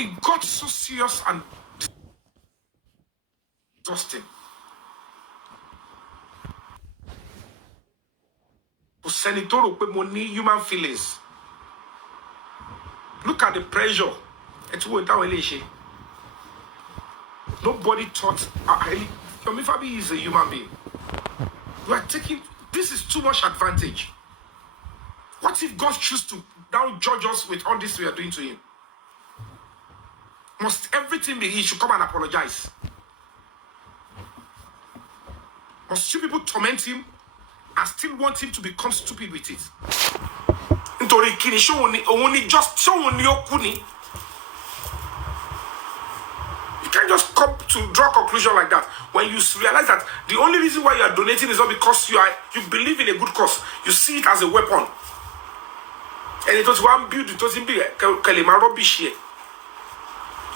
it got so serious and exhausting. Senator, human feelings. Look at the pressure. Nobody thought Yomi Fabiyi is a human being. You are taking this is too much advantage. What if God chooses to now judge us with all this we are doing to him? Must everything be he should come and apologize? Must you people torment him and still want him to become stupid with it? You can't just come to draw a conclusion like that when you realize that the only reason why you are donating is not because you believe in a good cause. You see it as a weapon. And it was one build, it was in big rubbish here.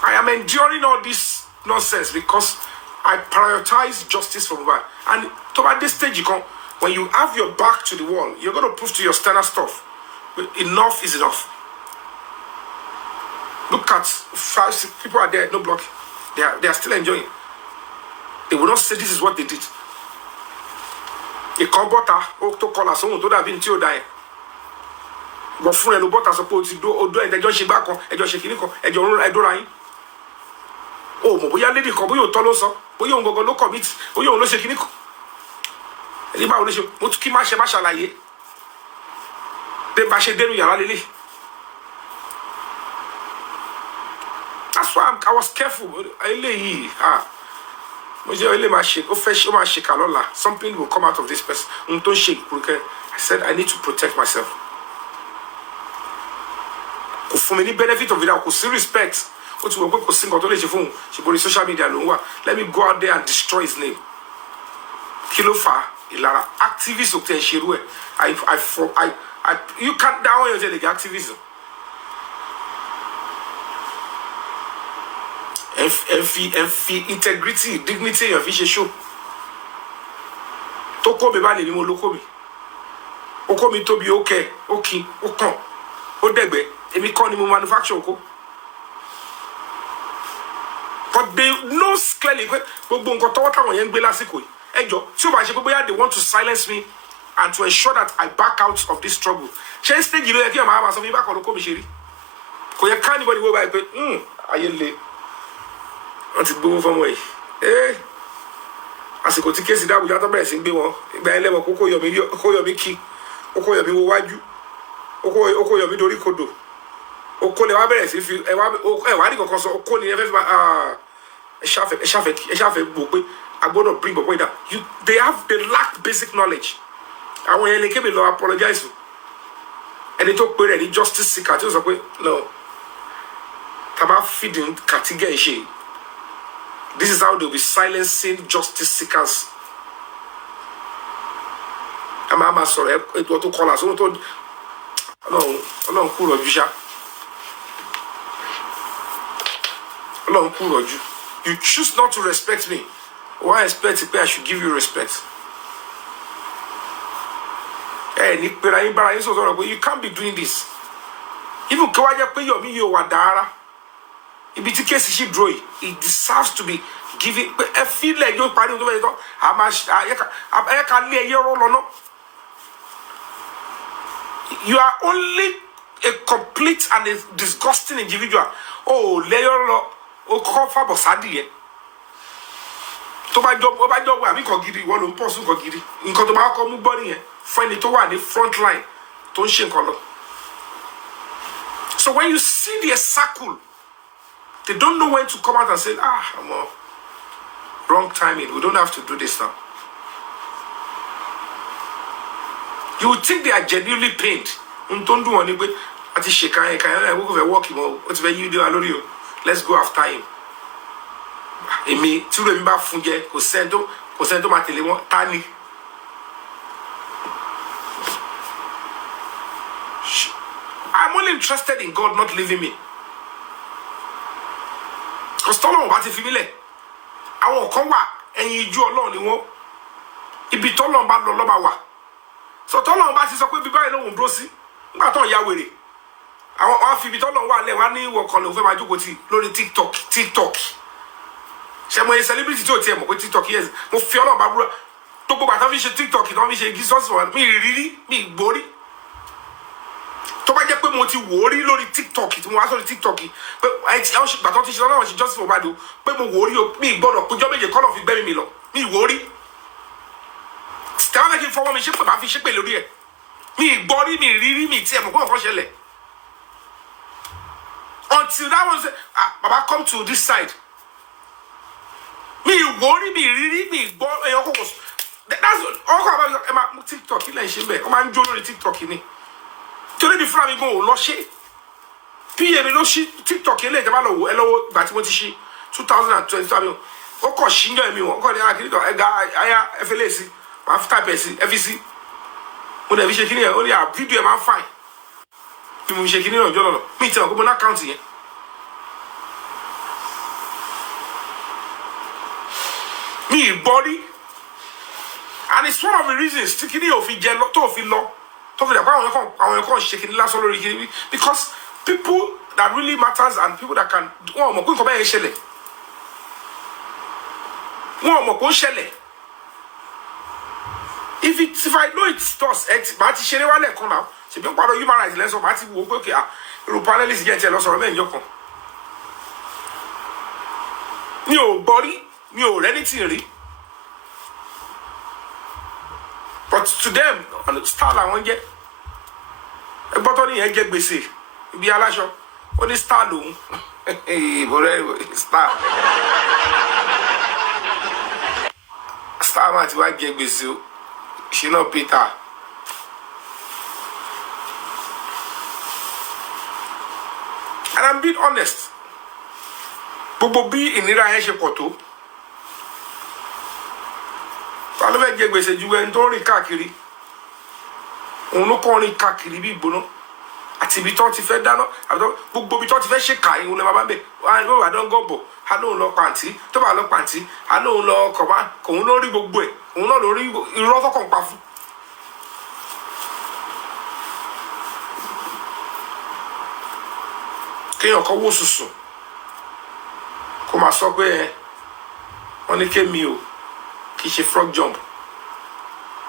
I am enduring all this nonsense because I prioritize justice for Mohbad. And toward this stage, you come when you have your back to the wall, you're going to prove to your standard stuff. Enough is enough. Look at 5, 6 people are there, no block. They are still enjoying. They will not say this is what they did. A computer, to call us someone to have been till die. But for a robot, I suppose to do and just shake back on, and just shaking it, and you're right. Oh, we are lady, come you toloso, we don't go look commit, we don't shaking it. Anybody will show, but keep my shabashalaye. Then Bashe Denu Yarali. That's why I was careful. Something will come out of this person. Don't shake. I said I need to protect myself. For many benefit of it, I could see respect. She go on social media. Let me go out there and destroy his name. Kilofa, Ilara, activists of Shirue. You can't down your activism. Integrity, dignity of each show. Toko me bali ni mo loko mi. Oko mi to be okay, okon. Odegbe, emi kon ni mo manufacture oko. But they know clearly gbogbo nkan to tawon yen gbe lasiko yi. Ejo, tí ó bá ṣe pé bóyá they want to silence me and to ensure that I back out of this struggle. Ṣé stage lo yẹ kí ma sọ mi back on oko mi ṣe rí. Kò yẹ kan anybody go by pé ayé le. Wọ́n ti gbówó fọ́mọ yìí. Àsìkò tí kéèsì dábùjá tó bẹ̀rẹ̀ sí gbé wọn. Ìgbà ẹlẹ́wọ̀n kókó Yomi kí. Kókó Yomi wo wájú. Kókó Yomi dorí kodò. Oko lè wá bẹ̀rẹ̀ sí fi ẹ̀wá ní kankan sọ. Oko ni ẹ fẹ́ fi máa ẹ ṣàfẹ́ gbò pé a gbọ́dọ̀ bring bọ̀bọ̀ ìdá. They lack basic knowledge. Àwọn yẹn lè kébè lọ apologize. Ẹni tó pé rẹ̀ ní justice seeker tí ó sọ pé no. Tàbá feeding kàtígẹ̀ ìṣe. This is how they'll be silencing justice seekers. I'm sorry, it was to call us. You choose not to respect me. Why expect I should give you respect? You can't be doing this. Even Kawaja pay your me wadara. It deserves to be given. I feel like you're partying to it. You are only a complete and a disgusting individual. Oh, layer or cover bosadi. To my job, we can give you one person. In Kotoba, body, find it over the front line. Don't shake color. So when you see the circle, they don't know when to come out and say, wrong timing. We don't have to do this now. You would think they are genuinely pained. Don't do anything. Let's go after him. I'm only interested in God not leaving me. Because tọ́lọ́run bá ti fi mí lẹ̀ àwọn kan wà ẹ̀yìn ijú Ọlọ́run ni wọ́n ibi tọ́lọ́run bá lọ lọ́ba wà so tọ́lọ́run bá ti sọ pé bí báyìí lóhùn dúró sí nígbà tó ń ya wèrè àwọn wá fi ibi tọ́lọ̀ wà lẹ̀ wá ní ìwọ̀ kan ló fẹ́ máa jókòó tì lórí tiktok ṣe mo ye celebrity tí ò tiẹ̀ mọ̀ pé tiktok yes mo fi ọlọ́run bá búra tó gbogbo àtàwọn fi ṣe tiktok tó fi ṣe gíṣọ́ọ̀sì wọn mi ìrírí mi ìgbórí tó bá jẹ́ pé mo ti wò ó rí lórí tiktok tí mo wá sórí tiktok pé àwọn ṣe gbàtọ́ ti ṣe lọ́wọ́ ṣe justice for bad o pé mo wò ó rí o mi ìgbọ́dọ̀ péjọ́ méje kọ́lọ̀ fi gbẹ́mí mi lọ mi ìwò ó rí tẹ́wọ́n fẹ́ kí n fọwọ́ mi ṣépè máa fi ṣépè lórí ẹ̀ mi ìgbọ́rí mi ìrírí mi tí ẹ̀ mọ̀ pé ọ̀kan ṣẹlẹ̀ until that one say baba come to this side mi ìwọ́rí mi ìrírí mi ìgbọ́ ẹ̀yọ́ kòkò that's ọkọ̀ àbájọ ẹ̀ máa tiktok ilẹ̀ ìṣe bẹ́ẹ̀ ọ máa ń jó lórí tiktok ni torí bí fúlàmì gan ò lọ ṣe píye mi ló ṣí tiktok ilé ìjọba lọ wò ẹ lọ́wọ́ ìgbà tí mo ti ṣí 2022 ó kọ̀ ṣíyàn mi wọ́n kọ́ ní akíndọ̀ ẹ̀ga àyà ẹ̀fẹ́lẹ́ sí máa fi táìpẹ̀ sí fec mo dẹ̀ fi ṣe kíní ẹ̀ ó ní fídíò ẹ̀ máa ń fàìn bí mo ṣe kíní náà jọ́ lọ́nà mi ìtẹ̀wọ̀n kó mo ná àkáǹtì yẹn. mi ìgbọ́ rí and it's one of the reasons tí kíní ò fi jẹ tó fi lọ tó fi dẹ̀ pé àwọn ẹ̀kọ́ ṣe kíní lásán lórí kíní because people that really matters and people that can wọn ò mọ̀ pé nǹkan bẹ́ẹ̀ ṣẹlẹ̀ wọn ò mọ̀ pé ó ṣẹlẹ̀ if I know it does màá ti ṣeré wálẹ̀ kan náà ṣèbí ń parọ́ human rights lẹ́sọ̀ màá ti wò ó pé òkè irú panelist jẹ́ tiẹ̀ lọ sọ̀rọ̀ mẹ́rin yọkan mi ò gbọ́ rí mi ò rẹ́ni tì rí but to them star làwọn jẹ́ ẹgbọ́n tó níyẹn jẹ́ gbèsè ibi aláṣọ ó ní star lòun ìbọ̀rẹ́ star máa ti wá jẹ gbèsè o ṣìnà peter and I'm being honest gbogbo bí ìnira yẹn ṣe pọ̀ tó ta ló fẹ́ jẹ gbèsè ju ẹni tó ń rìn káàkiri òun ló kọ́ rìn káàkiri bí ìgbóná àti ibi tó ti fẹ́ dáná gbogbo ibi tó ti fẹ́ ṣe kà ìhun lẹ́ẹ̀ máa bá ń bẹ̀ wọ́n wà dán gọ́bọ̀ á lóun lọ pàǹtí tó bá lọ pàǹtí á lóun lọ kọ̀má òun ló rí gbogbo ẹ̀ òun náà ló rí irọ́ tọkàn pa fún. kéèyàn kan wó sùsùn kó máa sọ pé wọ́n ní kémi o kì í ṣe frog jump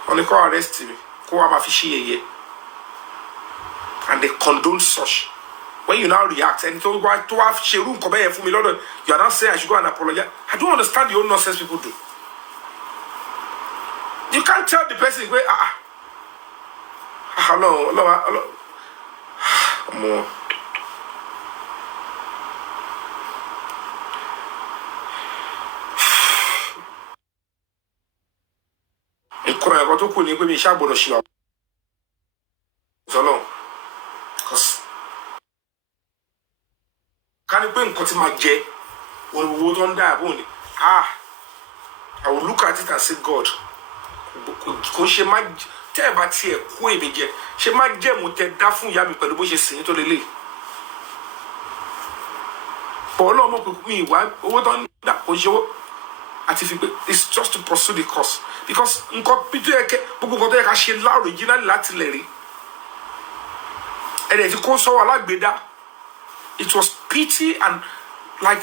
wọ́n ní kó arrest mi kó wá máa fi ṣe yẹ̀yẹ́ and they condone such when you now react and to have ṣerú nǹkan bẹ́ẹ̀ fún mi lọ́dọ̀ you are now saying I should go and apologize. I don't understand the old nonsense people do. You can't tell the person wey no more. nǹkan ẹ̀kọ́ tó kù ní pé mi ṣàgbọ́dọ̀ ṣe àwọn ọ̀sán ká ní pé nǹkan tí máa jẹ olùwò tó ń dá àbò ni I will look at it and say God kò ṣe má tẹ́ ẹ̀ bá tiẹ̀ kó èmi jẹ ṣe má jẹ́ mo tẹ dá fún ìyá mi pẹ̀lú bó ṣe sìn tó lélẹ̀ bọ̀ ọlọ́mọ pé mi ìwà owó tó ń dà kò ṣe owó àti fi pé it's just to pursue the cause because nǹkan bí tó yẹ kẹ gbogbo nǹkan tó yẹ ká ṣe originally láti lẹ̀ rí ẹ̀rẹ̀ tí kò sọ́wọ́ alágbèédá it was pity and like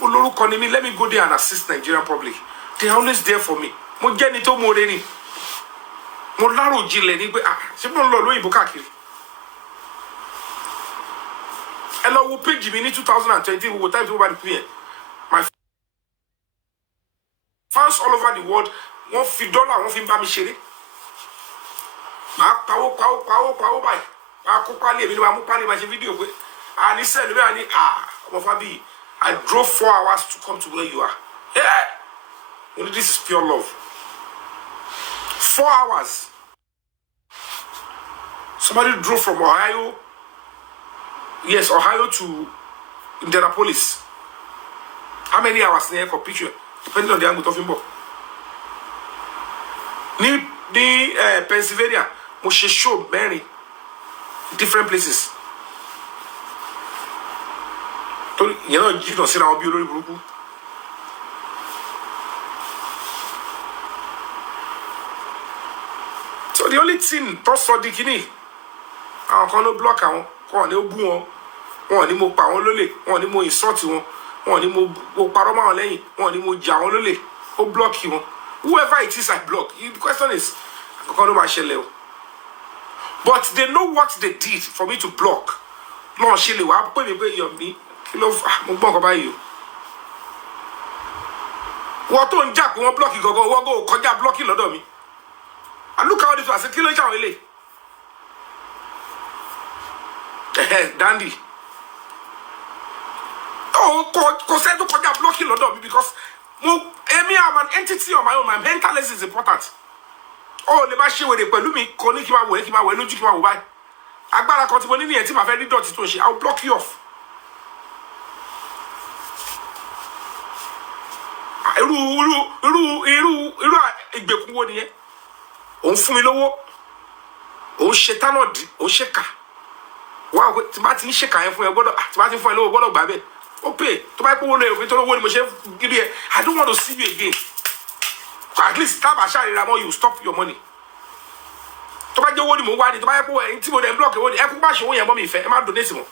olórúkọ ni mi let me go there and assist Nigerian public they are always there for me mo jẹ́ ni tó mo re ni mo lárò jinlẹ̀ ní pé ṣé mo ń lọ lóyìnbó káàkiri ẹ lọ wo page mi ní 2020 wo time tí mo bá di pín yẹn my fans all over the world wọ́n fi dọ́là wọ́n fi ń bá mi ṣeré màá pawó báyìí màá kó pálí èmi ni màá mú pálí màá ṣe fídíò pé àní sẹ́ẹ̀lì bẹ́ẹ̀ ni ọmọ Fabiyi I drove 4 hours to come to where you are only this is pure love 4 hours somebody drove from Ohio to Indianapolis how many hours ní ẹ̀kọ́ picture depending on the angle tó fi ń bọ̀ ní Pennsylvania mo ṣe show mẹ́rin different places torí ìyẹn náà jìnnà síra wọn bí olórí burúkú so the only thing tó sọ di kíní àwọn kan ló block àwọn wọn ní ó bú wọn, wọn ní mo pa wọn lólè, wọn ní mo insult wọn, wọn ní mo parọ́ mọ́ wọn lẹ́yìn, wọn ní mo jà wọn lólè, ó block wọn. Whoever it is I block. The question is, àkọ́kọ́ ló máa ṣẹlẹ̀ o. But they know what they did for me to block. No, ṣe lè wá pè mí pé Yomi kí ló fà mo gbọ́ nǹkan báyìí o. Wọ́n tó ń jà pé wọ́n blọ́ọ̀kì gangan wọ́n kò kọjá blọ́ọ̀kì lọ́dọ̀ mi. And look how this was. Kí ló ń jà wọ́n lè? Dandy. Oh, kò sẹ́ni tó kọjá blọ́ọ̀kì lọ́dọ̀ mi because I'm an entity on my own. My mental health is important. Oh, lè bá ṣe wèrè pẹ̀lú mi kò ní kí n máa wẹ̀ lójú kí n máa wò báyìí. Agbára kan tí mo ní nìyẹn tí màá fẹ́ ní dọ̀tí tó ń ṣe. I will block you off. Irú ìgbèkùn wo nìyẹn? Òun fún mi lówó. Òun ṣe tánọ̀dì, òun ṣe kà. Wá pé tí bá ti ń ṣe kà yẹn fún ẹ gbọ́dọ̀, tí bá ti ń fún ẹ lówó gbọ́dọ̀ gbà bẹ́ẹ̀. Ó pè tó bá yẹ kó wọ́n lè òfin tó lówó ni mo ṣe gidi ẹ. I don't want to see you again. At least tábà ṣàríra mọ́ you stop your money. Tó bá jẹ́ owó ni mo wá ní, tó bá yẹ kó ẹ̀yin tí mo dẹ̀ block owó ni, ẹ kú bá ṣe owó yẹn mọ́ mi ìfẹ́, ẹ má donate mọ́.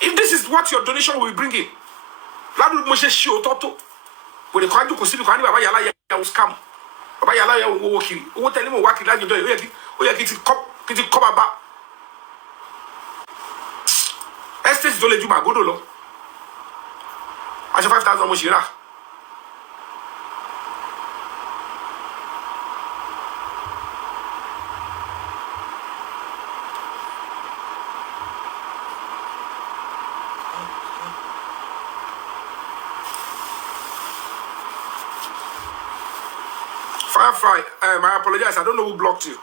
If this is what your donation will bring in, ládùúgbò mo ṣe ṣe òótọ́ tó. Kò lè kọ́ àjòkò síbi kan ní bàbá yàrá yẹn scam. Bàbá yàrá yẹn owó kiri. Owó tẹ́lẹ̀ mo wá kiri lájọjọ́ yìí. Ó yẹ kí ti kọ́ bàbá. Estate tó lè ju Màgódò lọ. Aṣọ 5,000 mo ṣe rà. Firefly, I apologize. I don't know who blocked you.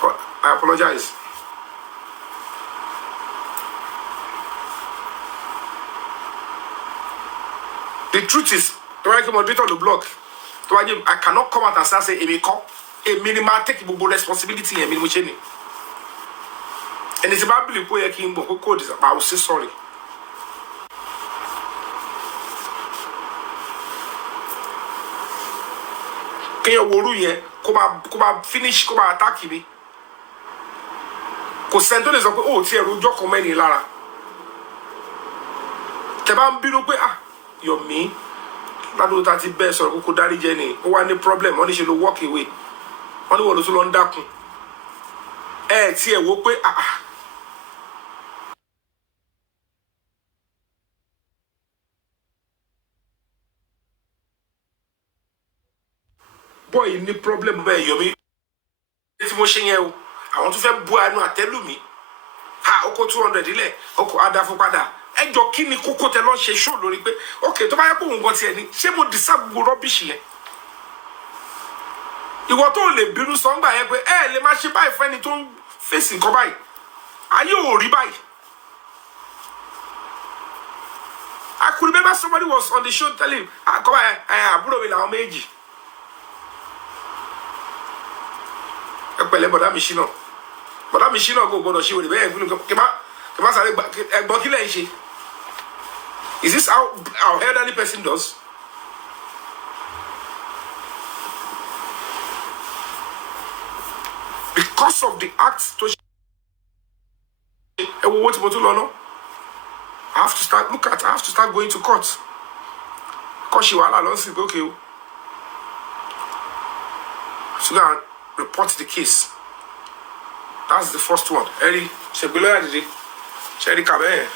But I apologize. The truth is, I moderator the block. I cannot come out and say, a minimal take responsibility and minimum. And it's about belief where I code is about. I will say sorry. Can you woru yẹn kó finish kó attack mi? Kò sento le sọ pé ó ti ẹ̀rù ọjọ́ kan mẹ́ni lára. Tẹ́ bá ń bínú pé Yomi ládùúgbò tá ti bẹ́ẹ̀ sọ̀rọ̀ kókó dárí jẹ́ ni ó wá ní problem wọ́n ní ṣe ló walk away wọ́n ní wọ́n ló tún lọ ń dákun tí ẹ̀ wò pé boy ní problem bẹ́ẹ̀ Yomi tí mo ṣe yẹn o àwọn tó fẹ́ bu àánú àtẹ́lù mi ó kó 200 ilẹ̀ ó kó adá fún padà ẹjọ́ kí ni kókó tẹ lọ ṣe show lórí pé okay tó bá yẹ kó òun gan tiẹ̀ ni ṣé mo deserve gbogbo rubbish yẹn ìwọ tó lè bínú sọ́ngbà yẹn pé lè má ṣe báyìí fẹ́ni tó ń fèsì nǹkan báyìí ayé ò rí báyìí. I could remember somebody was on the show telling him àbúrò mi làwọn méjì ẹ pẹ̀lẹ́ bọ̀dá mi ṣínà kò gbọdọ̀ ṣe òde bẹ́ẹ̀ gbúnú kí má sáré ẹgbọ́n kí lẹ́yìn ṣe. Is this how our elderly person does? Because of the act to what I have to start going to court. Because she will allow us okay. So now report the case. That's the first one. Eddie, she below did it. Sherry Cabe.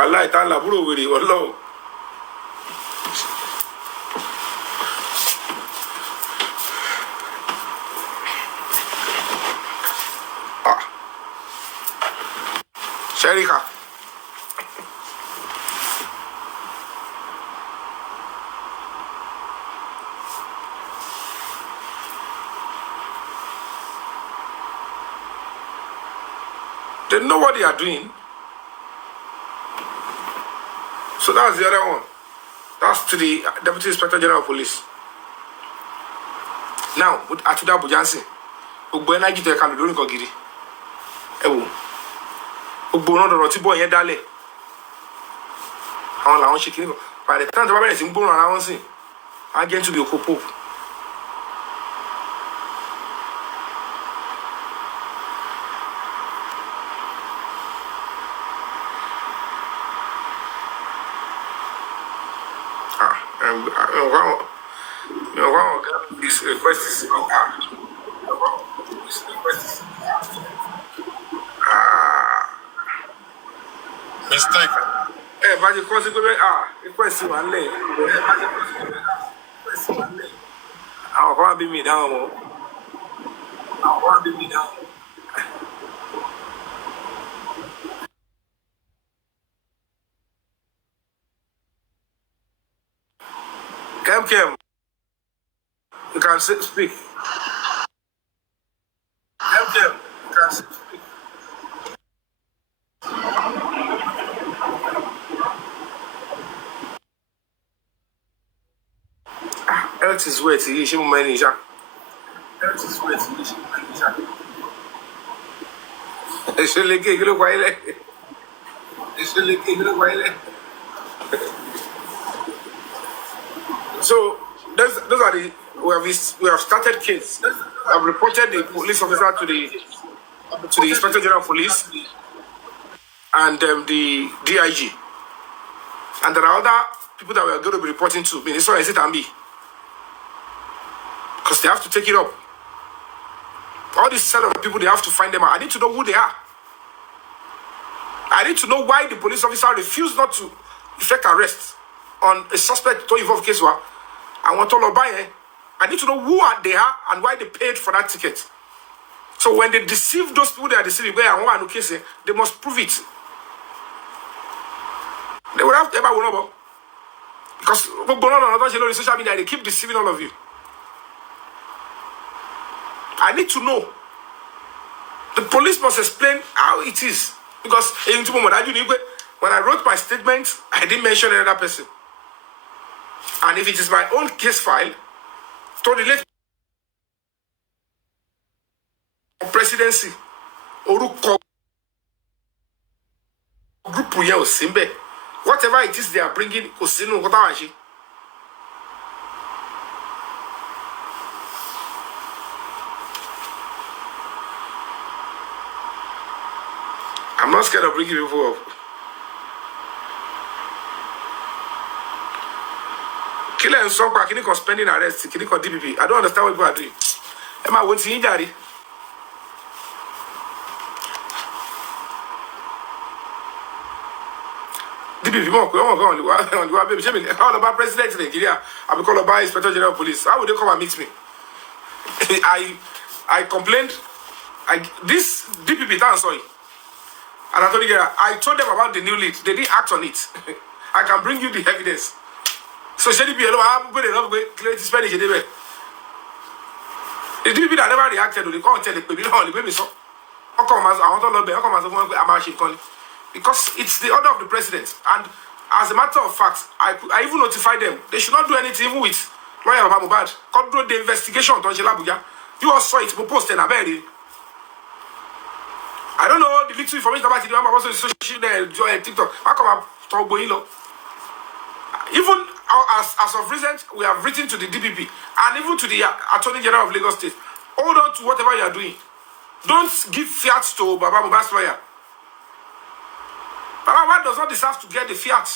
I like that laburo with it. Hello. Sherika. They know what they are doing. So that's the other one. That's to the Deputy Inspector General of Police. Now, with Atuda Bujansi, Ugbena Gita Kamidoni Kogiri. Ewo. Ugbono do ti boy yẹn dálẹ̀. Àwọn làwọn ṣe kini. By the time the Bible is in gboro ara wọn sin. Agent to be Okopo. This request is Mistake. but the consequence request one lay. I want to be me down. I want to be me down. Kem, you can speak. Kem, you can speak. Health is wet. You should manage. Health is wet. You should manage. It's really good. Look why it's really good. Look why. So those are the we have started case. I've reported the police officer to the Inspector General of Police and the DIG. And there are other people that we are going to be reporting to. Minister is it and me. Because they have to take it up. All this set of people, they have to find them out. I need to know who they are. I need to know why the police officer refused not to effect arrest on a suspect to involve case. I want to aloba. I need to know who they are and why they paid for that ticket. So when they deceive those people they are deceiving, they must prove it. They will have to ever know. Because on social media, they keep deceiving all of you. I need to know. The police must explain how it is. Because when I wrote my statement, I didn't mention another person. And if it is my own case file, to relate presidency, orúkọ group yẹn ò sí ńbẹ̀. Whatever it is they are bringing, kò sínú nǹkan táwọn ṣe. I'm not scared of bringing people up. Killer and Sokwa, can you spending arrest? Can you DPP? I don't understand what people are doing. Am I waiting in daddy? DPP, on the baby. How about President in Nigeria? I will call about Inspector General of Police. How would they come and meet me? I complained. This DPP, sorry. And I told them about the new lead. They didn't act on it. I can bring you the evidence. So should be I'm going to create Spanish. The DPP that never reacted to the content, the baby so. Because it's the order of the president. And as a matter of fact, I even notified them. They should not do anything even with lawyer Babubad. Control the investigation on Tonjela. You all saw it, posted in America. I don't know the little information about it. I'm also social media, TikTok. How come I'm talking about even as of recent, we have written to the DPP and even to the Attorney General of Lagos State. Hold on to whatever you are doing. Don't give fiat to Baba Mohbad's lawyer. Baba Mohbad does not deserve to get the fiat.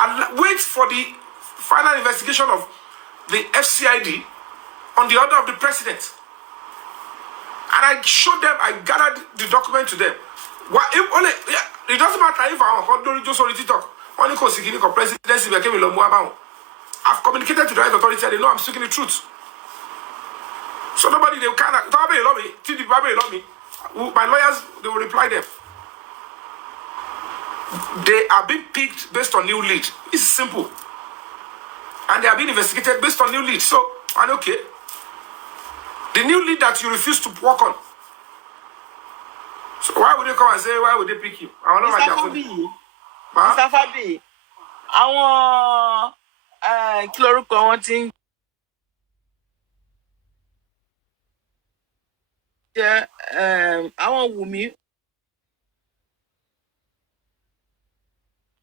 And wait for the final investigation of the FCID on the order of the president. And I showed them, I gathered the document to them. It doesn't matter if I'm just on TikTok. Only because the presidency became a lot. I've communicated to the right authority and they know I'm speaking the truth. So nobody, they can't love me. My lawyers, they will reply them. They are being picked based on new lead. It's simple. And they are being investigated based on new lead. So, and okay. The new lead that you refuse to work on. So why would they come and say, why would they pick you? I don't know. Mr. Fabiyi, àwọn kí lorúkọ wọn ti ń jẹ́ àwọn Wùmí.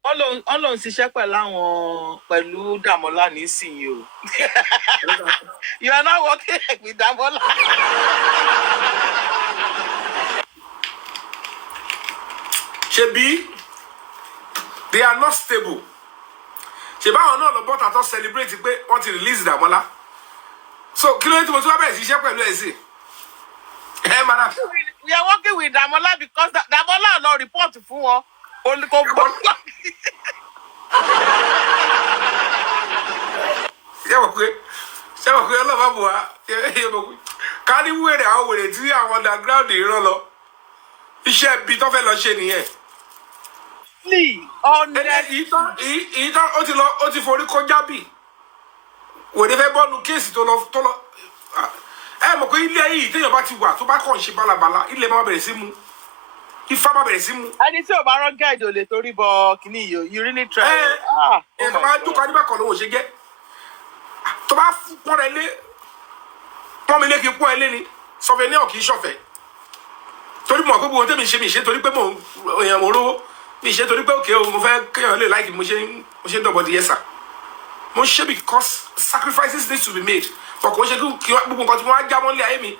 Wọ́n lòun ṣiṣẹ́ pẹ̀lú Dàmọ́lá nísìnyí o. You are not working with Dàmọ́lá. Shebi, they are not stable. ṣe báwọn náà lọ bọ́ta tó celebrate pé wọ́n ti release Dàmọ́lá so kí ló dé tí mo tún wá bẹ̀rẹ̀ sí iṣẹ́ pẹ̀lú ẹ̀ sí madam. We are working with Damola because Damola no report fún wọn. Only go. Ṣé wọ́n pé ọlọ́pàá bò wá ká ní wèrè àwọn wèrè tí àwọn underground ìran lọ iṣẹ́ ibi tó fẹ́ lọ ṣe nìyẹn. Ìtàn ó ti forí kọjá bì wèrè fẹ́ bọ́ọ̀lù kéèsì tó lọ ẹ mọ̀ pé ilé yìí téèyàn bá ti wà tó bá kàn ṣe bálabàla ilé máa bẹ̀rẹ̀ sí mu ifá máa bẹ̀rẹ̀ sí mu. Ẹni tí ò bá rán gáìdì ò lè torí bọ kìíní yìí you really try. Ẹ máa dúkọ nígbà kan ló wò ṣe jẹ́ tó bá pọ́n rẹ lé pọ́n mi lé kí n pọ́n ẹ lé ni sọfẹ ní ọ̀kì ṣọ̀fẹ́ torí mọ̀ pé gbogbo tẹ́mi ṣe mi ṣe torí pé mo rówó mi ṣe torí pé òkè o mo fẹ́ kéèyàn lè láìkì mo ṣe ń dọ̀bọ̀ di yẹ́sà mo ṣe because sacrifices need to be made but kò ṣe kí gbogbo nǹkan tí wọ́n á já mọ́lé ayé mi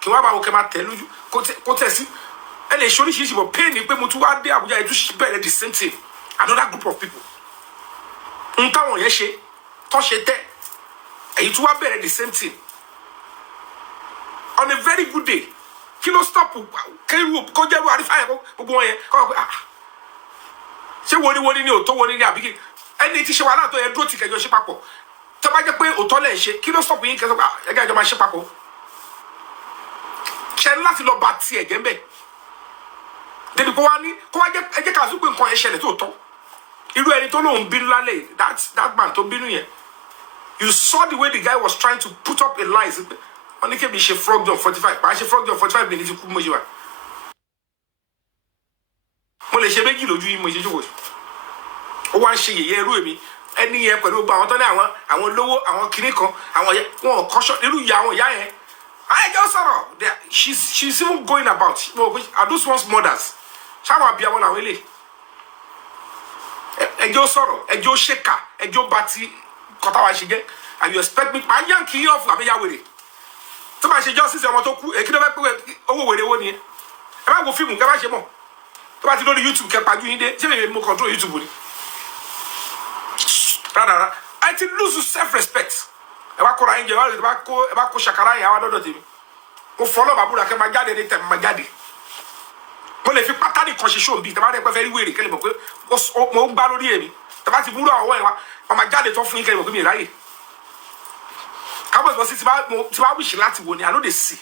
kí wọ́n bá wọ́n kẹ́ máa tẹ̀ lójú kó tẹ̀ sí ẹ lè ṣe oríṣiríṣi bọ̀ pain ni pé mo tún wá dé Àbújá yẹn tún bẹ̀rẹ̀ the same thing another group of people n táwọn yẹn ṣe tó ṣe tẹ́ èyí tún wá bẹ̀rẹ̀ the same thing on a very good day kí ló stop kẹ́rù kó jẹ́rù àrífà yẹn gbogbo wọn yẹn kọ́ ọ pé ṣé wọníwọní ni òótọ́ wọní ni àbíkí ẹni tí ṣe wàhálà tó yẹ dúró ti kẹjọ ṣe papọ̀ tó bá jẹ́ pé òótọ́ lẹ̀ ṣe kí ló stop yín kẹsàn ẹgbẹ́ ìjọba ṣe papọ̀ ṣe ní láti lọ bá tiẹ̀ jẹ́ bẹ́ẹ̀ débi kó wá jẹ́ ẹjẹ́ ká sún pé nǹkan yẹn ṣẹlẹ̀ tó tọ́ irú ẹni tó lóun bínú lálẹ́ that man tó bínú yẹn you saw the way the guy was trying to put up a lie wọ́n ní kébì ṣe frog jump 45 bá ṣe frog jump 45 minutes kú mo ṣe wà mo lè ṣe méjì lójú yìí mo ṣe jókòó ó wá ń ṣe yẹ̀yẹ́ irú èmi ẹni yẹn pẹ̀lú gbogbo àwọn tó ní àwọn lówó àwọn kinní kan àwọn yẹn wọn kọ́ṣọ́ irú ìyá àwọn ìyá yẹn ayẹjọ́ sọ̀rọ̀ she's even going about are those ones mothers ṣáwọn àbíyamọ làwọn eléyìí ẹjọ́ sọ̀rọ̀ ẹjọ́ ṣèkà ẹjọ́ bá ti kọ́tà wá ṣe jẹ́ and you expect me máa yàn kí ọ̀fù àbẹ́yà wèrè tó máa ṣe justice ọmọ tó kú èkí ló fẹ́ pé owó wèrè wo nìyẹn ẹ bá wo fíìmù kẹ bá ṣe mọ̀ tó bá ti lórí YouTube kẹ pàjù yín dé ṣé lè mo control YouTube ni rárá ẹ ti lose self respect ẹ bá kóra yín jẹ ẹ bá kó ṣàkárá yẹn àwọn dọ́dọ̀ tèmi mo fọlọ́ bàbúrà kẹ máa jáde ní tẹ̀ máa jáde mo lè fi pátá nìkan ṣe ṣóun bíi tẹ bá dẹ́ pẹ́ fẹ́ rí wèrè kẹ́lẹ́ mọ̀ pé mo ń gbá lórí èmi tẹ bá ti múlò àwọn ẹ̀ wá máa jáde tó fún yín kẹ́lẹ́ mọ̀ pé mi ráyè kábọ̀ ìbọn sí ti bá wíṣì láti wò ni I no dey see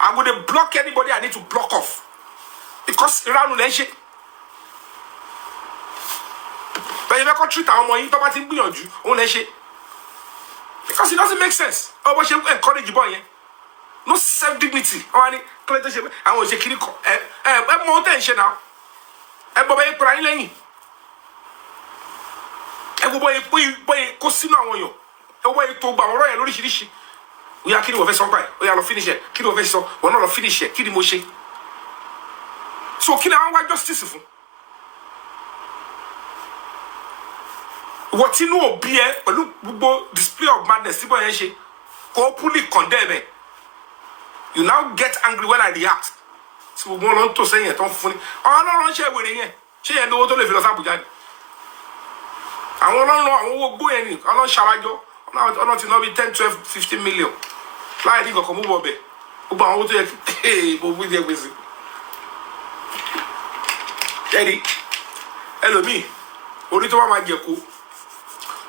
I go dey block anybody I need to block off because ìranu lẹ́ ń ṣe bẹ́ẹ̀ fẹ́ kọ́ treat àwọn ọmọ yín tó bá ti ń gbìyànjú òun lẹ́ ń ṣe because it doesn't make sense ọ bó ṣe encourage bọ́ yẹn no self dignity ọ̀hún ni kílẹ̀ tó ṣe pé àwọn òṣè kiri kọ ẹ mọ ohun tẹ̀ ń ṣe náà ẹ bọ́ bẹ́ẹ̀ pera yín lẹ́yìn ẹ gbọ́ bọ́yẹ kó sínú àwọn èèyàn ẹ wọ́ ètò gbà ọ̀rọ̀ yẹn lóríṣiríṣi ó yá kí ni wọ́n fẹ́ sọ báyìí ó yá lọ finish ẹ̀ kí ni wọ́n fẹ́ sọ wọ́n náà lọ finish ẹ̀ kí ni mo ṣe so kí ni àwọn wá justice fún ìwọ tí inú òbí ẹ pẹ̀lú gbogbo display of madness tí bọ́ yẹn ṣe kó openly condemn ẹ you now get angry when I react tí gbogbo wọn lọ ń tò sẹ́yìn ẹ̀ tó ń fún ni àwọn ọlọ́run ṣe wèrè yẹn ṣé yẹn lówó tó lè fi lọ sí Àbújá ni àwọn ọlọ́run àwọn owó gbó yẹn ni ọlọ́run ṣàwájọ́ ọlọ́run ti ná bí 10, 12, 15 million láì ní kankan mú bọ̀ bẹ̀ gbogbo àwọn owó tó yẹ kí mo wí ní ẹgbẹ̀sì ẹni ẹlòmíì orí tó bá máa jẹ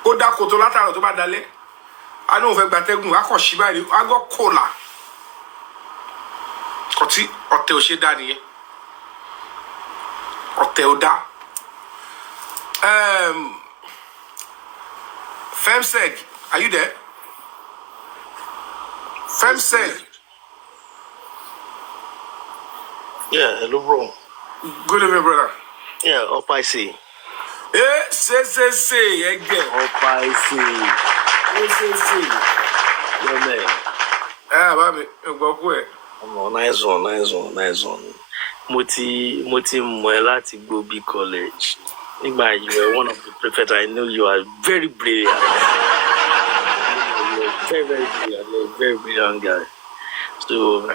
kó dá kòtò látàrọ̀ tó bá dalẹ̀ a ní òun fẹ́ gbatẹ́gùn akọ̀ṣí báyìí agọ́ kòlà kọtí ọ̀tẹ̀ ò ṣe dá nìyẹn ọ̀tẹ̀ ò dá Femseg, are you there? Femseg. Yeah, hello, bro. Good evening, brother. Yeah, up I see. Say again. Up I see. Say. Yo, man. Baby, you go quick. Nice one. Mo ti mọ̀ ẹ́ láti Gobi College. Igba, you were one of the prefects. I know you are very brilliant. You are very brilliant. You are a very brilliant guy. So,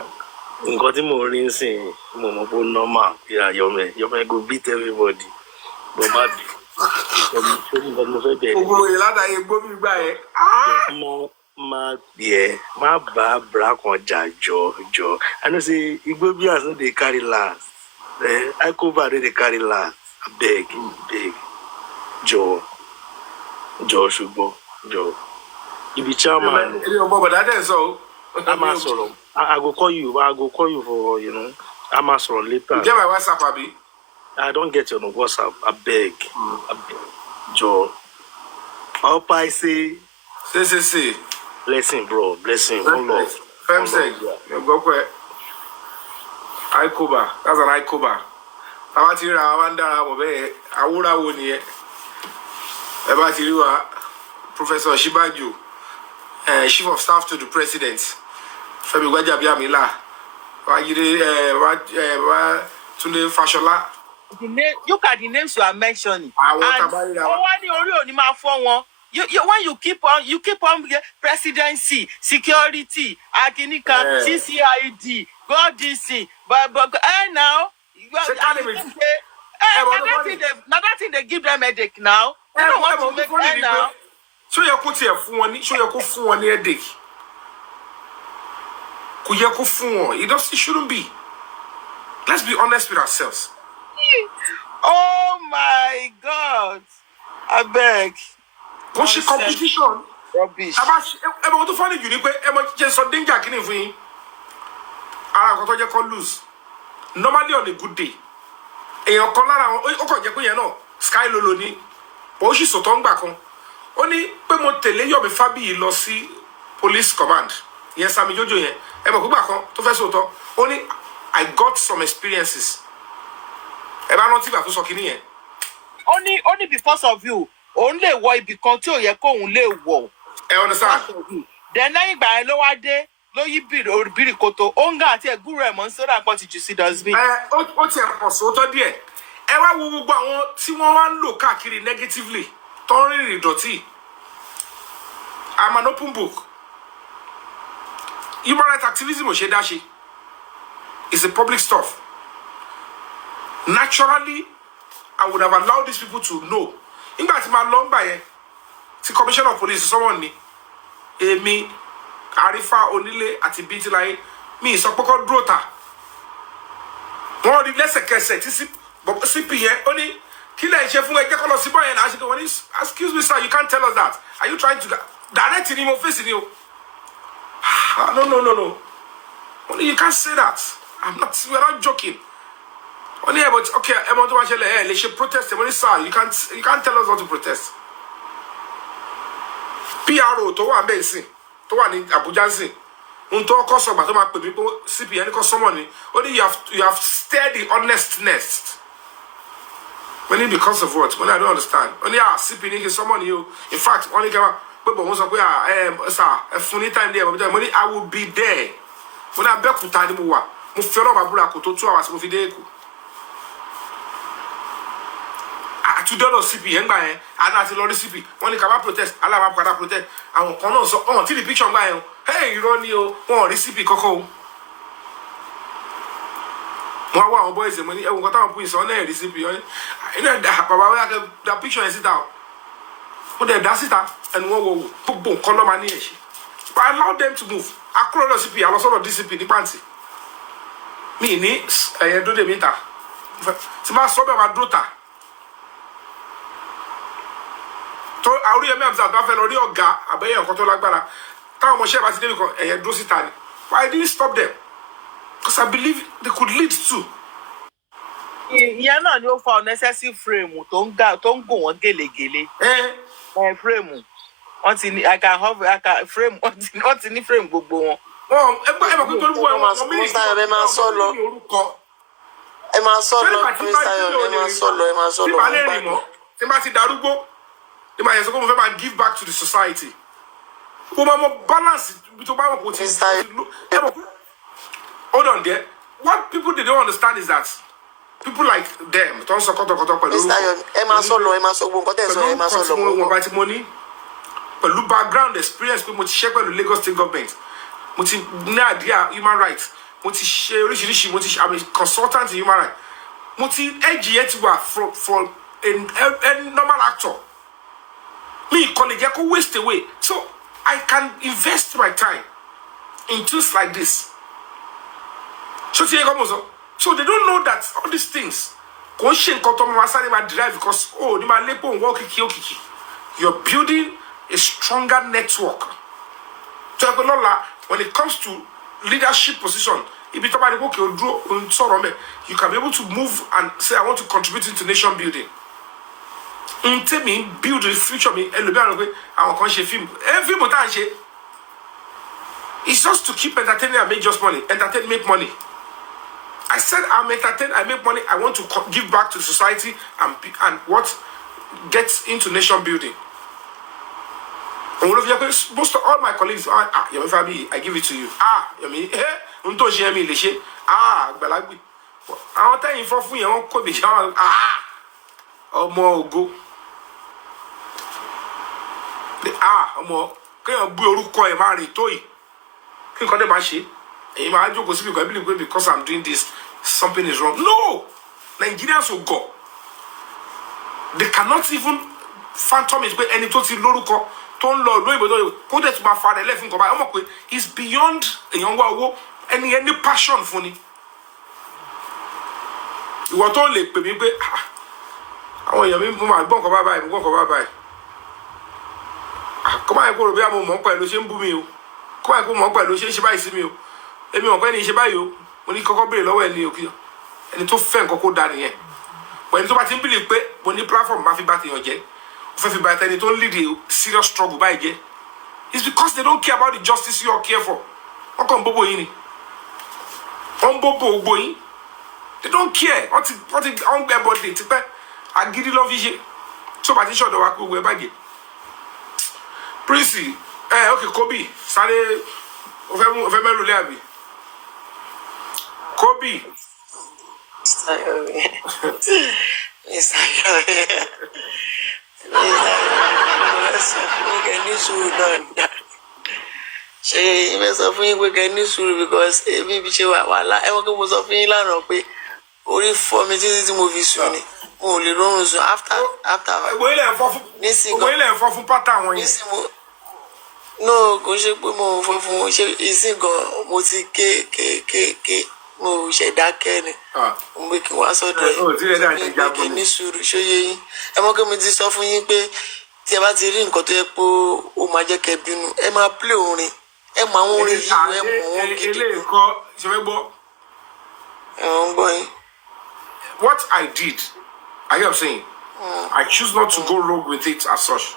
nǹkan tí mo rí nsìn mo mọ̀ pé normal. Yeah, Yomi go beat everybody. But Ogoro yìí ládàá yẹn gbómi gbà yẹn. Ma bra con jo. I know say Igbobians no dey carry last. I cover dey carry last. Beg. Jo Shugbo. Jo. You be chairman. I go call you. For, I'm sorrow later. You get my WhatsApp, Abi? I don't get your WhatsApp. I beg. Jo. Up I say. Say. Blessing, bro. Blessing. One love. Femseg. Go quick. Ikoba. That's an Ikoba. I want you to have Awura Woni. About you, Professor Shibaju, Chief of Staff to the President. Femi Gwajabi Amila. Tunde Fashola. Look at the names you are mentioning. I want when you keep on presidency, security, Akinika, CCID, God this thing, but now another thing they give them headache now. They don't want to make now. So you put here for one headache. It shouldn't be. Let's be honest with ourselves. Oh my God! I beg. Competition. Rubbish. About to find a unique way. Just so danger can even. I got to call lose. Normally on a good day. And your color, Sky Loloni. But she's so tongue back on. Only Pemotele, you'll be fabiyi lossy police command. Yes, I'm Jojo here. Go back on to first auto. Only I got some experiences. Only because of you. Only why because you only war. I understand. Then I buy lower day, low you bid or birikoto, onga at a guru monster. What did you see does me? What's your photo, dear? Ever will go on, see one look at it negatively. Tony Dotty. I'm an open book. Human rights activism or Shedashi is a public stuff. Naturally, I would have allowed these people to know. In fact, my long by the commissioner of police, someone me, Arifa Onile at the beat like me, so called brota. One of the less cases, but CP only killer chef who get on Siba and ask, excuse me, sir, you can't tell us that. Are you trying to direct him or facing you? No. Only you can't say that. We're not joking. Only about okay, they should protest. Only sir, you can't tell us how to protest. PRO to one base, to one in Abuja. Unto customer to make people CP any customer. Only you have stirred the honestness. Only because of what? Only I don't understand. Only CP need someone you. In fact, only come people want to sir, a funny time there. Only I will be there. When I back to time mo follow my brother to 2 hours mo fi dey ku. $2 CP and by and at Lord CP. When you come protest, Allah will protest. And on so on till the picture by hey, you don't know one CP coco. One boys and money, I got on put on there, CP. You know that picture is it out. But they does it out and boom, color money. But I allow them to move. I call the CP, I was sort of discipline the panty. Me needs I do the meter. So my son my daughter. To I remember that I fell already on ga, I bear your control like that. Time my share was because I do sit down. Why didn't stop them? Because I believe they could lead to. Yeah, no, for necessary frame. Don't go on gele. Frame. I can have I can frame what's in the frame go on. Oh, give back to the society. Balance. Hold on there. What people they don't understand is that people like them don't support money. But background experience with share with the Lagos State government. Human rights. I'm a consultant in human rights. For a normal actor. Me, college, I could waste away. So I can invest my time in things like this. So they don't know that all these things. Drive because you're building a stronger network. When it comes to leadership position, you can be able to move and say, I want to contribute into nation building. Build the future. It's just to keep entertaining and make just money. Entertain, make money. I said I'm entertained, I make money, I want to give back to the society and what gets into nation building. Most of all my colleagues are, Yomi Fabiyi, I give it to you. Yomi, Belagui. I want to inform you, Omo Omo, can you go marry toy? Can you mashi? Because I'm doing this, something is wrong. No! Nigerians will go. They cannot even phantom it, but any total loruko. It's beyond any passion for me. You are told like baby, I want you to bye. Come on, go to be a moment by Lucian Bumio. Come on, go by Lucian Shibai. Emi on when you buy you, when you cock be lower and you and to fend cocoa down here. When to bat in believe when you platform Mafi bat in your jet, Fafi bat and it only the serious struggle by again. It's because they don't care about the justice you are care for. Uncle Bobo ini. Bobo boy. They don't care. What is on their body? I give you love vision. So by the shot the work we bag it. Prissy, okay, Kobe, Sade of Kobe. Ṣé ìmọ̀ sọ fún yín pé kẹ́ ní sùúrù because èmi bí ṣe wà ẹ̀wọ̀n kí mo sọ fún yín lánàá pé orí fọ́ mi títí tí mo fi sùn ni mo ò lè rọrùn sùn after. Nísìnyí ilẹ̀ ẹ̀fọ́ fún pátá àwọn yẹn. No, kò ṣe pé mo fọ́ fún ṣe ìsìn gan mo ti ké mo ṣẹ̀dákẹ́ ni mo gbé kí n wá sọ́dọ̀ yìí kẹ́ ní sùúrù ṣóyé yín ẹ mọ̀ kí mo ti sọ fún yín pé tí ẹ bá ti rí nǹkan tó yẹ pé ó máa jẹ́ kẹ́ bínú ẹ máa play orin ẹ mọ àwọn orin yìí ẹ mọ wọn gidi. Ilé ẹ̀kọ́ ṣe fẹ́ gbọ́. Ń gbọ́ yín. What I did, I am saying, I choose not to go rogue with it as such.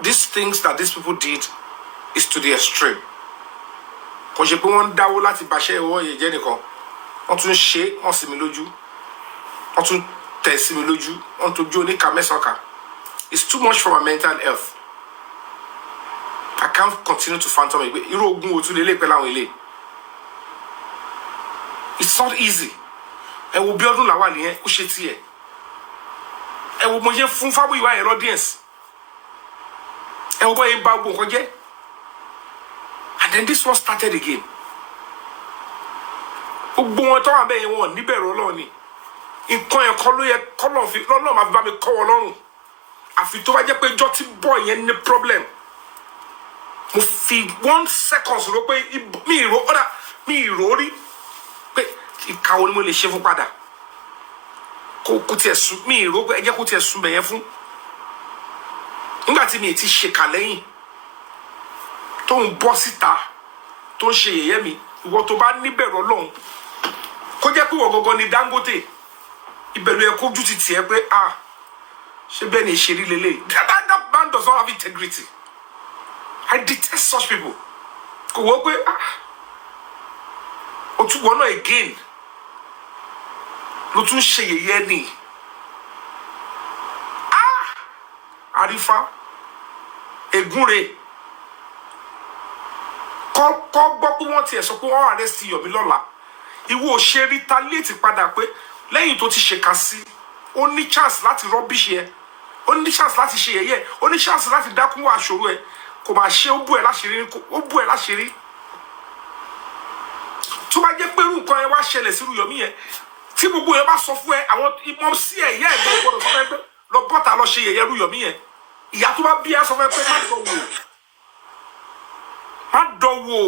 These things that these people did is to the extreme. Kò ṣe pé wọ́n dáwó láti bàṣẹ́ ìwọ́ yẹn jẹ́ nìkan. Wọ́n tún ṣe wọ́n sì mí lójú. Wọ́n tún tẹ̀ sí mi lójú. Wọ́n tún jó oníkà mẹ́sàn-án. It's too much for my mental health. I can't continue to phantom it. Irú ogun wo tún lè lè pẹ́ láwọn ilé. It's not easy. Ẹ wo bí ọdún làwà nìyẹn ó ṣe tiẹ̀. Ẹ wo mo ṣe fún Fabiyi ìwà ẹ̀rọ audience. Ẹ wo bọ́ yẹn bá gbogbo nǹkan jẹ́. And then this one started again. Gbogbo wọn tó wà bẹ́ẹ̀ yẹn wọn níbẹ̀rù Ọlọ́run ni. Nǹkan yẹn kọ́ ló yẹ kọ́lọ́run fi lọ́lọ́run máa fi bá mi kọ́ wọn lọ́rùn. Àfi tó bá jẹ́ pé ìjọ tí bọ́ yẹn ní problem. Mo fi 1 second rò pé mi ìró rí pé ìkàwọ́ ni mo lè ṣe fún padà. Kò tiẹ̀ sùn mi ìró pé ẹ jẹ́ kó tiẹ̀ sùn bẹ̀yẹn fún. Nígbà tí mi ti ṣèkà lẹ́yìn tó ń bọ́ síta tó ń ṣe yẹ̀yẹ́ mi ìwọ tó bá níbẹ̀rù Ọlọ́run kó jẹ́ pé ìwọ gangan ni Dangote ìbẹ̀rù ẹ kójú ti tiẹ̀ pé ṣé bẹ́ẹ̀ ni ìṣerí lélẹ̀. That man does not have integrity. I detest such people. Kò wọ́n pé o tún wọ́n náà again ló tún ṣe yẹ̀yẹ́ ni. Àrífà ègúnre kọ́ gbọ́ pé wọ́n tiẹ̀ sọ pé wọ́n arrest Yomi lọ́la ìwọ ò ṣe retaliate padà pé lẹ́yìn tó ti ṣèkà sí ó ní chance láti rubbish yẹ ó ní chance láti ṣe yẹ̀yẹ́ ó ní chance láti dákún wá àṣòro ẹ kò máa ṣe ó bú ẹ láṣìírí tó bá jẹ́ pé irú nǹkan yẹn wá ṣẹlẹ̀ sí Yomi yẹn tí gbogbo yẹn bá sọ fún ẹ àwọn ìmọ̀ sí ẹ ìyá ẹ̀gbọ́n gbọ́dọ̀ sọ fún ẹ pé lọ bọ́ta lọ ṣe yẹ̀yẹ́ rú Yomi yẹn ìyá tó bá bí ẹ sọ fún ẹ pé má dánwò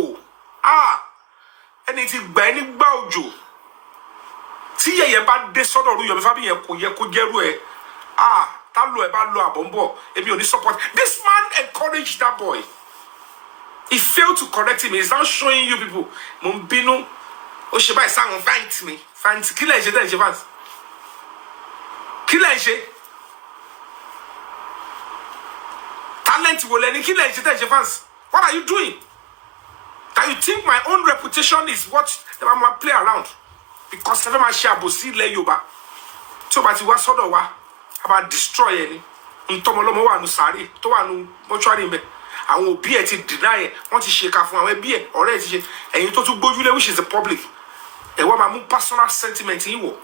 ẹni tí gbà ẹ nígbà òjò tí yẹ̀yẹ́ bá dé sọ́dọ̀ rú Yomi Fabiyi yẹn kò yẹ kó jẹ́rú ẹ tá lo ẹ bá lo àbọ̀ ń bọ̀ èmi ò ní support. This man encouraged that boy. He failed to correct him. He's now showing you people mo ń bínú ó ṣe báyìí sáwọn fight mi fight kí lẹ̀ ń ṣe tẹ̀ ń ṣe fans kí lẹ̀ ń ṣe talent wo lẹ́ni kí lẹ̀ ń ṣe tẹ̀ ń ṣe fans. What are you doing? That you think my own reputation is what they might play around? Because every man share àbòsí ilẹ̀ Yorùbá tí o bá ti wá sọ́dọ̀ wa a máa destroy ẹni ntọ́mọlọ́mọ wà nù sàárè tó wà nù mọ́ṣúárì mẹ́ àwọn òbí ẹ̀ ti deny ẹ̀ wọ́n ti ṣèkà fún àwọn ẹbí ẹ̀ ọ̀rẹ́ ẹ̀ ti ṣe ẹ̀yin tó tún gbójúlé which is the public ẹ̀ wọ́n máa mú personal sentiment yín wọ̀.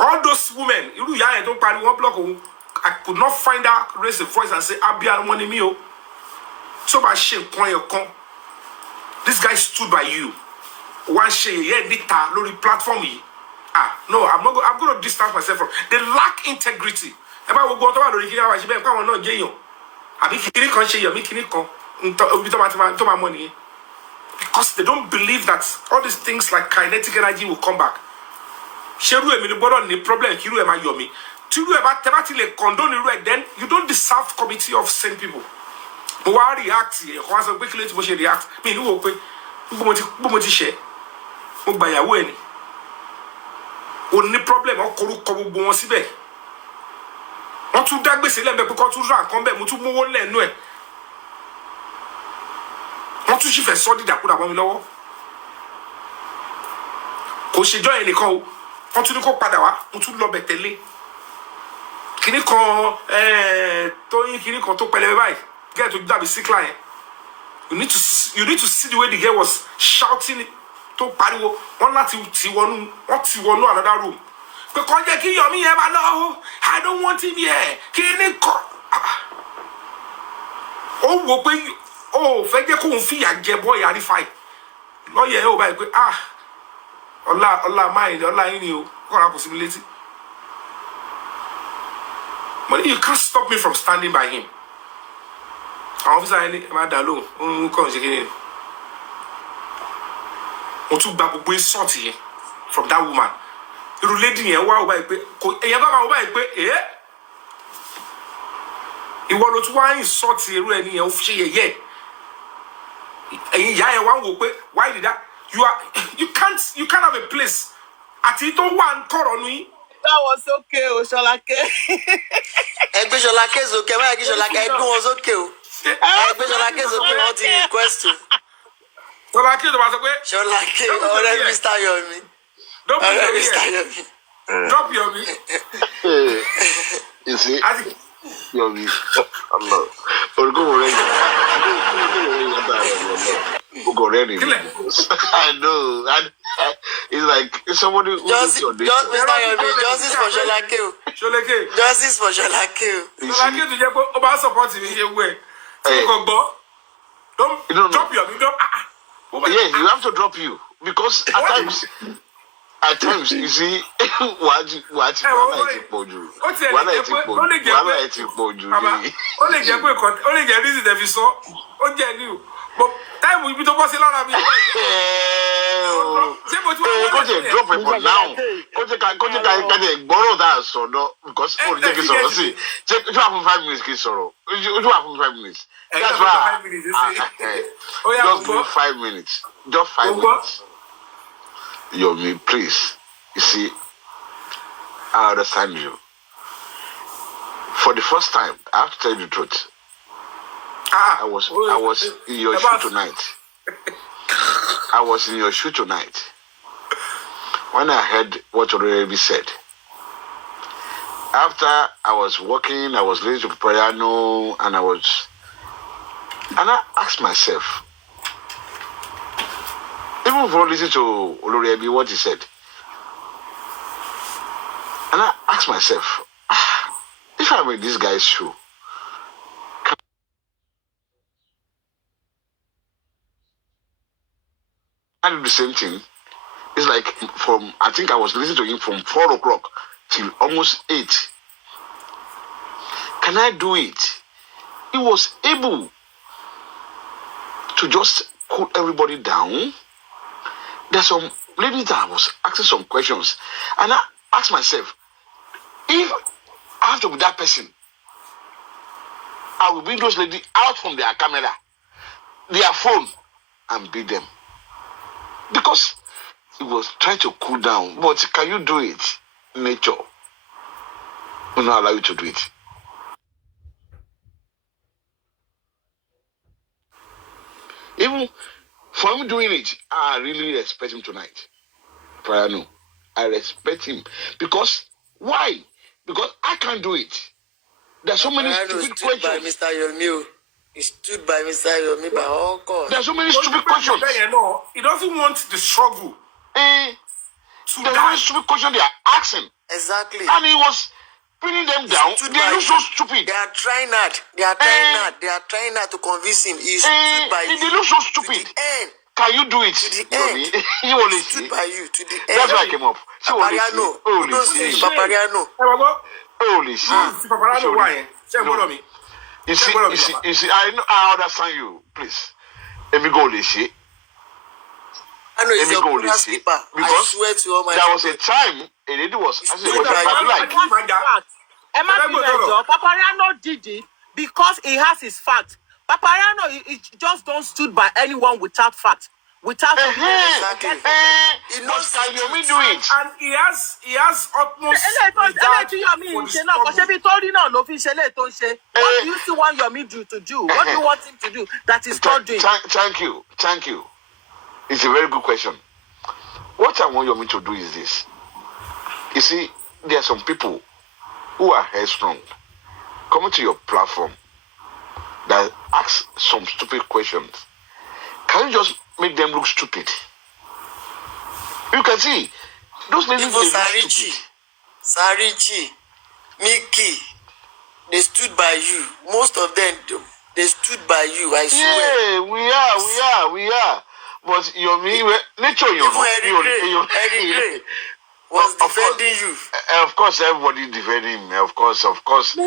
All those women irú ìyá yẹn tó ń pariwo wọ́n block òun I could not find her raise a voice and say abia wọn ni mí o tí o bá ṣe nǹkan ẹ̀ kan this guy stood by you wá ṣe yẹ̀yẹ́ níta lórí platform yìí no I'm going to distance myself from they lack integrity. Ẹ bá gbogbo ọtọ́ wà lórí kí ní àwọn àṣìbẹ́ káwọn náà jẹ́ èèyàn àbí kiri kan ṣe Yomi kiri kan obi tó máa mọ nìyẹn because they don't believe that all these things like kinetic energy will come back. Ṣerú èmi ni gbọ́dọ̀ ní problem kí irú ẹ̀ máa yọ mi tí irú ẹ̀ bá tẹ́ bá ti lè condone irú ẹ̀ then you don't deserve committee of sane people. Mo wá react ẹ̀kọ́ wá sọ pé kí ló ti mo ṣe react mi ní wo pé bó mo ti ṣe mo gbà ìyàwó ẹ̀ ni o ní problem ọkọ̀ orúkọ gbogbo wọn síbẹ̀ wọ́n tún dá gbèsè lẹ́m̀bẹ́ pé kọ́ tún rà nǹkan bẹ́ẹ̀ mo tún mówó lẹ́nu ẹ̀ wọ́n tún sì fẹ́ sọ́ dídàkúdà mọ́ mi lọ́wọ́ kò ṣèjọ́ yẹn nìkan o wọ́n tún ní kó padà wá mo tún lọ bẹ̀ tẹ́lẹ̀ kíní kan tóyìn kíní kan tó pẹlẹbẹ báyìí gẹ́gẹ́ tó dàbí síkìlà yẹn you need to see the way the girl was shouting tó pariwo wọ́n láti ti wọnú another room pé kọ́ jẹ́ kí Yomi yẹn máa lọ I don't want him here kí ni kọ́ ó wò pé ó fẹ́ jẹ́ kóun fìyà jẹ bọ́ọ̀yà àrífàì lọ́yẹ̀ ẹ̀ ò báyìí pé ọlá máìlì ọlá yín ni o kọ́ra kò sí mi létí but you can't stop me from standing by him àwọn ọ́fíìsà yẹn ní ẹ máa dà lóhùn ó ń kọ́ ọ̀hún ṣe kí ni mo tún gba gbogbo insult yẹn from that woman irú lady yẹn wá ọba yìí pé kò èyàn bá máa ọba yìí pé ìwọ ló tún wá insult irú ẹni yẹn ó fi ṣe yẹ̀yẹ́ ẹ̀yin ìyá yẹn wá ń wò pé why did that you can't have a place àti tó wà ń kọ̀rọ̀ nu yín. Báwo sókè o Ṣọlákẹ́. Ẹgbẹ́ Ṣọlákẹ́ sókè báyìí kí Ṣọlákẹ́ ẹgbẹ́ wọn sókè o ẹgbẹ́ Ṣọlákẹ́ sókè wọ́n ti request o. Ṣọlákẹ́ tó bá sọ pé. Ṣọlákẹ́ ọ̀rẹ́ Mr. Yomi. Ọ̀rẹ́ Mr. Yomi. Drop Yomi. You see, Yomi, I'm not. I know. It's like somebody who Justice for Ṣọlákẹ́. Justice for Ṣọlákẹ́. Ṣọlákẹ́ tó jẹ́ pé ó bá support mi ṣe wú ẹ̀. Tí kò gbọ́. Don't drop Yomi. Yes, you have to drop you because at times you see wàhálà ti pọ̀ jù. Wàhálà ti pọ̀ jù. Ó lè jẹ́ pé ó lè jẹ́ reason tẹ̀ fi sọ ó jẹ́ ní o but táìmù ibi tó bọ́ sí lára mi. Kó jẹ́ drop it for now kó jẹ́ ká jẹ́ gbọ́rọ̀ dáa sọ̀rọ̀ because ó lè jẹ́ kí sọ̀rọ̀ sí ojú wà fún 5 minutes kí sọ̀rọ̀ ojú wà fún 5 minutes. That's why just give 5 minutes. Just 5 minutes. Yomi, please. You see, I understand you. For the first time, I have to tell you the truth. I was in your shoe tonight. I was in your shoe tonight. When I heard what Orebi said, after I was walking, I was listening to piano, and I asked myself, even before listening to Oloribi, what he said, and I asked myself, if I'm in this guy's shoe, can I do the same thing? It's like from, I think I was listening to him from 4 o'clock till almost 8. Can I do it? He was able to just cool everybody down. There's some ladies that I was asking some questions, and I asked myself, if I have to be that person, I will bring those ladies out from their camera, their phone, and beat them. Because he was trying to cool down. But can you do it? Nature will not allow you to do it. Even for him doing it, I really respect him tonight. No, I respect him. Because why? Because I can't do it. There's so many stupid questions. By Mr. Yomi. He stood by Mr. Yomi by all God. There's so many stupid questions. No, he doesn't want the struggle. There's so many stupid questions they are asking. Exactly. And he was bringing them down. They look so stupid. They are trying hard. They are trying hard to convince him. He stood by you. They look so stupid. To the end. Can you do it? To the end. You only stood by you to the end. That's why I came up. Papariano. Papariano. Holy shit. Papariano, why? You see, I understand you. Please. Let me go, Lishi. I know it's your skipper. Because I swear to all my there was a time a lady was Papariano did it because he has his facts. Papariano he just don't stood by anyone without facts. Without he knows can Yomi do it. And he has utmost what do you still want Yomi to do? What do you want him to do that is not doing? Thank you. It's a very good question. What I want Yomi to do is this. You see, there are some people who are headstrong coming to your platform that ask some stupid questions. Can you just make them look stupid? You can see those ladies look stupid. Sarichi, Mickey, they stood by you. Most of them, they stood by you. I swear. Yeah, we are. But Yomi, nature, Eddie was defending you. Of course, everybody defending him. Of course. When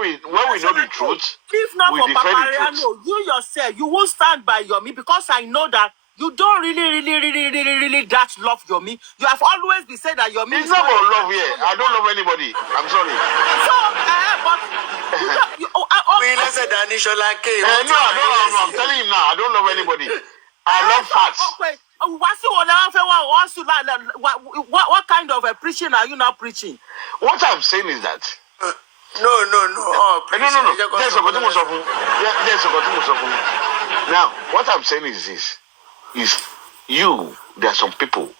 we know the truth, if not we for defend the truth. Papariano, you yourself, you won't stand by Yomi because I know that you don't really that love Yomi. You have always been saying that Yomi is not about love here. I don't love anybody. I'm sorry. So, but we said that Nishola K. No, I'm telling you now. I don't love anybody. I love facts. Okay. What kind of a preaching are you not preaching? What I'm saying is that no. Oh, now, what I'm saying is this: there are some people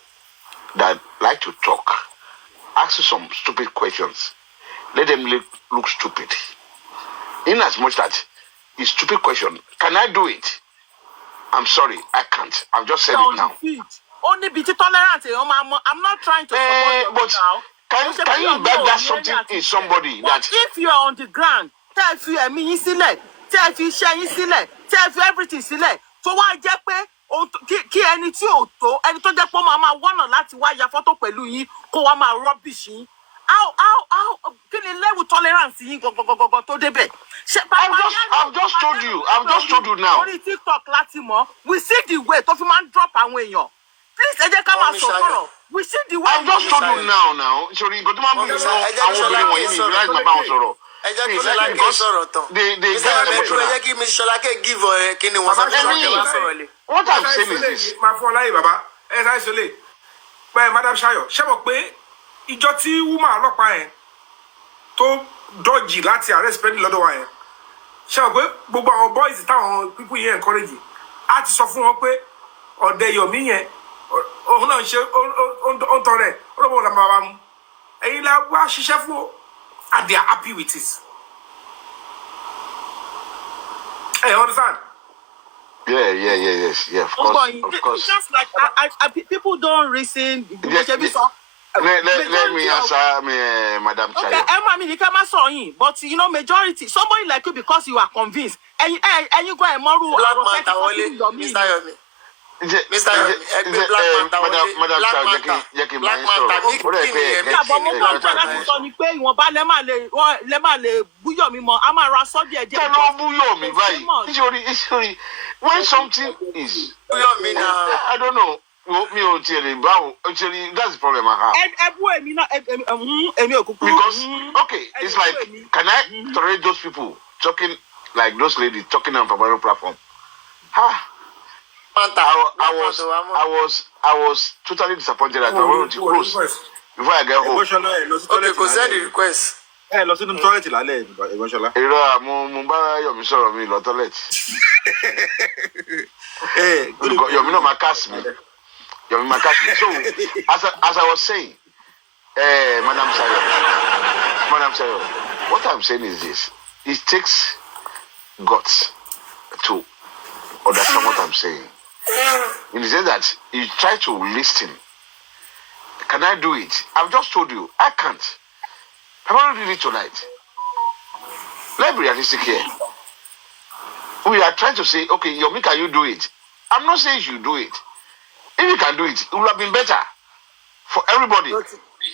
that like to talk, ask you some stupid questions, let them look stupid. In as much that it's stupid question, can I do it? I'm sorry, I can't. I've just said it now. Only be tolerant. I'm not trying to support you but now. Can you bet that something in somebody but that if you're on the ground, tell you tell you tell you everything select. So why kí ẹni tí ò tó ẹni tó jẹ́ pé máa wọ́nà láti wá ya fọ́tò pẹ̀lú yín kó wá máa rubbish yín. How kí ni level tolerance yín gogogogo tó débẹ̀? I've just told you now. Only TikTok láti mọ̀. We see the way tó fi máa ń drop àwọn èèyàn. Please ẹ jẹ́ ká máa sọ̀rọ̀. We see the way. I've just told you now. Sorry, nǹkan tó máa ń bí àwọn obìnrin wọ̀nyí ni ìbílẹ̀ ìgbà bá wọn sọ̀rọ̀. They get emotional. What I'm saying is this. Madam Shayo, ṣé mọ̀ pé ìjọ tí woman ọlọ́pàá yẹn tó dọ́jì láti arrest Penny lọ́dọ̀ wa yẹn ṣé mọ̀ pé gbogbo àwọn boys táwọn people yẹn encourage á ti sọ fún wọn pé ọ̀dẹ Yomi yẹn òun náà ṣe ó ń tọrẹ ó lọ́wọ́ la máa wá mú ẹ̀yin la wá ṣiṣẹ́ fún o and they are happy with it. Hey, understand? Yes, of course. It's just like people don't reason. Let me answer Madam Chayo. Okay, but you know, majority, somebody like you, because you are convinced, and you go and moral. Black man, Mr. Yomi. Mr. Madam Jackie, Black Manta, àbọ̀ mo kàn fẹ́ láti sọ ni pé ìwọ̀nba lẹ́ máa lè búyọ̀ mi mọ́ a máa ra sọ́ọ̀dì ẹ̀jẹ̀. Tell no búyọ̀ mi báyìí. Sorry. When something is, búyọ̀ mi náà. I don't know. Me ò tiẹ̀ lè bá o. Actually, that's the problem I have. ẹ bú èmi náà èmi ò kúkú. Because okay, it's like, can I tolerate those people talking like those ladies talking on Pablo platform? I was totally disappointed that I wanted to close before I get home. Okay, go send the request. Lọ sínú tọ́lẹ̀tì lálẹ́ ìmọ̀ṣọ́lá. Irọ́ mo bá Yomi sọ̀rọ̀ mi lọ tọ́lẹ̀tì. Yomi náà máa cast me. So as I was saying, Madam Sayo, what I'm saying is this: it takes guts to understand what I'm saying. In the sense that you try to listen. Can I do it? I've just told you I can't. I've already did it tonight. Let's be realistic here. We are trying to say, okay, Yomi, can you do it? I'm not saying you do it. If you can do it, it would have been better for everybody.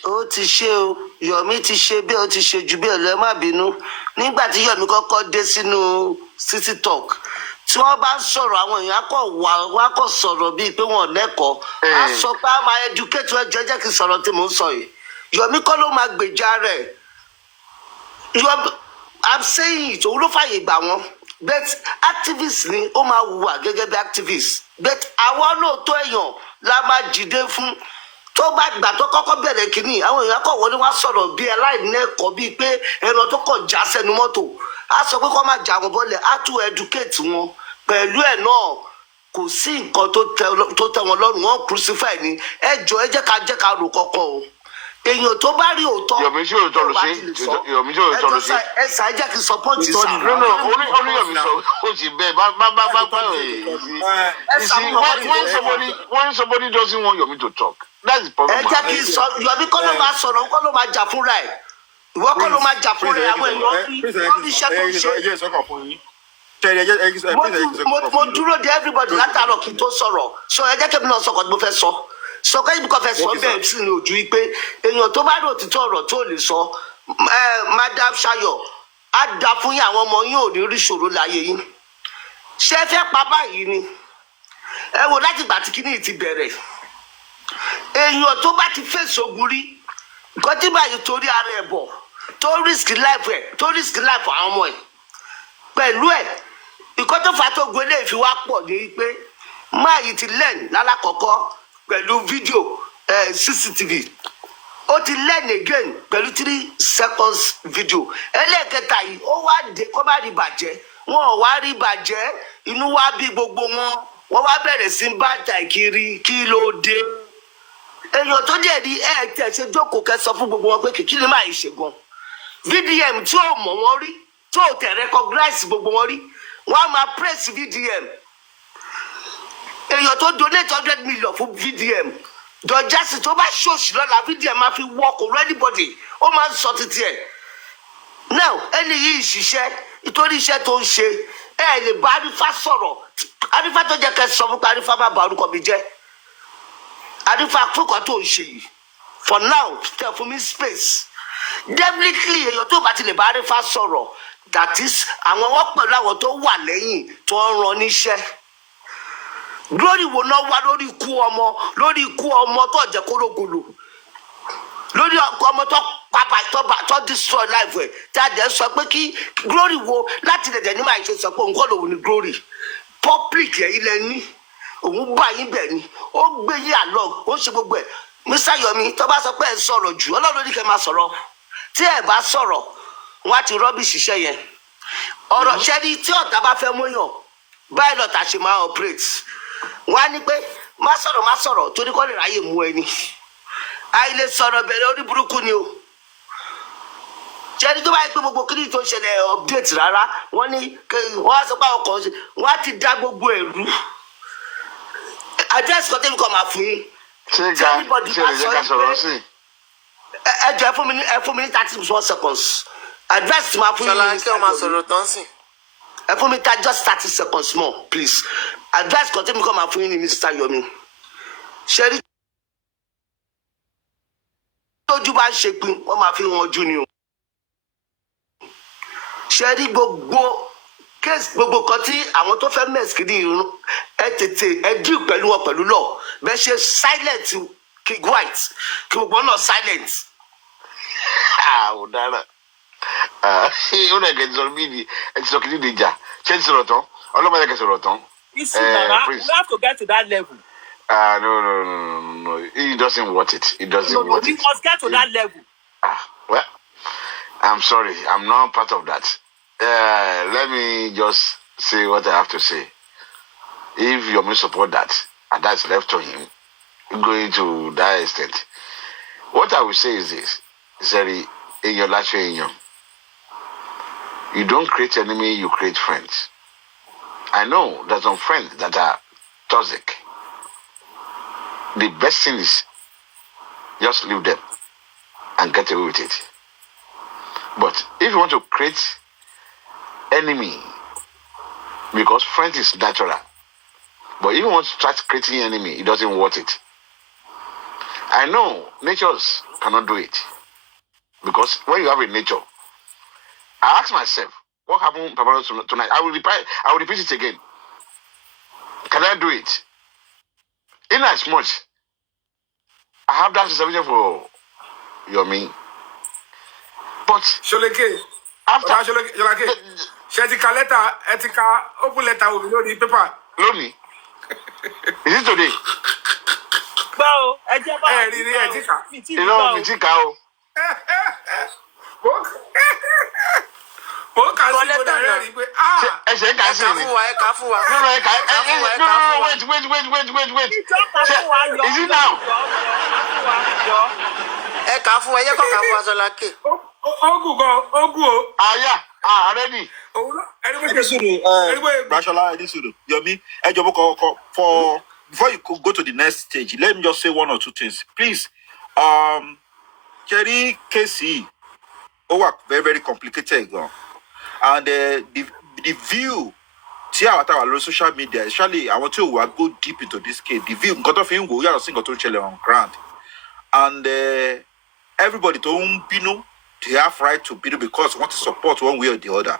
Ó ti ṣe o, Yomi ti ṣe bí ó ti ṣe jù bí ẹ má bínú. Nígbà tí Yomi kọ́kọ́ dé sínú City Talk, tí wọ́n bá ń sọ̀rọ̀ àwọn èèyàn wá kọ̀ sọ̀rọ̀ bíi pé wọ́n lẹ́kọ̀ọ́. A sọ pé a máa educate ẹjọ́ jẹ́ kí n sọ̀rọ̀ tí mò ń sọ yìí. Yomi kọ́ ló máa gbèjà rẹ̀. I'm saying it, òun ló fàyè gbà wọ́n. But activists ni ó máa hùwà gẹ́gẹ́ bí activists. But àwọn lóòótọ́ èèyàn la máa jìde fún. Tó bá gbà tó kọ́kọ́ bẹ̀rẹ̀ kínní àwọn èèyàn kọ̀ wọlé wá sọ̀rọ̀ bí aláìnẹ́kọ̀ọ́ bíi pé ẹran tó kọ̀ já sẹ́nu mọ́tò á sọ pé kó má jà wọ́n bọ́lẹ̀ á tún educate wọn pẹ̀lú ẹ̀ náà kò sí nǹkan tó tẹ́ wọn lọ́rùn wọn crucify ni ẹ jẹ́ ká rò kọ́kọ́ o èèyàn tó bá rí òótọ́ Yomi ṣe òótọ́ ló ṣe ẹ ṣáà jẹ́ kí support sá. No, only Yomi sọ ó sì bẹ́ẹ̀ bá when somebody doesn't want Yomi to talk, that's the problem. Ẹ jẹ́ kí Yomi kọ́ ló máa sọ̀rọ̀ kọ́ ló máa jà fúnra ẹ̀ ìwọ kọ́ ló máa jà fúnra ẹ̀ àwọn èèyàn wọ́n fi iṣẹ́ tó ṣe. Mo dúró de everybody látàárọ̀ kí n tó sọ̀rọ̀ so ẹ jẹ́ kí mi náà sọ̀kọ̀ tí mo fẹ́ sọ sọ̀kọ̀ ibi kan fẹ́ sọ bẹ́ẹ̀ sí ni ojú pé èèyàn tó bá rí òtítọ́ ọ̀rọ̀ tó lè sọ Madam Sayo á da fún yín àwọn ọmọ yín ò ní rí ṣòro láyé yín ṣé fẹ́ pa báyìí ni ẹ wo láti gbà tí kíní ti bẹ̀rẹ̀ èèyàn tó bá ti fèsì ogun rí nǹkan tí báyìí torí ara ẹ̀ bọ̀ tó risk life àwọn ọmọ ẹ̀ pẹ̀lú ẹ̀ nǹkan tó fà tó gbélé ìfi wá pọ̀ ní pé máa yìí ti learn lálákọ̀ọ́kọ́ pẹ̀lú fídíò CCTV ó ti learn again pẹ̀lú 3 seconds video ẹlẹ́ẹ̀kẹta yìí ó wá dé kó má rí bàjẹ́ wọn ò wá rí bàjẹ́ inú wá bí gbogbo wọn wá bẹ̀rẹ̀ sí bàtà ìkiri kí ló dé èèyàn tó dẹ̀ rí tẹ̀ ṣe jókòó kẹ́ sọ fún gbogbo wọn pé kí ni máa ṣe gan VDM tí ò mọ̀ wọ́n rí tí ò tẹ̀ recognize gbogbo wọn rí wọ́n á máa praise VDM èèyàn tó donate 100 million fún VDM dọjásì tó bá ṣòṣì lọ́la VDM máa fi wọ́kọ̀ anybody ó máa ń sọ títí ẹ̀ now ẹni yìí ṣiṣẹ́ nítorí iṣẹ́ tó ń ṣe ẹ lè bá arífá sọ̀rọ̀ arífá tó jẹ́ kẹ́ sọ fún pé arífá má bà orúkọ mi jẹ́ arífá fúnkọ́ tó ń ṣe yìí for now tẹ̀ fún mi space definitely èèyàn tó bá ti lè bá arífá sọ̀rọ̀ that is àwọn wọ́n pẹ̀lú àwọn tó wà lẹ́yìn tó ń ran níṣẹ́ glory wo náà wá lórí ikú ọmọ tó jẹ́ kórógolo lórí ọmọ tó pàpà tó destroy life ẹ̀ tí a jẹ́ sọ pé kí glory wo láti lè dẹ̀ ní máa ṣe sọ pé òun kọ́ lòun ní glory public ẹ̀ ilẹ̀ ní òun bá yín bẹ̀ ni ó gbé yín àlọ́ ó ṣe gbogbo ẹ̀ Mr. Yomi tó bá sọ pé ẹ̀ ń sọ̀rọ̀ jù Ọlọ́run ní kẹ́ máa sọ̀rọ̀ tí ẹ̀ bá sọ̀rọ̀ wọ́n á ti rọ́bìṣì iṣẹ́ yẹn ọ̀rọ̀ ṣẹ́ni tí ọ̀tá bá fẹ́ múyàn báyìí lọ́tà ṣe máa operate wọ́n á ní pé má sọ̀rọ̀ torí kọ́ lè ráyè mú ẹni àìlè sọ̀rọ̀ bẹ̀rẹ̀ orí burúkú ni o ṣẹ́ni tó bá yẹ pé gbogbo kíni tó ń ṣẹlẹ̀ update rárá wọ́n ní wọ́n á sọ pé àwọn kan ṣe wọ́n á ti dá gbogbo ẹ̀rú address kan tẹ́lẹ̀ kan máa fún yín ṣé ká sọ̀rọ̀ sí ẹ jọ ẹ fún mi ní 30 seconds address máa fún yín. ṣọlá kí ọ máa sọ̀rọ̀ tán sí. For me, just 30 seconds more, please. Advice continue come and phone Mr. Yomi. Sherry, told you about shaping what my feeling on junior. Sherry, go. Case gbogbo kan tí àwọn tó fẹ́ mess kìíní irun ẹ deal pẹ̀lú wọn pẹ̀lú law bẹ́ẹ̀ ṣe silent King White kí gbogbo náà silent. Ọ̀daràn ó dẹ̀ kẹ́ sọ̀rọ̀ mí ni ẹ ti sọ kìíní ní ìjà ṣé ti sọ̀rọ̀ tán ọlọ́mọdé kẹ́ sọ̀rọ̀ tán. You see, Nana, we have to get to that level. No. It doesn't want it. It doesn't want it. We must get to that level. Well, I'm sorry. I'm not part of that. Let me just say what I have to say. If you may support that, and that's left to him, going to that extent, what I will say is this: Sorry, in your last union, you don't create enemy, you create friends. I know there's some friends that are toxic. The best thing is just leave them and get away with it. But if you want to create enemy, because friend is natural, but if you want to start creating enemy, it doesn't worth it. I know natures cannot do it, because when you have a nature, I ask myself, what happened tonight? I will repeat it again. Can I do it? In as much, I have that reservation for Yomi, but Sholeke, after Sholeke, Shetika letter, Etika, open letter will be on the paper. Lonely. Is it today? Well, You know, Mitika. Mo kà sí mo dẹ̀ rẹ́rìn pé ẹsẹ̀ ń kà sí ni. Ẹ̀ka fún wa. No, wait. Is it now? Ẹ̀ka fún wa, ẹ̀yẹ́ kọ̀ọ̀kan fún wa Sọlákè. ogun o. Ready. Brashola, Yomi, for before you go to the next stage, let me just say one or two things, please. Jerry KC, very, very complicated, and the view. See our social media, especially I want to go deep into this case. The view, got of him go, you are seeing on ground, and everybody don't they have right to binu because want to support one way or the other.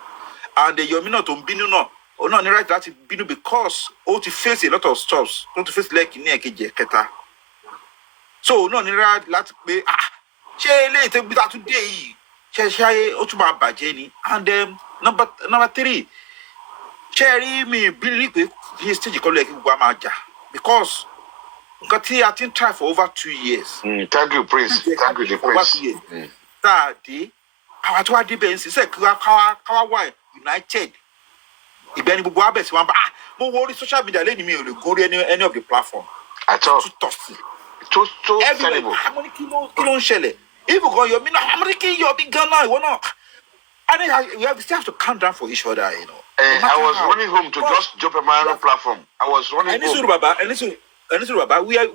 And Yomi not on binu no, or not right that binu because to face a lot of stuff, to face like in keta. So no right that be she later be that today. She otuma bajeni and number 3. Cherry me believe he stage collect Guamaja because I think try for over 2 years. Thank you, Prince. Thank you, the Prince. Daddy, our 2 debates is a Kawa United. If any Buabes one, but worry social media, let me go any of the platform. At all. Too tough. Too terrible. How many kilo shell? If you go, you mean how many kilo you big Ghana? You know. And we have to calm down for each other, you know. I was running home to just jump on my own platform. I was running home.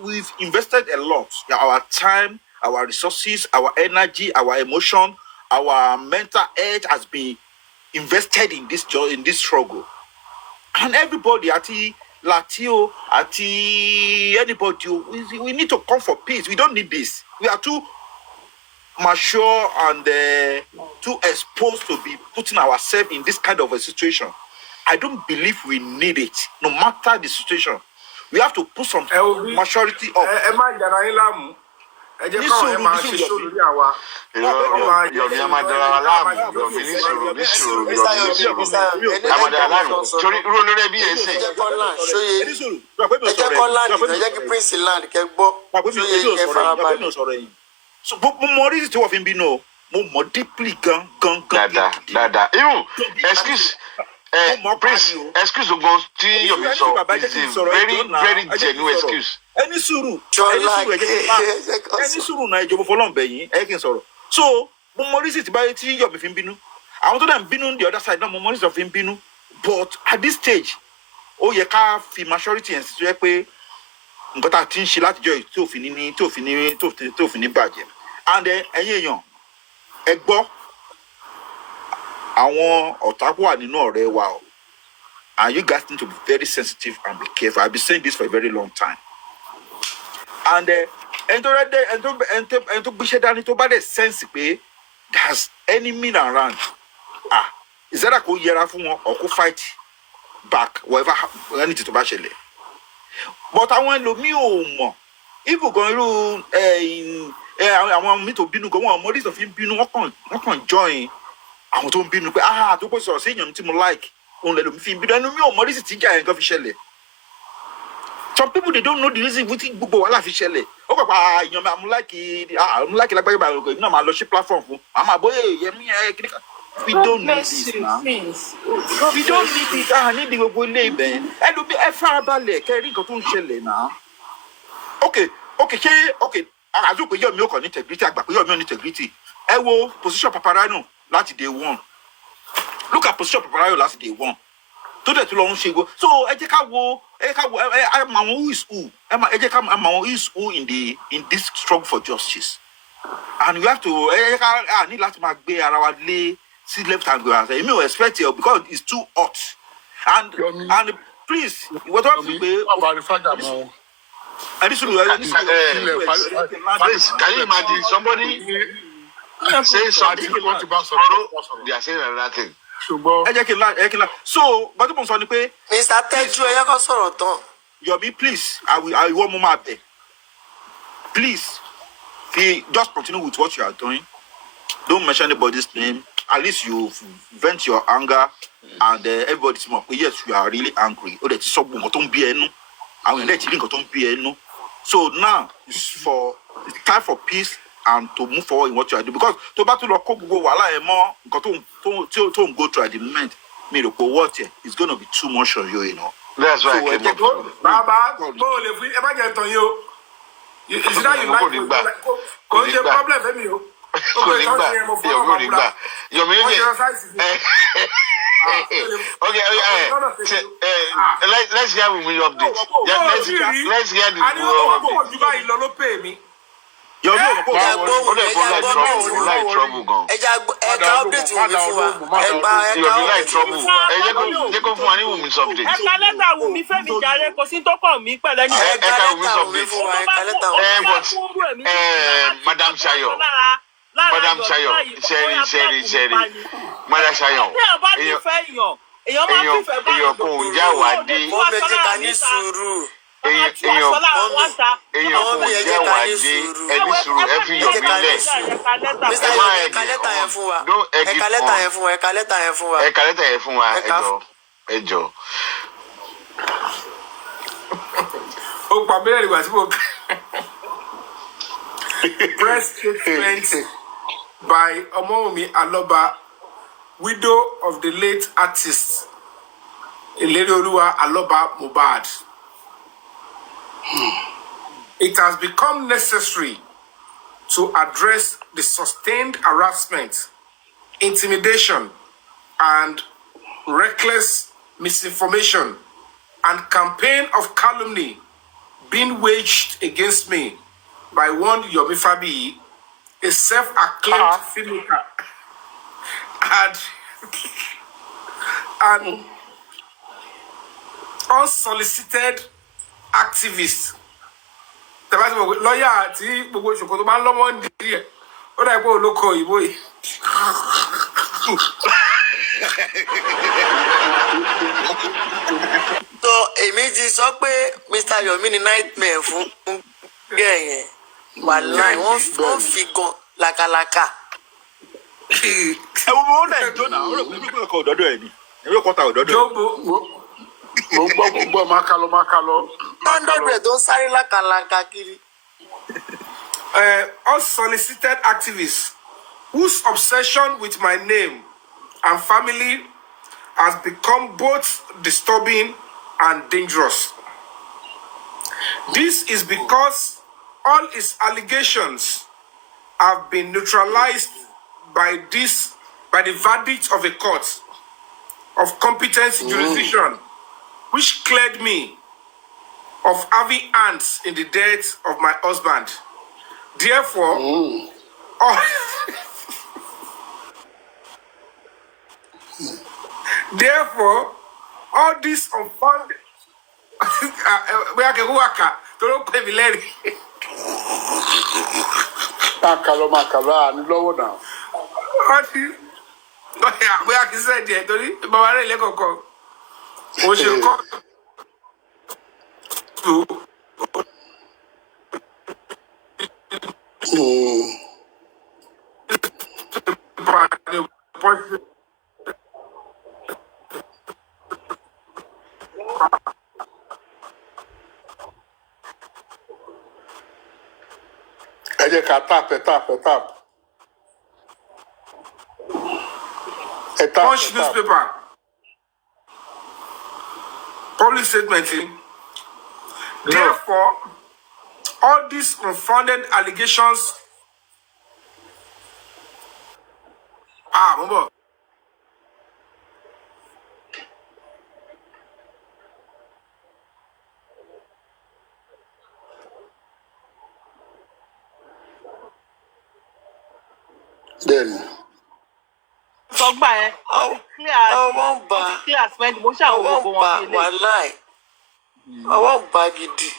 We've invested a lot. Our time, our resources, our energy, our emotion, our mental health has been invested in this struggle. And everybody, Latio, anybody, we need to come for peace. We don't need this. We are too mature and too exposed to be putting ourselves in this kind of a situation. I don't believe we need it, no matter the situation. We have to put some maturity up. So, but more is to have him be no more deeply gang. Dada. Excuse. Please, excuse me, Yomi. So it's a very genuine excuse. Any suru na job for long beyin sorrow. So, more is it by Yomi Fimbinu. I want to them binu the other side, no more is of him binu. But at this stage, you can't feel maturity and situation. But I think she like joy to fini badge. And then young egbo àwọn ọ̀tá wà nínú ọ̀rẹ́ wa o And you guys need to be very sensitive and be careful. I've been saying this for a very long time. And sense there's enemy around. Is that a cool year or could fight back whatever anything to bash? But I want to me if we're going to I want me to be no go on models of him being not join. I want to be no to go so saying you like only the film, but I know me models teacher and officially. Some people they don't know the reason we think Google officially. Oh, you know, I'm like no, my lordship platform. I'm a boy, we don't need this now. We don't need it. I need to go labor. And to be a far ballet, carrying a tune shell now. Okay. I do your milk on integrity, but your integrity. I will position Paparano last day one. Look at position Paparano last day one. To that long she go. So I take I'm who is who. I'm who in this struggle for justice. And we have to I need to make our lay see left and go and say, you expect it because it's too hot. And please, whatever you about the fact that please, can you imagine somebody saying something tomorrow? They are saying another thing. So, but Mr. Teju, Yomi, please, I want more there. Please, just continue with what you are doing. Don't mention anybody's name. At least you vent your anger and everybody's more. Yes, you are really angry. Oh, that's so so now it's time for peace and to move forward in what you are doing. Because to battle go more to go through at the moment. It's going to be too much on you, you know. That's why I came up. Baba, if we ever get on you, is that you like problem for me? Let's hear Wumi update. Let's hear the update. Madam Shayo, Sherry. Madam Shayo. Press statement by Omowunmi Aloba, widow of the late artist Aloba Mohbad. It has become necessary to address the sustained harassment, intimidation, and reckless misinformation and campaign of calumny being waged against me by one Yomi Fabiyi, a self-acclaimed filmmaker and unsolicited activist. Lawyer àti gbogbo ìṣòkò tó máa ń lọ́wọ́ ń di ẹ̀ ó dà pé olóko òyìnbó yìí. So èmi ti sọ pé Mr. Yomi ni nightmare fún gẹ̀yẹn wàláì wọ́n fi gan làkàlàkà. Ẹ wo mo náà jó náà ó rò pé nígbà kan òdòdó ẹ̀ ni ẹ̀rọ kọ́ta òdòdó ẹ̀. Mo gbọ́ máa ká lọ. Hundred tó ń sáré làkàlàkà kiri. Unsolicited activists whose obsession with my name and family has become both disturbing and dangerous. This is because all his allegations have been neutralized by the verdict of a court of competent jurisdiction, which cleared me of having hands in the death of my husband. Therefore, all this unfounded. Bóyá kẹ́kọ̀ọ́ wà ká tó ló pè mí lẹ́rìí. Máa kàlọ́ àní lọ́wọ́ náà. All this bóyá kì í sẹ́ẹ̀dì ẹ̀ torí bàbá rẹ̀ lẹ́kọ̀ọ̀kan. Mo ṣe kọ́ tó. Ẹ jẹ́ ká tap. Punch newspaper. Public statement. Therefore, all these unfounded allegations. Mumbo. Then. Sọgbà ẹ, clear spend, mo ṣe àwọn gbogbo wọn sí ilé. Wàláì, ọwọ́ gbà gidi.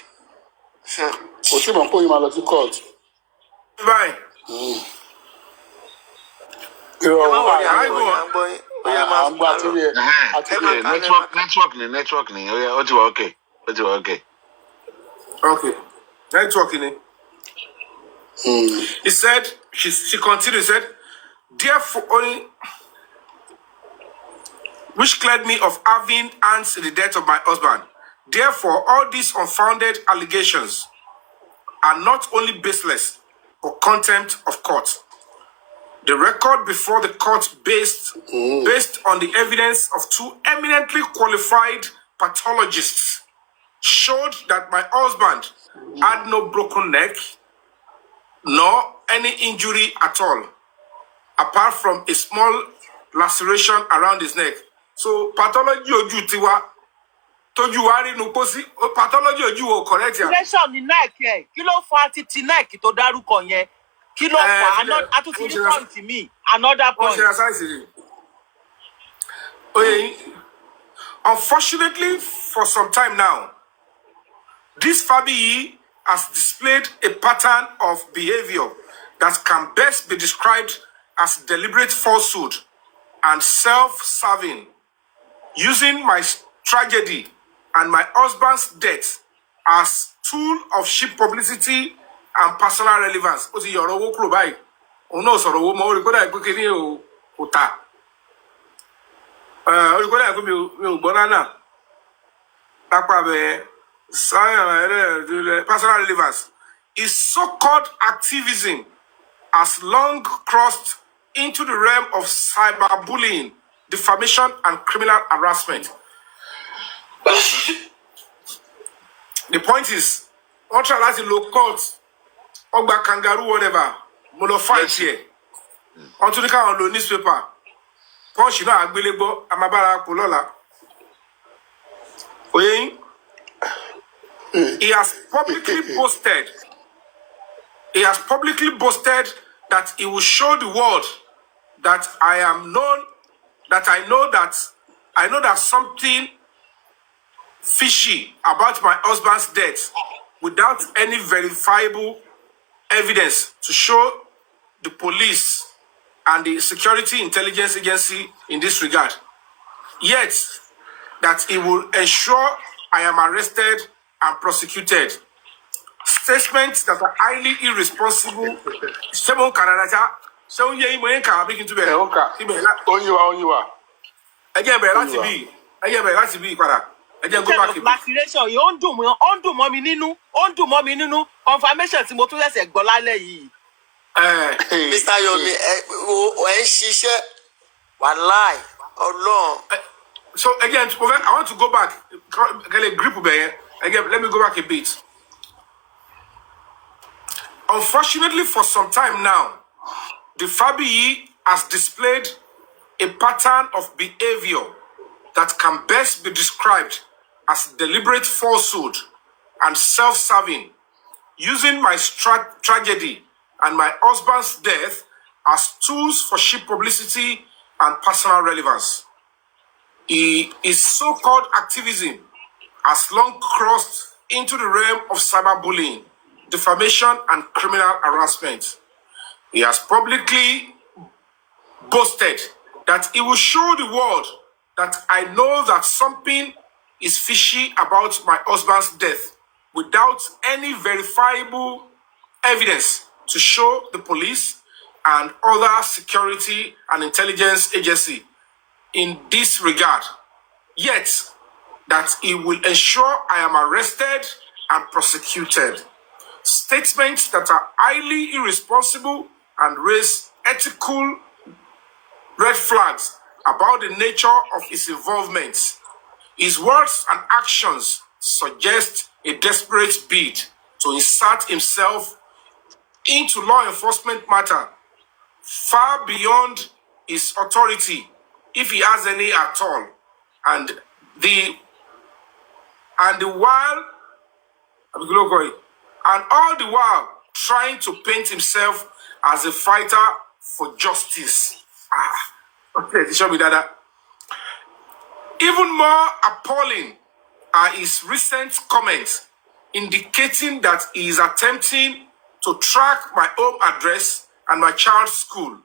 Kò sí mọ̀ pé yín máa lọ sí court. Bye. Irọ́ Ẹ má wọlé wà àwọn èèyàn gbọ́ yín. Ó yẹ máa ń gbọ́ àtúnyẹ. Network ni. Ó ti wà okay. Okay. Network in it. He said, she continued, said, therefore, only which cleared me of having hands in the death of my husband. Therefore, all these unfounded allegations are not only baseless, but contempt of court. The record before the court based on the evidence of two eminently qualified pathologists showed that my husband had no broken neck, nor any injury at all, apart from a small laceration around his neck. So pathology ojú tiwa tójú wa rí nu pósí pathology ojú wo correct ya. Laceration ní neck ẹ̀ kí ló fa títí neck tó dárúkọ yẹn kí ló fa àtúntì ní point mi another point. Unfortunately, for some time now, this fabiyi has displayed a pattern of behavior that can best be described as deliberate falsehood and self-serving, using my tragedy and my husband's death as tool of cheap publicity and personal relevance. Ó ti yọ̀rọ̀ owó kúrò báyìí. Òun náà sọ̀rọ̀ owó mọ́ orí kódà ìpín kìíní ò tà. Orí kódà ìpín mi ò gbọ́ náà. Pápá bẹ́ẹ̀. Personal relevance. His so-called activism has long crossed into the realm of cyberbullying, defamation, and criminal harassment. The point is, what try to low court, Ogba kangaroo, whatever, mono fight here. Onto the kind of newspaper. Punch, you know, Agbilebo, Amabara Pulola. Oye. He has publicly boasted that he will show the world that I know that something fishy about my husband's death without any verifiable evidence to show the police and the security intelligence agency in this regard. Yet, that he will ensure I am arrested and prosecuted. Statements that are highly irresponsible. Seven Canada, seven years in Canada, to be Onyiwa. Again, láti bí padà. Again, go back. Vaccination yìí ó ń dùn mọ́ mi nínú confirmation tí mo tún ṣẹ̀ṣẹ̀ gbọ́ lálẹ́ yìí. Mr. Yomi, ẹ ń ṣiṣẹ́ wàláì Ọlọ́run. So again, I want to go back. Again, let me go back a bit. Unfortunately, for some time now, the fabiyi has displayed a pattern of behavior that can best be described as deliberate falsehood and self-serving, using my tragedy and my husband's death as tools for cheap publicity and personal relevance. His so-called activism has long crossed into the realm of cyberbullying, defamation, and criminal harassment. He has publicly boasted that he will show the world that I know that something is fishy about my husband's death without any verifiable evidence to show the police and other security and intelligence agency in this regard. Yet, that he will ensure I am arrested and prosecuted. Statements that are highly irresponsible and raise ethical red flags about the nature of his involvement. His words and actions suggest a desperate bid to insert himself into law enforcement matter far beyond his authority, if he has any at all, and all the while trying to paint himself as a fighter for justice. Okay, show me that. Even more appalling are his recent comments indicating that he is attempting to track my home address and my child's school.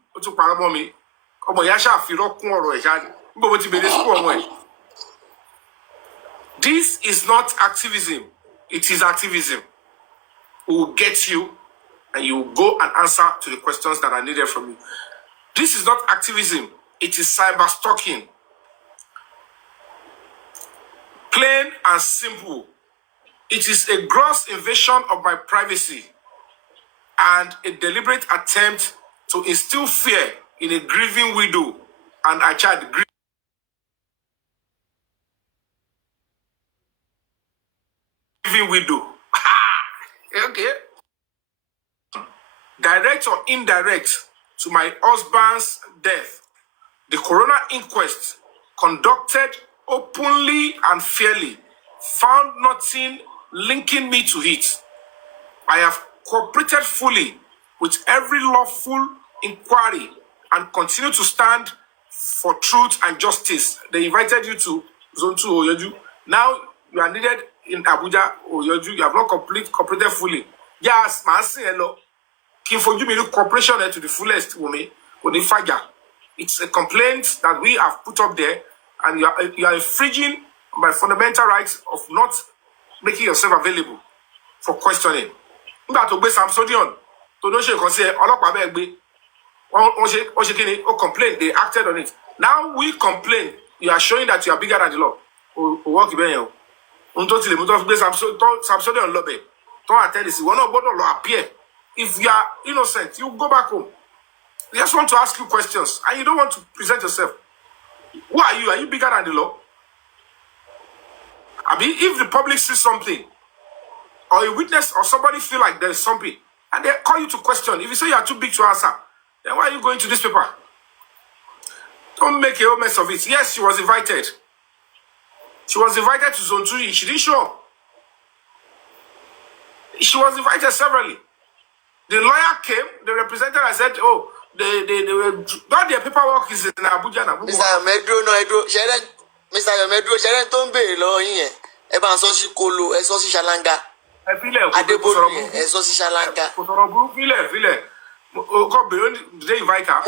This is not activism, it is activism. We will get you and you will go and answer to the questions that are needed from you. This is not activism, it is cyber stalking. Plain and simple. It is a gross invasion of my privacy and a deliberate attempt to instill fear in a grieving widow and a child. Grieving widow. Okay. Direct or indirect to my husband's death. The coroner inquest conducted openly and fairly found nothing linking me to it. I have cooperated fully with every lawful inquiry and continue to stand for truth and justice. They invited you to Zone 2 Oyoju. Now you are needed in Abuja Oyoju. You have not cooperated fully. Yes, man, say hello. Can forgive me the cooperation to the fullest, Womi. It's a complaint that we have put up there, and you are infringing my fundamental rights of not making yourself available for questioning. To be Samsonian, to no shake or say, complain, they acted on it. Now we complain, you are showing that you are bigger than the law. Samsonian lobby. Don't attend this. We're not going to appear. If you are innocent, you go back home. They just want to ask you questions, and you don't want to present yourself. Who are you? Are you bigger than the law? I mean, if the public sees something, or a witness or somebody feel like there is something, and they call you to question, if you say you are too big to answer, then why are you going to this paper? Don't make a whole mess of it. Yes, she was invited. She was invited to Zone 2. She didn't show up. She was invited severally. The lawyer came, the representative and said, oh, they were, not their paperwork is in Abuja. Mr. Medro, no, Mr. Medro, Sharon Tombe, lawyer, Eban Sosi Kolo, Sosi Shalanga. Adebolu, Sosi Shalanga. They invite her.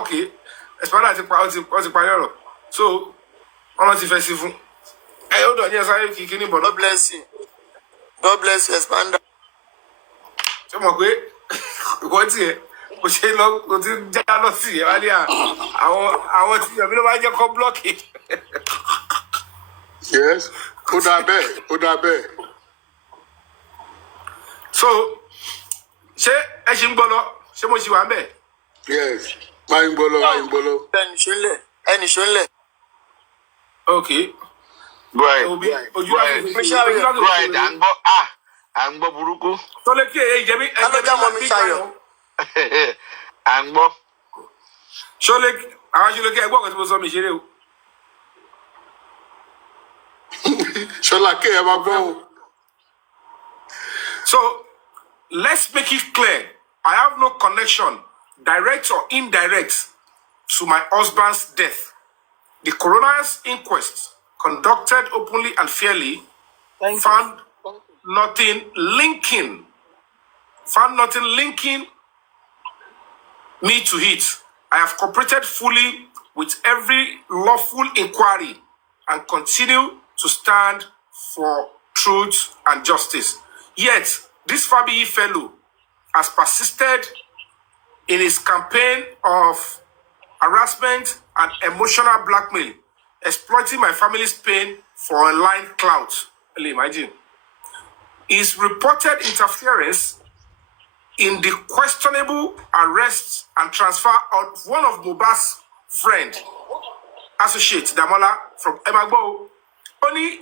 Okay. So, God bless you. God bless you, Expander. What's here? Which is not going to jealousy. I want to block it. Yes. Odabe. So, say, Yes. Bolo. Okay. Right. Angbo buruku. So let's say, Angbo. So I want you to look at what was on Michelle. Shola K, ẹ máa gbọ́ o. So let's make it clear. I have no connection, direct or indirect, to my husband's death. The coroner's inquest, conducted openly and fairly, found nothing linking me to it. I have cooperated fully with every lawful inquiry and continue to stand for truth and justice. Yet, this fabiyi fellow has persisted in his campaign of harassment and emotional blackmail, exploiting my family's pain for online clout. Imagine. His reported interference in the questionable arrest and transfer of one of Mohbad's friend, associate Damola from Emagbo, only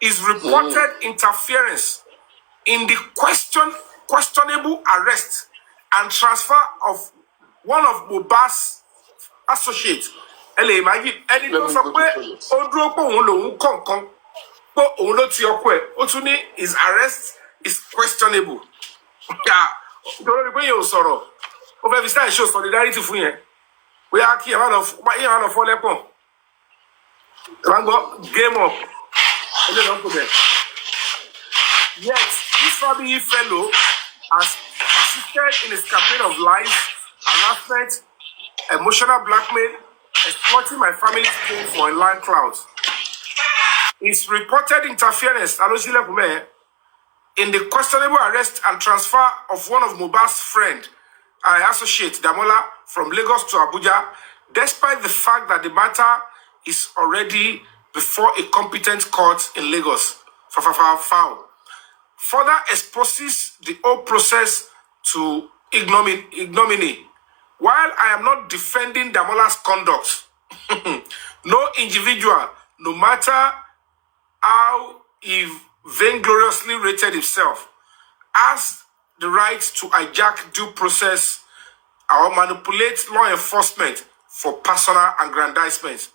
his reported interference in the questionable arrest and transfer of one of Mohbad's associates. Imagine, ẹni tó sọ pé ó dúró pé òun lòun kọ̀ọ̀kan pé òun ló ti ọkọ ẹ̀, ó tún ní his arrest is questionable. Nítorí pé yóò sọ̀rọ̀, ó fẹ́ fi style show solidarity fún yẹn. Bóyá kí ẹ má lọ fọ́ lẹ́pọ̀n. Ẹ máa ń gbọ́ game up. Ẹlẹ́ ló ń pè bẹ́ẹ̀. Yet, this fabiyi fellow has persisted in his campaign of lies, harassment, emotional blackmail, exploiting my family's pain for online clouds. His reported interference in the questionable arrest and transfer of one of Mohbad's friend, associate Damola from Lagos to Abuja, despite the fact that the matter is already before a competent court in Lagos. Further exposes the whole process to ignominy. While I am not defending Damola's conduct, no individual, no matter how he vaingloriously rated himself, has the right to hijack due process or manipulate law enforcement for personal aggrandizement.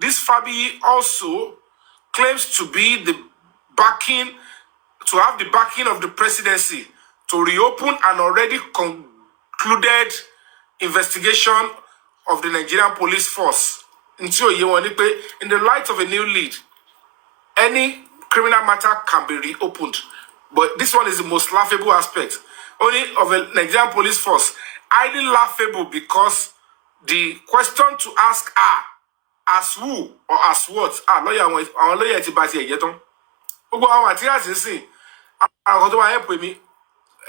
This fabiyi also claims to have the backing of the presidency to reopen an already concluded investigation of the Nigerian police force. In the light of a new lead, any criminal matter can be reopened. But this one is the most laughable aspect. Only of a Nigerian police force. Highly laughable because the question to ask are, as who or as what? Lawyer ti ba ti eje ton. Gbogbo àwọn materials nsin. Àwọn tó wá help me.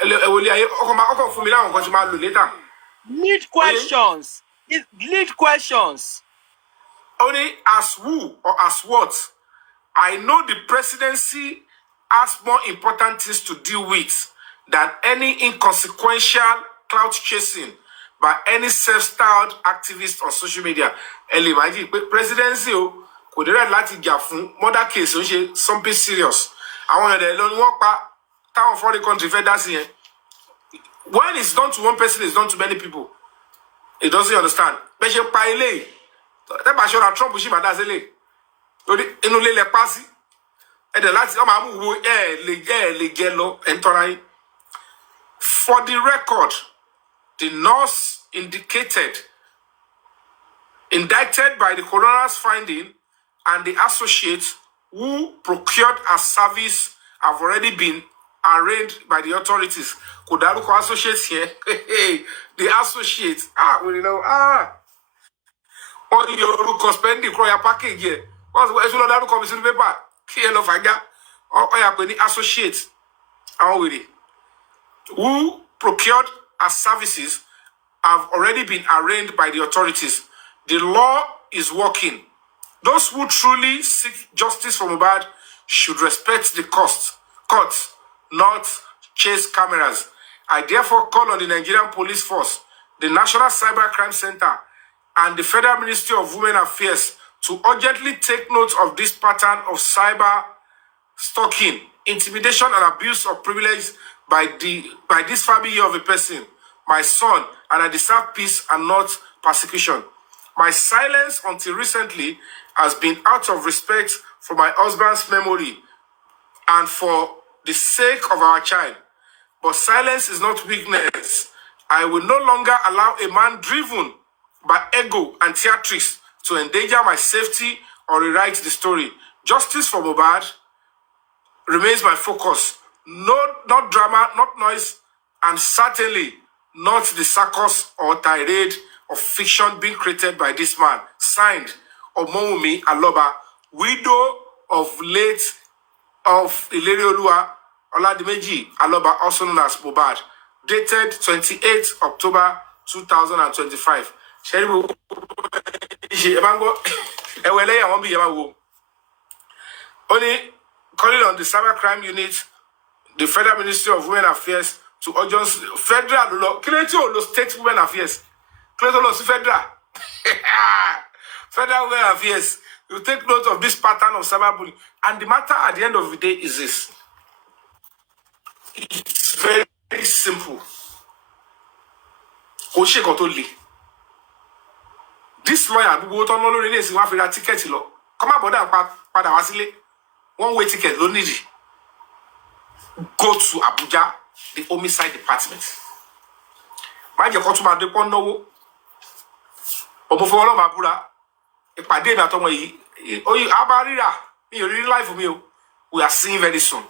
Ewole aye ọkọ fún mi láwọn nǹkan tí máa lò later. Lead questions. Lead questions. Only as who or as what? I know the presidency has more important things to deal with than any inconsequential clout chasing by any self-styled activist on social media. Imagine, presidency could read láti jà fún murder case something serious. Àwọn èèyàn ló ní wọ́n pa táwọn foreign country fẹ́ dá sí yẹn. When it's done to one person, it's done to many people. It doesn't understand. Bẹ́ẹ̀ ṣe pa eléyìí. Tẹ́bà ṣọ́ra Trump ṣì máa dá sí eléyìí. Torí inú ilé lẹ pa sí. Ẹ̀dẹ̀ láti ọmọ àmúwo lè jẹ lọ ẹ̀ńtọ́ra yín. For the record, the nurse indicted by the coroner's finding and the associates who procured her service have already been arraigned by the authorities. Kodaruko associates here. The associates. What you spending your package here? What's what Daruko comes in the paper? Kill of Aga. Or the associates. Who procured her services have already been arraigned by the authorities. The law is working. Those who truly seek justice for Mohbad should respect the courts, not chase cameras. I therefore call on the Nigerian Police Force, the National Cyber Crime Center, and the Federal Ministry of Women Affairs to urgently take note of this pattern of cyber stalking, intimidation, and abuse of privilege by this fabiyi of a person, my son, and I deserve peace and not persecution. My silence until recently has been out of respect for my husband's memory and for the sake of our child. But silence is not weakness. I will no longer allow a man driven by ego and theatrics to endanger my safety or rewrite the story. Justice for Mohbad remains my focus. No, not drama, not noise, and certainly not the circus or tirade of fiction being created by this man. Signed, Omowunmi Aloba, widow of late of Ilerioluwa Oladimeji Aloba, also known as Mohbad, dated 28 October 2025. Only calling on the cybercrime unit, the Federal Ministry of Women Affairs to urgence federal law. Kileto lo state women affairs. Kileto lo federal. Federal Women Affairs. You take note of this pattern of cyberbullying. And the matter at the end of the day is this. It's very, very simple. This lawyer, we don't know the name, we have a ticket. Come on, brother, one-way ticket, don't need it. Go to Abuja, the homicide department. My dear customer, they don't know. Omofolo Mabula, a pade na tomo yi. Oyi abarira, you real life for me. We are seeing very soon.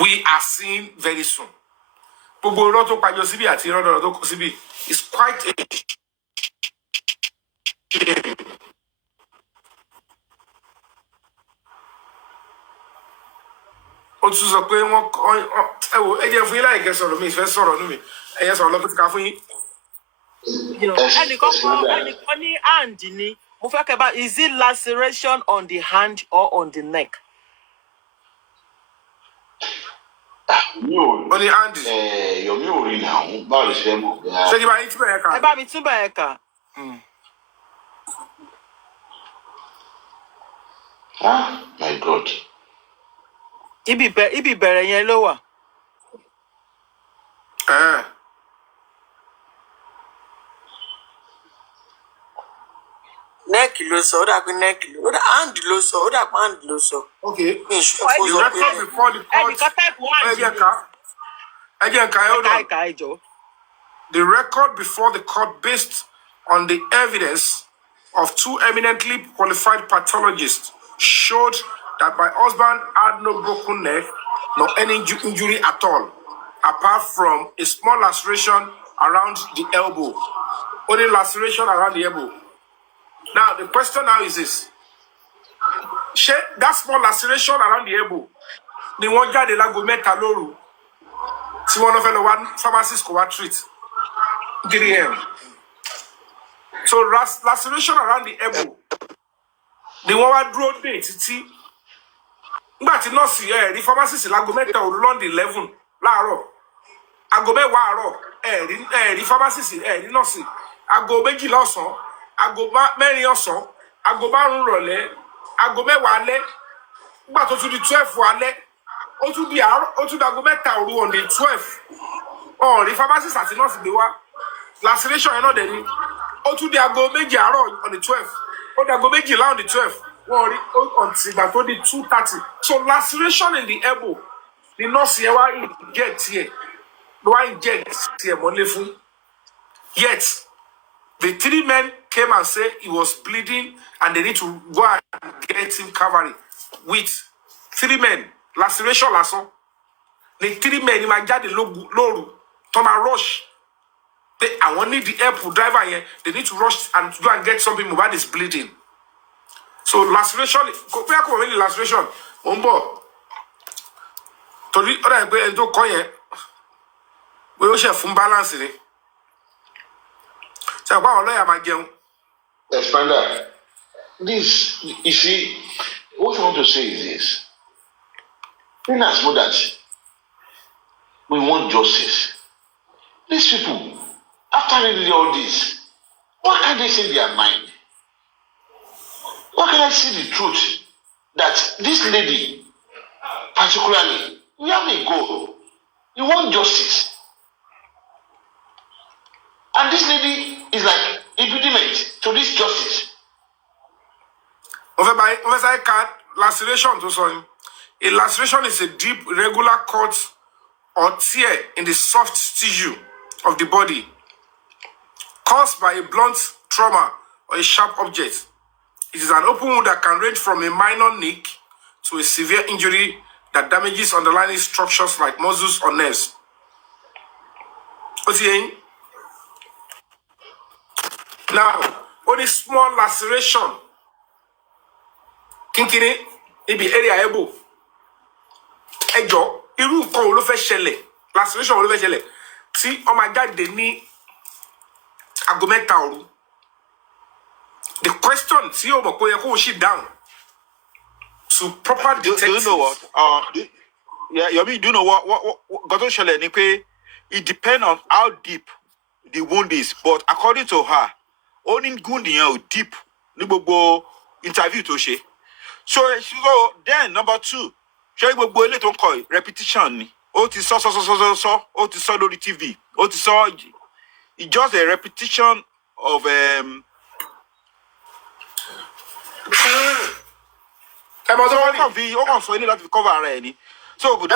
We are seeing very soon. Gbogbo roto pa Josibi àti rodo to Kosibi is quite a ó tún sọ pé wọ́n ẹ wò ẹ jẹ́ fún yín láì kẹ́ sọ̀rọ̀ mi ìfẹ́ sọ̀rọ̀ nù mí ẹ yẹ sọ̀rọ̀ lọ́pọ̀ tí ká fún yín. ẹnìkan ní hand ni mo fẹ́ kẹ́ bá, is it laceration on the hand or on the neck? On the hand. Yomi ò rí náà báwo lè ṣe mọ̀. Ṣé kí bá yín túbọ̀ yẹn kà? Ẹ bá mi túbọ̀ yẹn kà. Ah, my God. Ibi bẹ̀rẹ̀ yẹn ló wà. Neck ló sọ, ó dà pé neck ló, ó dà hand ló sọ, ó dà pé hand ló sọ. Okay. The record before the court. The record before the court based on the evidence of two eminently qualified pathologists showed that my husband had no broken neck nor any injury at all, apart from a small laceration around the elbow. Only laceration around the elbow. Now, the question now is this. That small laceration around the elbow, the one guy de la go meta loru, si one of the one pharmacist go treat. So laceration around the elbow, the one draw date, see. But no see, the pharmacist la go meta or London 11, la ago mẹ́wàá àárọ̀, the pharmacist no see. Ago méjì lọ́sàn, ago mẹ́rin ọ̀sán, ago márùn-ún rọ̀lẹ́, ago mẹ́wàá alẹ́. Nígbà tó tún di 12 alẹ́, ó tún di àárọ̀, ó tún di ago mẹ́ta òru on the 12. The pharmacist àti nurse gbé wá. Laceration yẹn náà dẹ̀ ni. Ó tún di ago méjì àárọ̀ on the 12. Ó di ago méjìlá on the 12. Wọ́n rí until ìgbà tó di 2:30. So laceration in the elbow, the nurse yẹn wá inject here. Why inject here mọ́lé fún? Yet, the 3 men came and said he was bleeding and they need to go and get him cavalry with 3 men. Laceration lásán. The 3 men in my jáde lóru tó máa rush. I want need the help driver here. They need to rush and go and get something. Mohbad is bleeding. So laceration, compare with laceration. Ombo. Torí ọ̀dà ìgbé ẹni tó kọ́ yẹn. We will share full balance in it. So, what lawyer my girl? Expander, this, you see, what I want to say is this. In as much as we want justice, these people, after reading all this, what can they say in their mind? What can I see the truth that this lady, particularly, we have a goal. You want justice. And this lady is like impediment to this justice. Laceration to sorry. A laceration is a deep, irregular cut or tear in the soft tissue of the body caused by a blunt trauma or a sharp object. It is an open wound that can range from a minor nick to a severe injury that damages underlying structures like muscles or nerves. What's he? Now, only small laceration. Kinkini, it be area elbow. Ejo, irú nǹkan wo ló fẹ́ ṣẹlẹ̀, laceration wo ló fẹ́ ṣẹlẹ̀ tí ọmọ jáde ní aago mẹ́ta òru. The question tí o mọ̀ pé yẹ kó o ṣì down to proper detective. Do you know what? Yomi, do you know what got to ṣẹlẹ̀ ni pé it depends on how deep the wound is, but according to her, only wound yẹn ò deep ní gbogbo interview tó ṣe. So then number 2, ṣé gbogbo ilé tó ń kọ repetition ni. Ó ti sọ, ó ti sọ lórí TV, ó ti sọ, it's just a repetition of cover ara ẹ ni. So could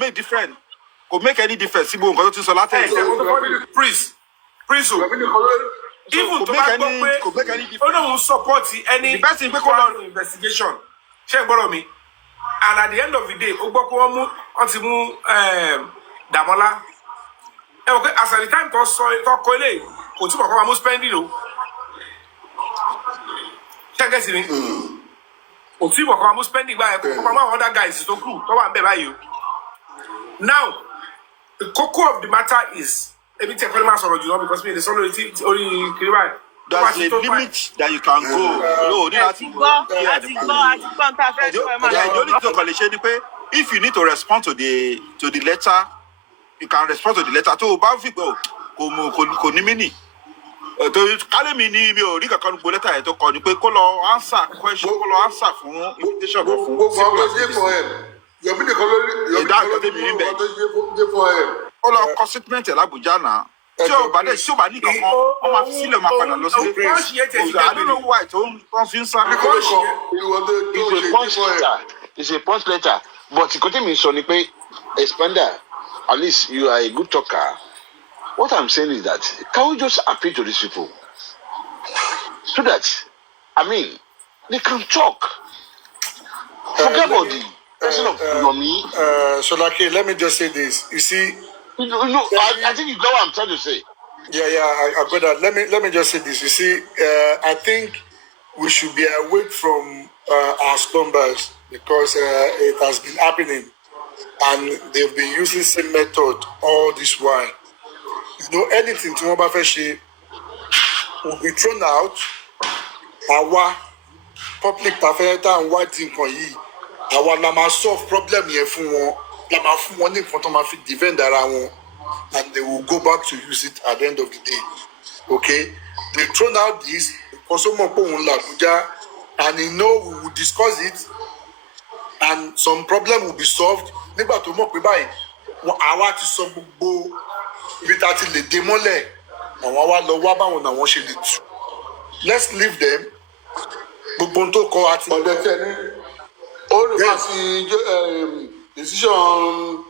make different, could make any difference. Síbo nǹkan tó ti sọ látẹ̀yìn. Prince even to make any difference. Oh no, support any investigation. Ṣé gbọ́dọ̀ mi? And at the end of the day, ó gbọ́ pé wọ́n ti mú Dàmọ́lá. Okay, as at the time tó kọ ilé, kò túbọ̀ kọ́ máa mú spending o. Ṣé gẹ́sì ni? Kò túbọ̀ kọ́ máa mú spending gbà yẹn, kò kọ́ máa other guys tó kù tó wà ń bẹ̀ báyìí o. Now, the core of the matter is, ebi tí ẹ̀kọ́ ni máa sọ̀rọ̀ jù lọ because mi ò lè sọ orí kiri báyìí. There's a limit that you can go. No, if you need to respond to the letter, you can respond to the letter. To about people, kò ní mini. Kálẹ̀ mi ni mi ò rí kankan gbọ́ letter yẹn tó kọ ni pé kó lọ answer question, kó lọ answer fún invitation kan fún. Yomi nìkan lórí ó lọ kọ statement ẹ̀ l'Abuja náà. Tí o bá ní kankan, wọ́n máa fi sílẹ̀ máa padà lọ sí. I don't know why tó ń fi ń sá. It's a punch letter. But nǹkan tí mi sọ ni pé expander, at least you are a good talker. What I'm saying is that can we just appeal to these people so that, I mean, they can talk. Forget about the person of Yomi. Sholake, let me just say this. You see, I think you know what I'm trying to say. Yeah, I got that. Let me just say this. You see, I think we should be away from our slumbers because it has been happening, and they've been using the same method all this while. You know, anything to Mobafeshi will be thrown out. Our public tafeta and what thing for ye. Our lama solve problem here for one. Lama for one thing for to defend around, and they will go back to use it at the end of the day. Okay? They thrown out this also and you know we will discuss it and some problem will be solved. Nígbà tó mọ̀ pé báyìí àwa ti sọ gbogbo ibi tá ti lè dé mọ́lẹ̀ àwọn wa lọ wá báwọn náà wọ́n ṣe lè tú. Let's leave them. Gbogbo tó kọ àti. Ọ̀dẹ̀ tẹ̀ ní ó lè má sí decision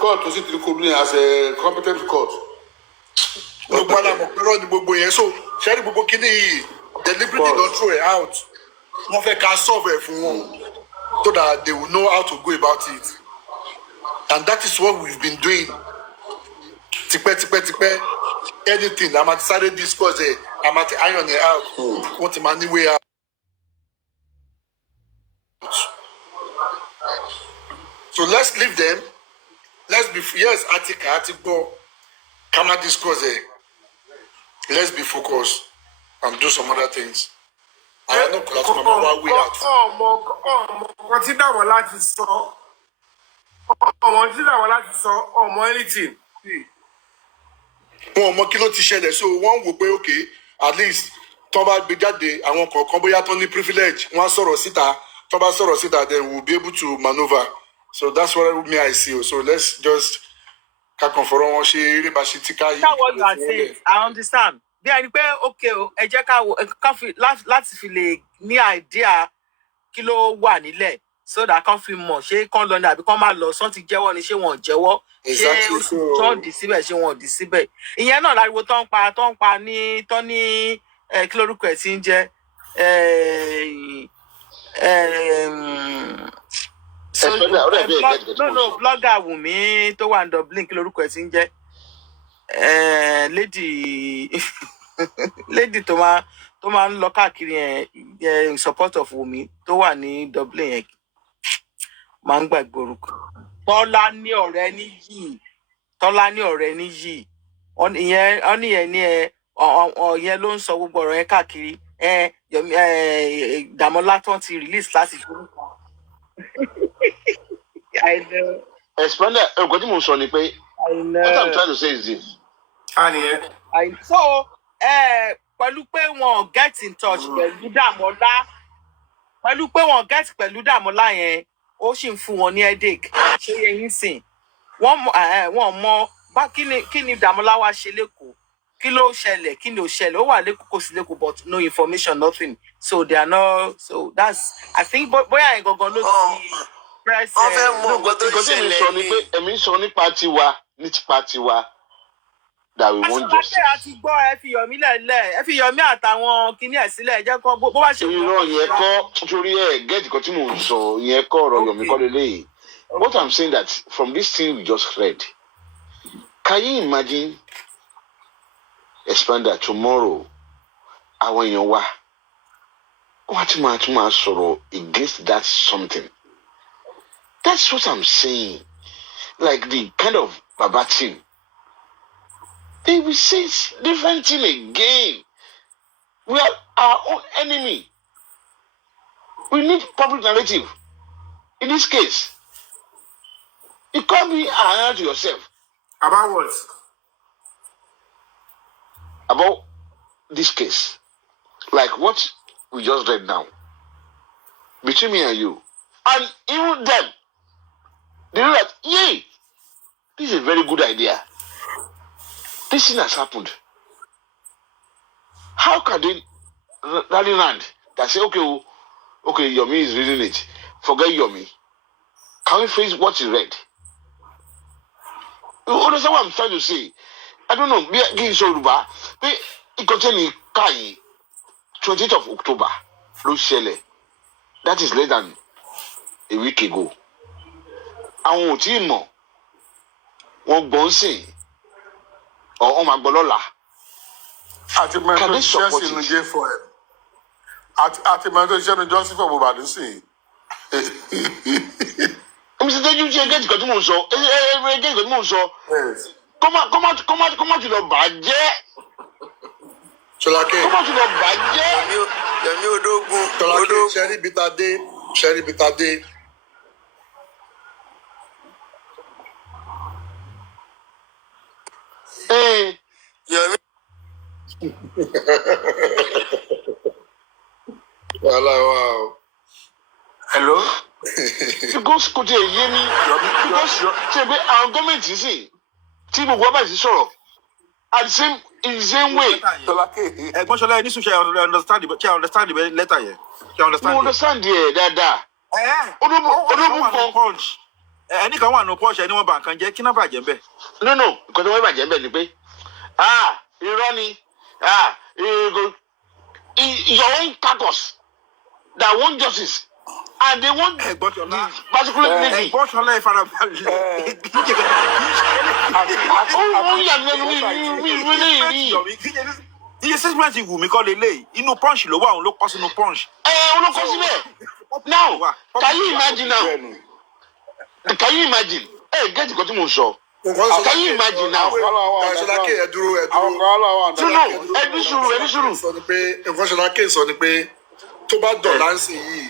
court tó sì ti kó bí as a competent court. Gbogbo alamọ̀ pé rọ́ọ̀nì gbogbo yẹn so ṣẹ́rí gbogbo kíní yìí deliberately don't throw it out. Wọ́n fẹ́ ká solve ẹ̀ fún wọn so that they will know how to go about it. And that is what we've been doing. Tipẹ́. Anything, I'm at decided discuss it. I'm at iron it out. What am I way out? So let's leave them. Let's be Atiko, Kama discuss it. Let's be focused and do some other things. I don't know way out. Consider what life is so. Consider what life is so. Anything. Ọmọ kí ló ti ṣẹlẹ̀ so wọ́n wò pé okay at least tó bá gbé jáde àwọn kọ̀ọ̀kan bóyá tó ní privilege wọ́n á sọ̀rọ̀ síta tó bá sọ̀rọ̀ síta then we'll be able to maneuver. So that's what me I see. So let's just kakàn fọ̀rọ̀ wọn ṣe eré bá ṣe tí ká yìí. That's what you are saying. I understand. bí ẹni pé okay o ẹ jẹ́ ká fi láti fi lè ní idea kí ló wà nílẹ̀ so that kan fi mọ̀ ṣé kán lọ ní àbí kán má lọ sọ́n ti jẹ́wọ́ ni ṣé wọn ò jẹ́wọ́ ṣé tó ń dì síbẹ̀ ṣé wọn ò dì síbẹ̀ ìyẹn náà láriwo tó ń pa ní tó ní kí lórúkọ ẹ̀ tí ń jẹ́ blogger Wùmí tó wà ní Dublin kí lórúkọ ẹ̀ tí ń jẹ́ lady tó máa ń lọ káàkiri in support of Wùmí tó wà ní Dublin yẹn máa ń gbàgbé orúkọ Tọ́lá ní ọ̀rẹ́ níyì ìyẹn ní ọ̀yẹn ló ń sọ gbogbo ọ̀rọ̀ yẹn káàkiri Yomi Dàmọ́lá tó ti release láti fún Expander, nǹkan tí mo sọ ni pé what I'm trying to say is this. So pẹ̀lú pé wọn get in touch pẹ̀lú Dàmọ́lá yẹn ó sì ń fún wọn ní headache ṣé yẹn sìn wọ́n mọ bá kí ni Dàmọ́lá wá ṣe lẹ́kọ̀ọ́ kí ló ṣẹlẹ̀ kí ni ò ṣẹlẹ̀ ó wà lẹ́kọ̀ọ́ kò sí lẹ́kọ̀ọ́ but no information nothing so they are not so that's I think bóyá ẹ̀ gangan ló ti press. wọ́n fẹ́ mọ nǹkan tó nǹkan tí ṣẹlẹ̀ mi sọ ni pé èmi sọ nípa tiwa that we want justice. aṣọ́wáṣẹ́ àti gbọ́ ẹ fi Yomi lẹ́lẹ̀ ẹ fi Yomi àtàwọn kinní ẹ̀ sílẹ̀ ẹ jẹ́ kó bó bá ṣe. irọ́ yẹn kọ́ torí gẹ́ẹ̀tì kan tí mò ń sọ yẹn kọ́ ọ̀rọ̀ Yomi kọ́ lélẹ́yìí. What I'm saying that from this thing we just read, can you imagine Expander tomorrow àwọn èèyàn wa wọ́n ti máa sọ̀rọ̀ against that something. That's what I'm saying. Like the kind of Baba thing. They will say different thing again. We are our own enemy. We need public narrative. In this case, you can't be around to yourself. About what? About this case. Like what we just read now. Between me and you. And even them. They know that, yay, this is a very good idea. This thing has happened. How can they rally around that say, okay, Yomi is reading it. Forget Yomi. Can we face what he read? You understand what I'm trying to say? I don't know. It contains 28th of October. That is less than a week ago. Àwọn ò tí ì mọ̀ wọ́n gbọ́n sìn ọ̀ máa gbọ́ lọ́la. Àti mẹ́tò iṣẹ́ sínú jẹ́ fún ẹ̀. Àti mẹ́tò iṣẹ́ ní Jọ́sí fún Bùbàdì sí. Èmi ti tẹ́jú ṣe gẹ́gẹ́ ìkọ́ tí mò ń sọ. Gẹ́gẹ́ ìkọ́ tí mò ń sọ. Kọ́má jùlọ bàjẹ́. Ṣọlákẹ́. Kọ́má jùlọ bàjẹ́. Yomi Odógún. Ṣọlákẹ́ ṣẹ́rí bitadé. Yomi. Wow. Hello? Because kò tí ì yé mi. Because ṣe pé àwọn gọ́ọ̀mẹ̀ntì sì tí gbogbo ọba ìsí sọ̀rọ̀ in the same way. Ẹ̀gbọ́n Ṣọlá ẹni sùn ṣe understand the letter yẹn. Mo understand yẹ dáadáa. Odógún kan. Ẹni kan wà nù pọ́ọ̀ṣì ẹni wọ́n bá nǹkan jẹ́ kí náà bàjẹ́ bẹ́ẹ̀. No, nǹkan tí wọ́n bàjẹ́ bẹ́ẹ̀ ni pé irọ́ ni your own caucus that want justice and they want the particular lady. Ẹ̀gbọ́n Ṣọlá ìfarabalẹ̀. Ó yà mí rí. Iye statement Wùmí kọ́ lélẹ̀ inú punch ló wà òun ló kọ́ sínú punch. Olókọ́ síbẹ̀. Now, can you imagine now? Can you imagine? Get nǹkan tí mo sọ. Can you imagine now? Ṣọlákẹ́ ẹ dúró. Ẹni sùúrù. Sọ ni pé nǹkan Ṣọlákẹ́ sọ ni pé tó bá dọ̀là ń sìn yìí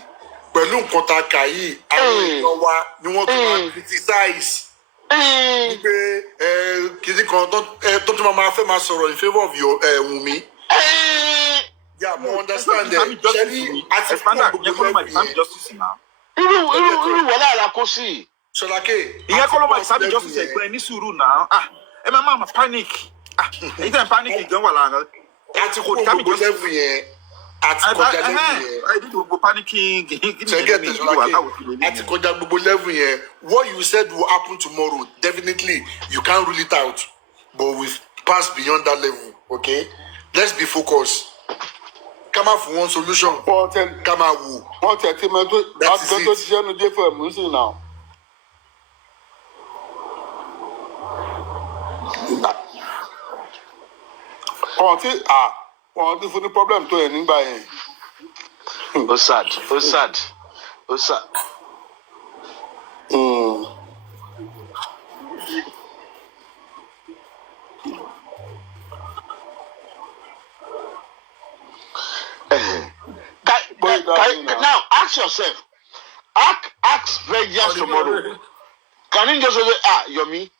pẹ̀lú nǹkan tá a kà yìí àwọn èèyàn wa ni wọ́n tún máa criticize. Wípé kìdí kan tó tún máa fẹ́ máa sọ̀rọ̀ in favour of Wùmí. Yeah, mo understand it. Ṣẹ́ni àti fún gbogbo ẹgbẹ́ irú wọlé àlàkó sí. Ṣọlákẹ́. Ìyẹn kọ́ ló máa ìsábì justice ẹ̀gbọ́n ẹ ní sùúrù náà. Ẹ máa panic. Èyí tẹ̀ ń panic gan wà lára. àti kò gbogbo level yẹn àti kọjá level yẹn. I need to go panicking. Àti kọjá gbogbo level yẹn. What you said will happen tomorrow, definitely you can't rule it out, but we've passed beyond that level. Okay, let's be focused. Come out for one solution. Come out. That is it. Now. Wọ́n ti fún ní problem tó ẹ̀ nígbà yẹn. Ó sad. Now ask yourself, ask vengeance tomorrow. Can you just say, Yomi?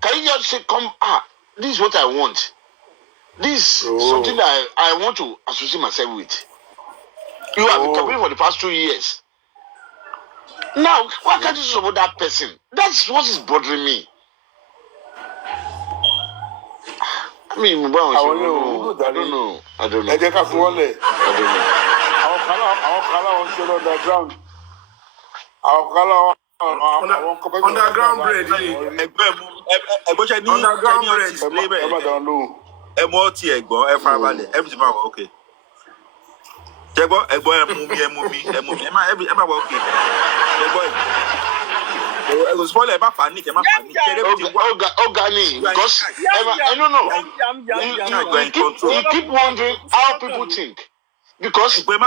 Can you just say, come, this is what I want. This is something that I want to associate myself with. You have been campaigning for the past 2 years. Now, why can't you support that person? That's what is bothering me. I mean, I don't know. I don't know. Underground bread. Everything okay. I was spoiled about panic. Because you keep wondering how people think. Because when you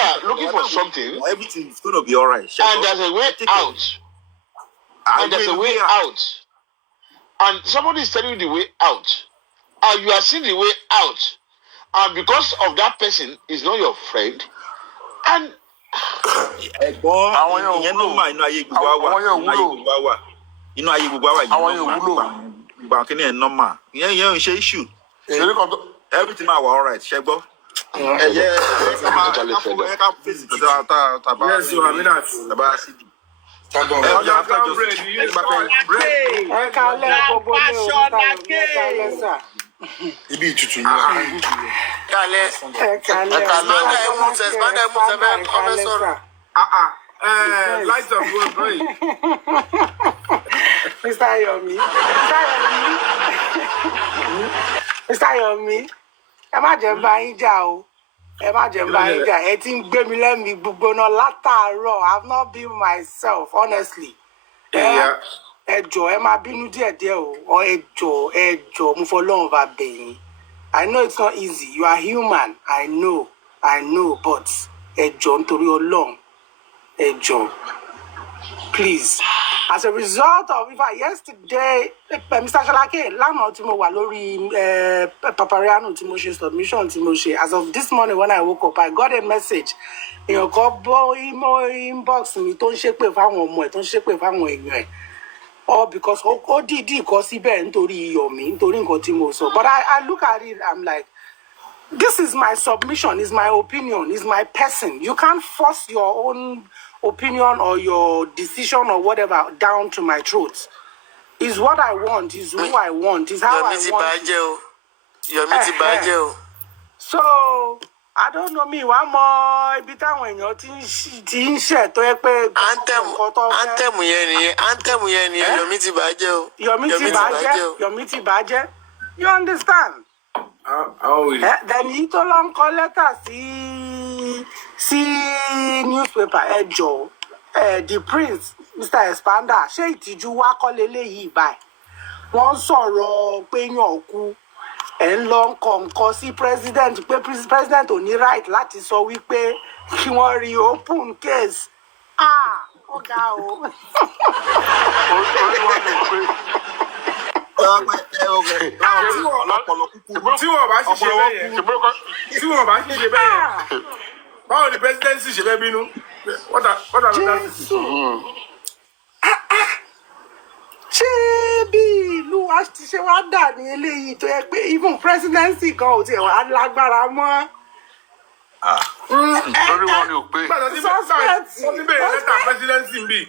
are looking for something, everything is going to be all right. And there's a way out. And there's a way out. And somebody is telling you the way out. And you are seeing the way out. And because of that person is not your friend. And everything all right, Shego. Lights of work, right? Mr. Yomi. Mr. Yomi. Ẹ má jẹ́ bá yín jà o. Ẹ má jẹ́ bá yín jà. Ẹ ti ń gbé mi lẹ́mìí gbígbóná látàárọ̀. I've not been myself, honestly. Ẹ jọ̀ọ́ ẹ má bínú díẹ̀díẹ̀ o. Ẹ jọ̀ọ́ mo fọlọ́run bá bẹ̀ yín. I know it's not easy. You are human. I know, but ẹ jọ̀ọ́ nítorí Ọlọ́run. Ẹ jọ̀ọ́. Please. As a result of yesterday, Mr. Shalake, lánàá tí mo wà lórí Papariano tí mo ṣe submission tí mo ṣe. As of this morning when I woke up, I got a message. Èèyàn kan bọ́ inbox mi tó ń ṣépè fáwọn ọmọ ẹ̀ tó ń ṣépè fáwọn èèyàn ẹ̀. All because ó dìídì kọ síbẹ̀ nítorí Yomi, nítorí nǹkan tí mo sọ. But I look at it, I'm like, this is my submission, is my opinion, is my person. You can't force your own opinion or your decision or whatever down to my throat. Is what I want, is who I want, is how I want. So I don't know me one more ibi táwọn èèyàn ti ń ṣe tó yẹ pé anthem yẹn ni Yomi ti bàjẹ́ o. Yomi ti bàjẹ́. You understand? Then yìí tó lọ ń kọ lẹ́tà sí newspaper ẹ jọ̀ọ́ the prince Mr. Expander ṣé ìtìjú wá kọ́ leléyìí báyìí wọ́n sọ̀rọ̀ pé yàn kú ẹ̀ ń lọ nǹkan sí president pé president ò ní right láti sọ wípé kí wọ́n reopen case ó ga o. Tí wọ́n bá ṣiṣẹ́ bẹ́ẹ̀ báwo ni presidency ṣe fẹ́ bínú? What are ṣé bí ìlú wa ti ṣe wá dà ní eléyìí tó yẹ pé even presidency kan ò tiẹ̀ wá lágbára mọ́. Torí wọn ni ò pé. Wọ́n ti bẹ̀rẹ̀ lẹ́tà presidency ń bì.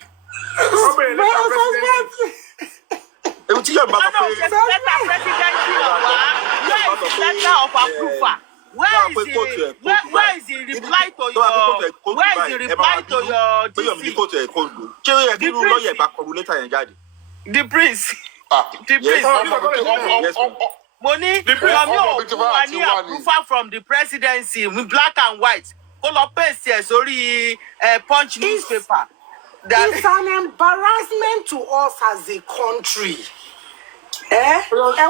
Wọ́n bẹ̀rẹ̀ lẹ́tà presidency. Ewu tí Yomi bá sọ pé. Letter presidency where is the letter of approval? Where is the reply to your the prince? The prince. Money, Yomi approval from the presidency with black and white. Color paste sorry, Punch newspaper. It's an embarrassment to us as a country. Only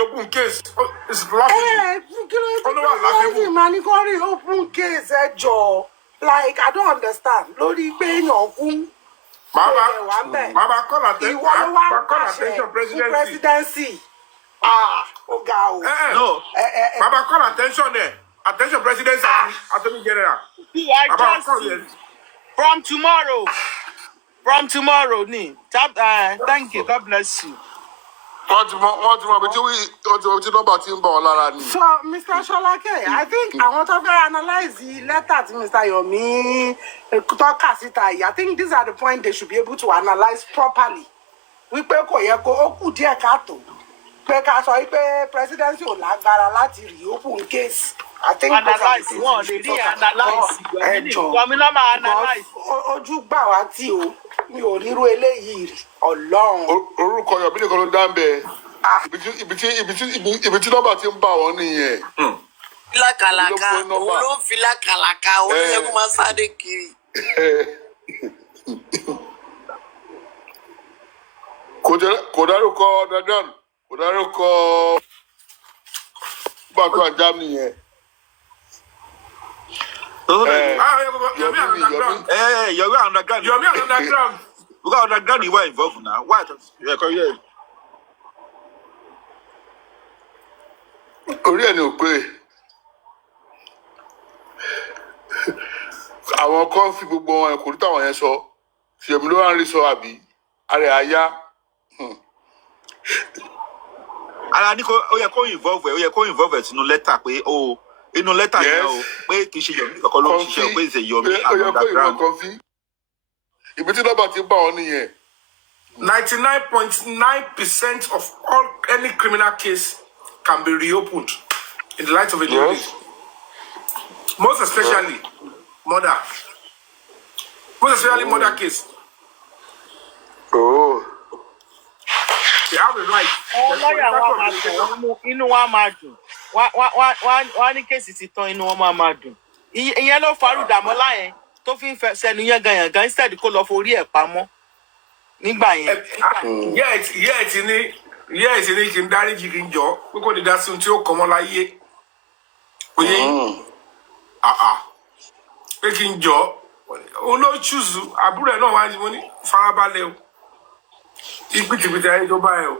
open case. It's laughing. Open case, Joe. Like, I don't understand. Lori paying your Mama, call attention presidency. No. Mama, call attention there. Attention presidency. Attorney General. From tomorrow, thank you. God bless you. So, Mr. Sholake, I think I want to analyze the letter to Mr. Yomi. I think these are the points they should be able to analyze properly. We pay presidency will reopen case. I think analyze. orúkọ Yomi nìkan ló dá ń bẹ ibi tí nọ́mbà ti ń bà wọ́n nìyẹn. Filakalaka òun ló ń filakalaka òun ló yẹ kó máa sáré kiri. kò dárúkọ dandan kò dárúkọ bàtú àjám nìyẹn. Yomi underground. Because underground you were involved now. Why? Orí ẹ̀ ni ò pé àwọn kan fi gbogbo wọn ẹ̀kọ́ níta àwọn yẹn sọ Yomi ló wá ń rí sọ àbí ààrẹ àyà. Ara ní kó ó yẹ kó involve sínú lẹ́tà pé o inú lẹ́tà yẹn o pé kì í ṣe Yomi kankan ló ń ṣiṣẹ́ pé ìṣe Yomi underground. Ibi tí nọ́mbà ti bá wọn nìyẹn. 99.9% of any criminal case can be reopened in the light of a new day. Most especially murder. Most especially murder case. Oh. They have a right. Inú wa máa dùn. Wá ní kéèsì ti tán inú wọn máa dùn. Ìyẹn ló farú Dàmọ́lá yẹn tó fi ń fẹ́ sẹ́nu yángan instead kó lọ forí ẹ̀ pamọ́ nígbà yẹn. Yẹ́ ẹ̀ ti ní kí n dáríjì kí n jọ pé kò ní dá sí ohun tí ó kọ́ mọ́ láyé. Oyè pé kí n jọ òun ló chúùsù àbúrò ẹ̀ náà wá ní mo ní farabalẹ̀ o. Ìpìtìpìtì ayé tó bá ẹ o.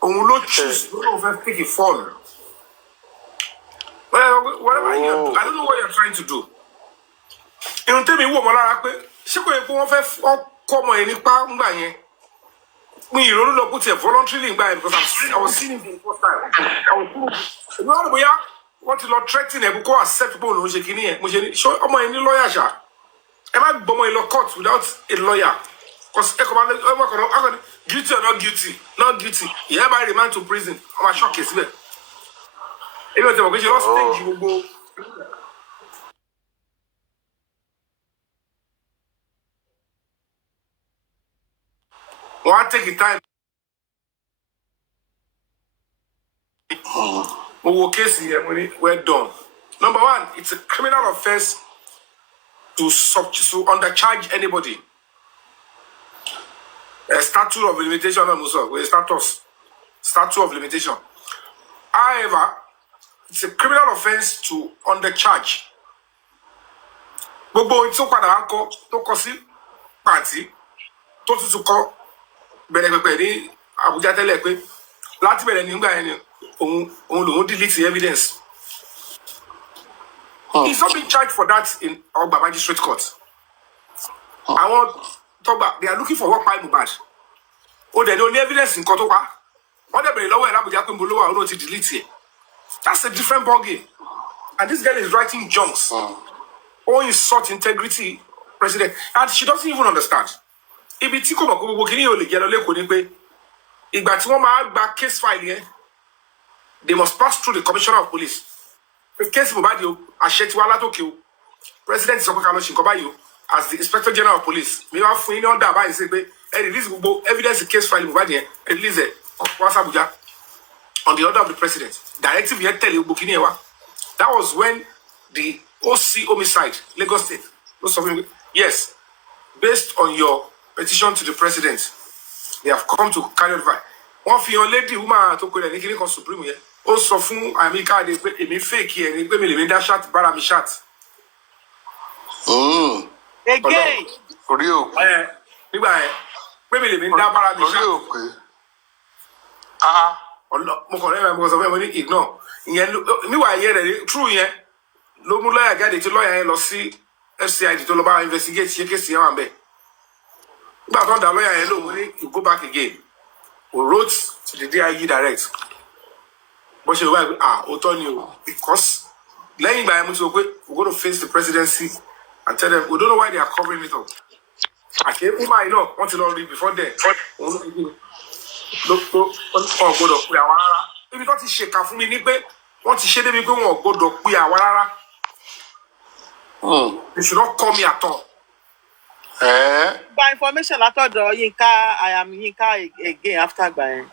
Òun ló chúùsù ló fẹ́ take a fall. Whatever you do, I don't know what you're trying to do. Irun tèmi wò mọ́ lára pé ṣé kò yẹ kó wọ́n fẹ́ kọ́ ọmọ yẹn nípa ńgbà yẹn. Mi ìrònú lọ kó tiẹ̀ voluntarily ńgbà yẹn because I was seeing him for the first time. Ìlú àrùn bóyá wọ́n ti lọ threaten ẹ̀ kó accept bóun lòún ṣe kínní yẹn. Mo ṣe ní ṣé ọmọ yẹn ní lọ́ọ̀yà ṣá? Ẹ má gbọ́mọ yẹn lọ court without a lawyer. Because ẹ kọ́ máa ń kọ́ guilty or not guilty, not guilty. Ìyá bá remand to prison, ọmọ aṣọ́ọ̀kì síbẹ̀. Èmi ò tẹ̀ mọ̀ pé ṣe lọ́ stage gbogbo. Wọ́n á take time. Owó kéèsì yẹn mo ní well done. Number one, it's a criminal offence to undercharge anybody. A statute of limitation náà mo sọ, statute of limitation. However, it's a criminal offence to undercharge. Gbogbo ohun tó padà wá kọ tó kọ sí pàǹtí tó tuntun kọ bẹ̀rẹ̀ pẹ̀pẹ̀ ní Abuja tẹ́lẹ̀ pé láti bẹ̀rẹ̀ nígbà yẹn ni òun lòun delete the evidence. He's not being charged for that in Ogba Magistrate Court. Àwọn tọ́gbà they are looking for what pa Mohbad. Ó dẹ̀ ní o ní evidence nǹkan tó pa. Wọ́n dẹ̀ bẹ̀rẹ̀ lọ́wọ́ ẹ̀ lábùjá pé mo lówó àwọn náà ti delete it. That's a different ballgame. And this girl is writing junks. Oh, insult integrity, president. And she doesn't even understand. ibi tí kò mọ̀ pé gbogbo kìíní yóò lè jẹ́ lọ lẹ́kọ̀ọ́ ni pé ìgbà tí wọ́n máa gba case file yẹn they must pass through the commissioner of police case Mohbad o àṣẹ tiwa látòkè o president sọ pé ká lọ ṣe nǹkan báyìí o as the inspector general of police mi wá fún yín ní ọ̀dà báyìí sí pé ẹ release gbogbo evidence case file Mohbad yẹn ẹ release ẹ wá sí Abuja on the order of the president directive yẹn tẹ̀lé gbogbo kìíní yẹn wá that was when the OC homicide Lagos State ló sọ fún mi yes based on your petition to the president they have come to carry over wọ́n fi hàn lady woman tó pèrè ní kíní kan supreme yẹn ó sọ fún àmì káàdé pé èmi fake ẹ ní pé mi lè mi dá ṣáàtì bára mi ṣáàtì. again orí òkè nígbà yẹn pé mi lè mi dá bára mi orí ṣáàtì. òkè mo kàn lẹ́yìn mo sọ fún ẹ mo ní ignore ìyẹn níwà yẹn rẹ̀ true yẹn ló mú lọ́ọ̀yà jáde tí lọ́ọ̀yà yẹn lọ sí FCID tó lọ bá investigate ṣé kéèsì yẹn wà ń bẹ̀. nígbà tó ń da lọ́ọ̀yà yẹn lò mo ní you go back again we wrote to the DIG direct bó ṣe wá òótọ́ ni o because lẹ́yìn ìgbà yẹn mo ti sọ pé we go to face the presidency and tell them we don't know why they are covering it up. àṣé woman yìí náà wọ́n ti lọ rí before then ló gbọ́dọ̀ pé àwa rárá ibi tó ti ṣèkà fún mi ni pé wọ́n ti ṣe débi pé wọn ò gbọ́dọ̀ pé àwa rárá. You should not call me at all. Gba information látọ̀dọ̀ Yínká I am Yínká again after gbà yẹn.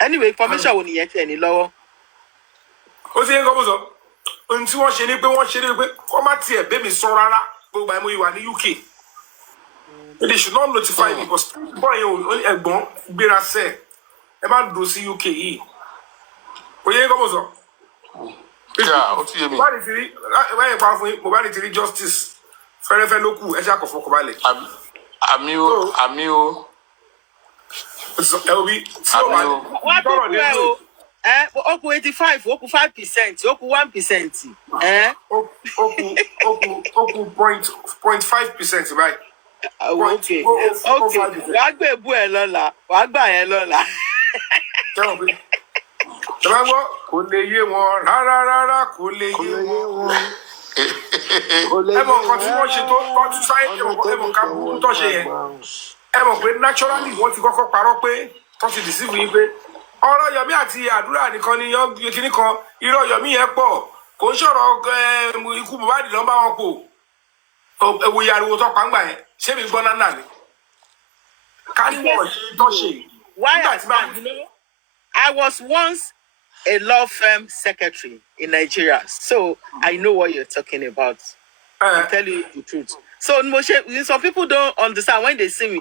Anyway information wo nìyẹn tiẹ̀ ní lọ́wọ́. Ó ti yẹn kọ́ bó sọ ohun tí wọ́n ṣe ni pé wọ́n ṣe ni pé wọ́n má tiẹ̀ bẹ́ mi sọ rárá gbogbo àìmọ̀ ìwà ní UK. They should not notify me because bọ́ọ̀ yẹn ẹ̀gbọ́n gbéra sẹ́ẹ̀ ẹ má dùn sí UK yìí. Ó yẹ kọ́ bó sọ. Ó ti yé mi. Mohbad ti rí wáyé pa fún yín Mohbad ti rí justice fẹ́rẹ́fẹ́ ló kù ẹ ṣe àkọ́fọ́ balẹ̀. Àmì o. Ẹ wo bí tí ó wà ní. Wọ́n tó kú ẹ o. Ó kù 85 ó kù 5% ó kù 1%. Ó kù 0.5% báyìí. Okay. Wàá gbé ebú ẹ lọ́la wàá gbà yẹn lọ́la. Ṣé gbọ́ kò lè yé wọn rárá kò lè yé wọn. Ẹ mọ̀ nǹkan tí wọ́n ṣe tó tún sáyé ẹ mọ̀ ká burú tó ṣe yẹn. Ẹ mọ̀ pé naturally wọ́n ti kọ́kọ́ parọ́ pé tó ti deceive yín pé ọ̀rọ̀ Yomi àti àdúrà nìkan ni kíní kan irọ́ Yomi yẹn pọ̀ kò ń sọ̀rọ̀ ikú Mohbad ló ń bá wọn pò ewu yariwo tó pa ń gbà yẹn ṣé mi gbọ́ náà ni. Ká ní wọ́n ṣe tó ṣe. I was once a law firm secretary in Nigeria, so I know what you're talking about. I'm telling you the truth. So some people don't understand when they see me.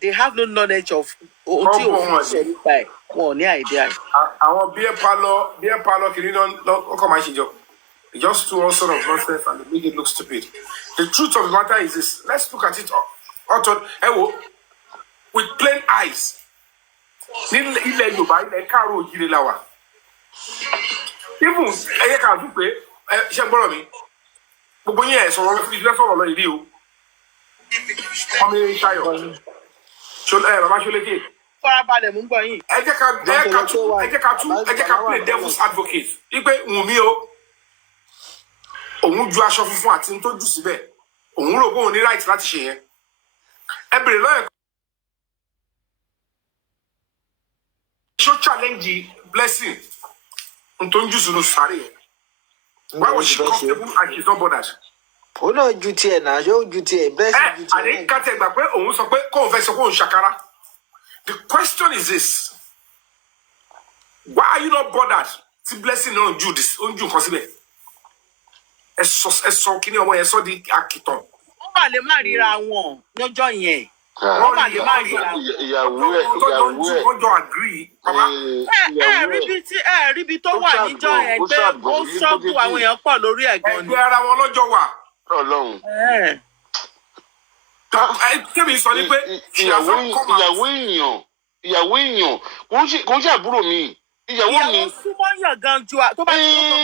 They have no knowledge of any idea. Our beer parlor, just do all sort of nonsense and make it look stupid. The truth of the matter is this. Let's look at it with plain eyes. Even ẹyẹ kan dún pé ṣe ń gbọ́rọ̀ mi gbogbo yín ẹ̀ sọ̀rọ̀ lọ́sibí ìdílé sọ̀rọ̀ lọ ìdí o ọmọ yẹn ṣayọ̀ bàbá ṣọlẹ́kẹ̀. Farabalẹ̀ mú gbọ́ yín. ẹ jẹ́ ká play devil's advocate wípé Wùnmí o òun ju aṣọ funfun àti tó jù síbẹ̀ òun rò pé òun ní right láti ṣe yẹn ẹ bèrè lọ́yẹ̀ ṣó challenge blessing tó ń jù sínú sáré yẹn. Why was she comfortable and she's not bothered? Ó náà ju tiẹ̀ náà yóò ju tiẹ̀ blessing ju tiẹ̀. Àní kàtẹ́ gbà pé òun sọ pé kóun fẹ́ sọ pé òun ṣàkárá. The question is this: why are you not bothered? Tí blessing náà ń ju nǹkan síbẹ̀. Ẹ sọ kíní ọmọ yẹn sọ di akitan. Wọ́n bá lè má ríra wọn lọ́jọ́ yẹn. Wọ́n bá lè má ríra wọn. Ìyàwó ẹ̀. Wọ́n jọ agree. Ríbi tó wà níjọ́ yẹn pé ó ṣọ́gun àwọn èèyàn pọ̀ lórí ẹ̀gbọ́n ni. Ẹgbẹ́ ara wọn lọ́jọ́ wà. Ọlọ́run. Tẹ́mi sọ ni pé ìyàwó èèyàn kò ń ṣe àbúrò mi. Ìyàwó mi. Ìyàwó súnmọ́ yàn gan ju tó bá ti tó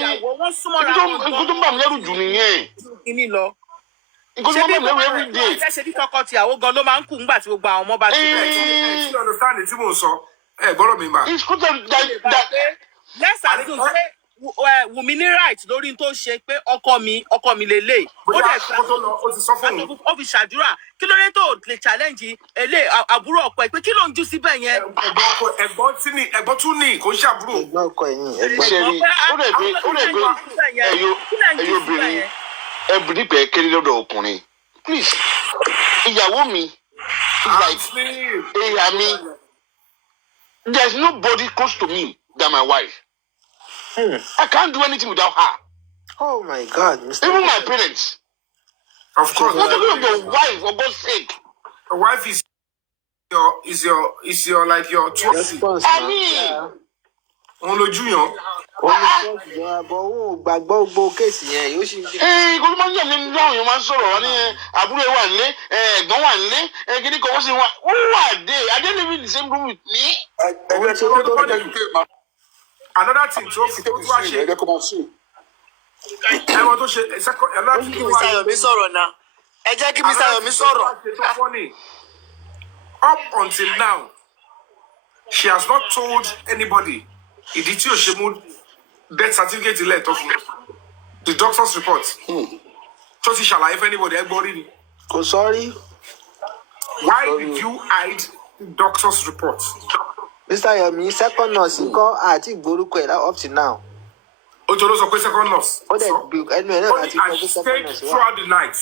ìyàwó wọ́n súnmọ́ ra wọn gan. Nǹkan tó ń bà mí lẹ́rù jù nìyẹn. Kíní lọ. Nǹkan tó ń bà mí lẹ́rù every day. Ṣé bí tọkọ tìyàwó gan ló máa ń kú nígbà tí gbogbo àwọn ọmọ bá ti Ẹ bẹ̀rẹ̀. ṣí understand tí mò ń sọ. Ẹ gbọ́dọ̀ mi mà. Let's assume say Wùmí ní right lórí tó ṣe pé ọkọ mi lélẹ̀. Ó dẹ̀ ó tó lọ ó ti sọ fún un. ó fi ṣàdúrà kí ló dé tó lè challenge àbúrò ọkọ ẹ pé kí ló ń jú síbẹ̀ yẹn. ẹ̀gbọ́n tún ní kò ń ṣàbúrò. ẹ̀gbọ́n ọkọ ẹ̀yìn ẹ̀gbọ́n. ṣe rí ó lè gbé ẹyọ obìnrin ẹbùdí pẹ̀ kéré lọ́dọ̀ ọkùnrin please ìyàwó mi is like ìyá mi there is nobody close to me than my wife. I can't do anything without her. Oh my God, Mr. Even my parents. Of course. What about your wife, for God's sake? Your wife is your like your trust. I mean, on lo junior. Bọ̀ òun ò gbàgbọ́ gbogbo kéèsì yẹn yóò ṣì. Kò ní máa ń yẹ̀ mí lọ́wọ́ yẹn máa ń sọ̀rọ̀ wọn ní àbúrò ẹ̀ wà nílé ẹ̀gbọ́n wà nílé kíní kan wọ́n sì wà. Who are they? Are they living in the same room with me? Another thing tó fi tó wá ṣe. Ẹ̀wọ̀n tó ṣe another thing tó wá ṣe. Mr. Yomi sọ̀rọ̀ náà. Ẹ jẹ́ kí Mr. Yomi sọ̀rọ̀. Up until now, she has not told anybody. Ìdí tí ò ṣe mú death certificate ilẹ̀ tó fún the doctor's report. Tó ti ṣàlàyé fún anybody ẹgbọ́n rí ni. Kò sọ́rí. Why did you hide the doctor's report? Mr. Yomi second nurse ńkọ́ àti ìgbórúkọ ẹ̀ up to now. Ó tó ló sọ pé second nurse. Ó dẹ̀ ẹnu ẹ̀ náà láti kọ́ pé second nurse wà. Throughout the night.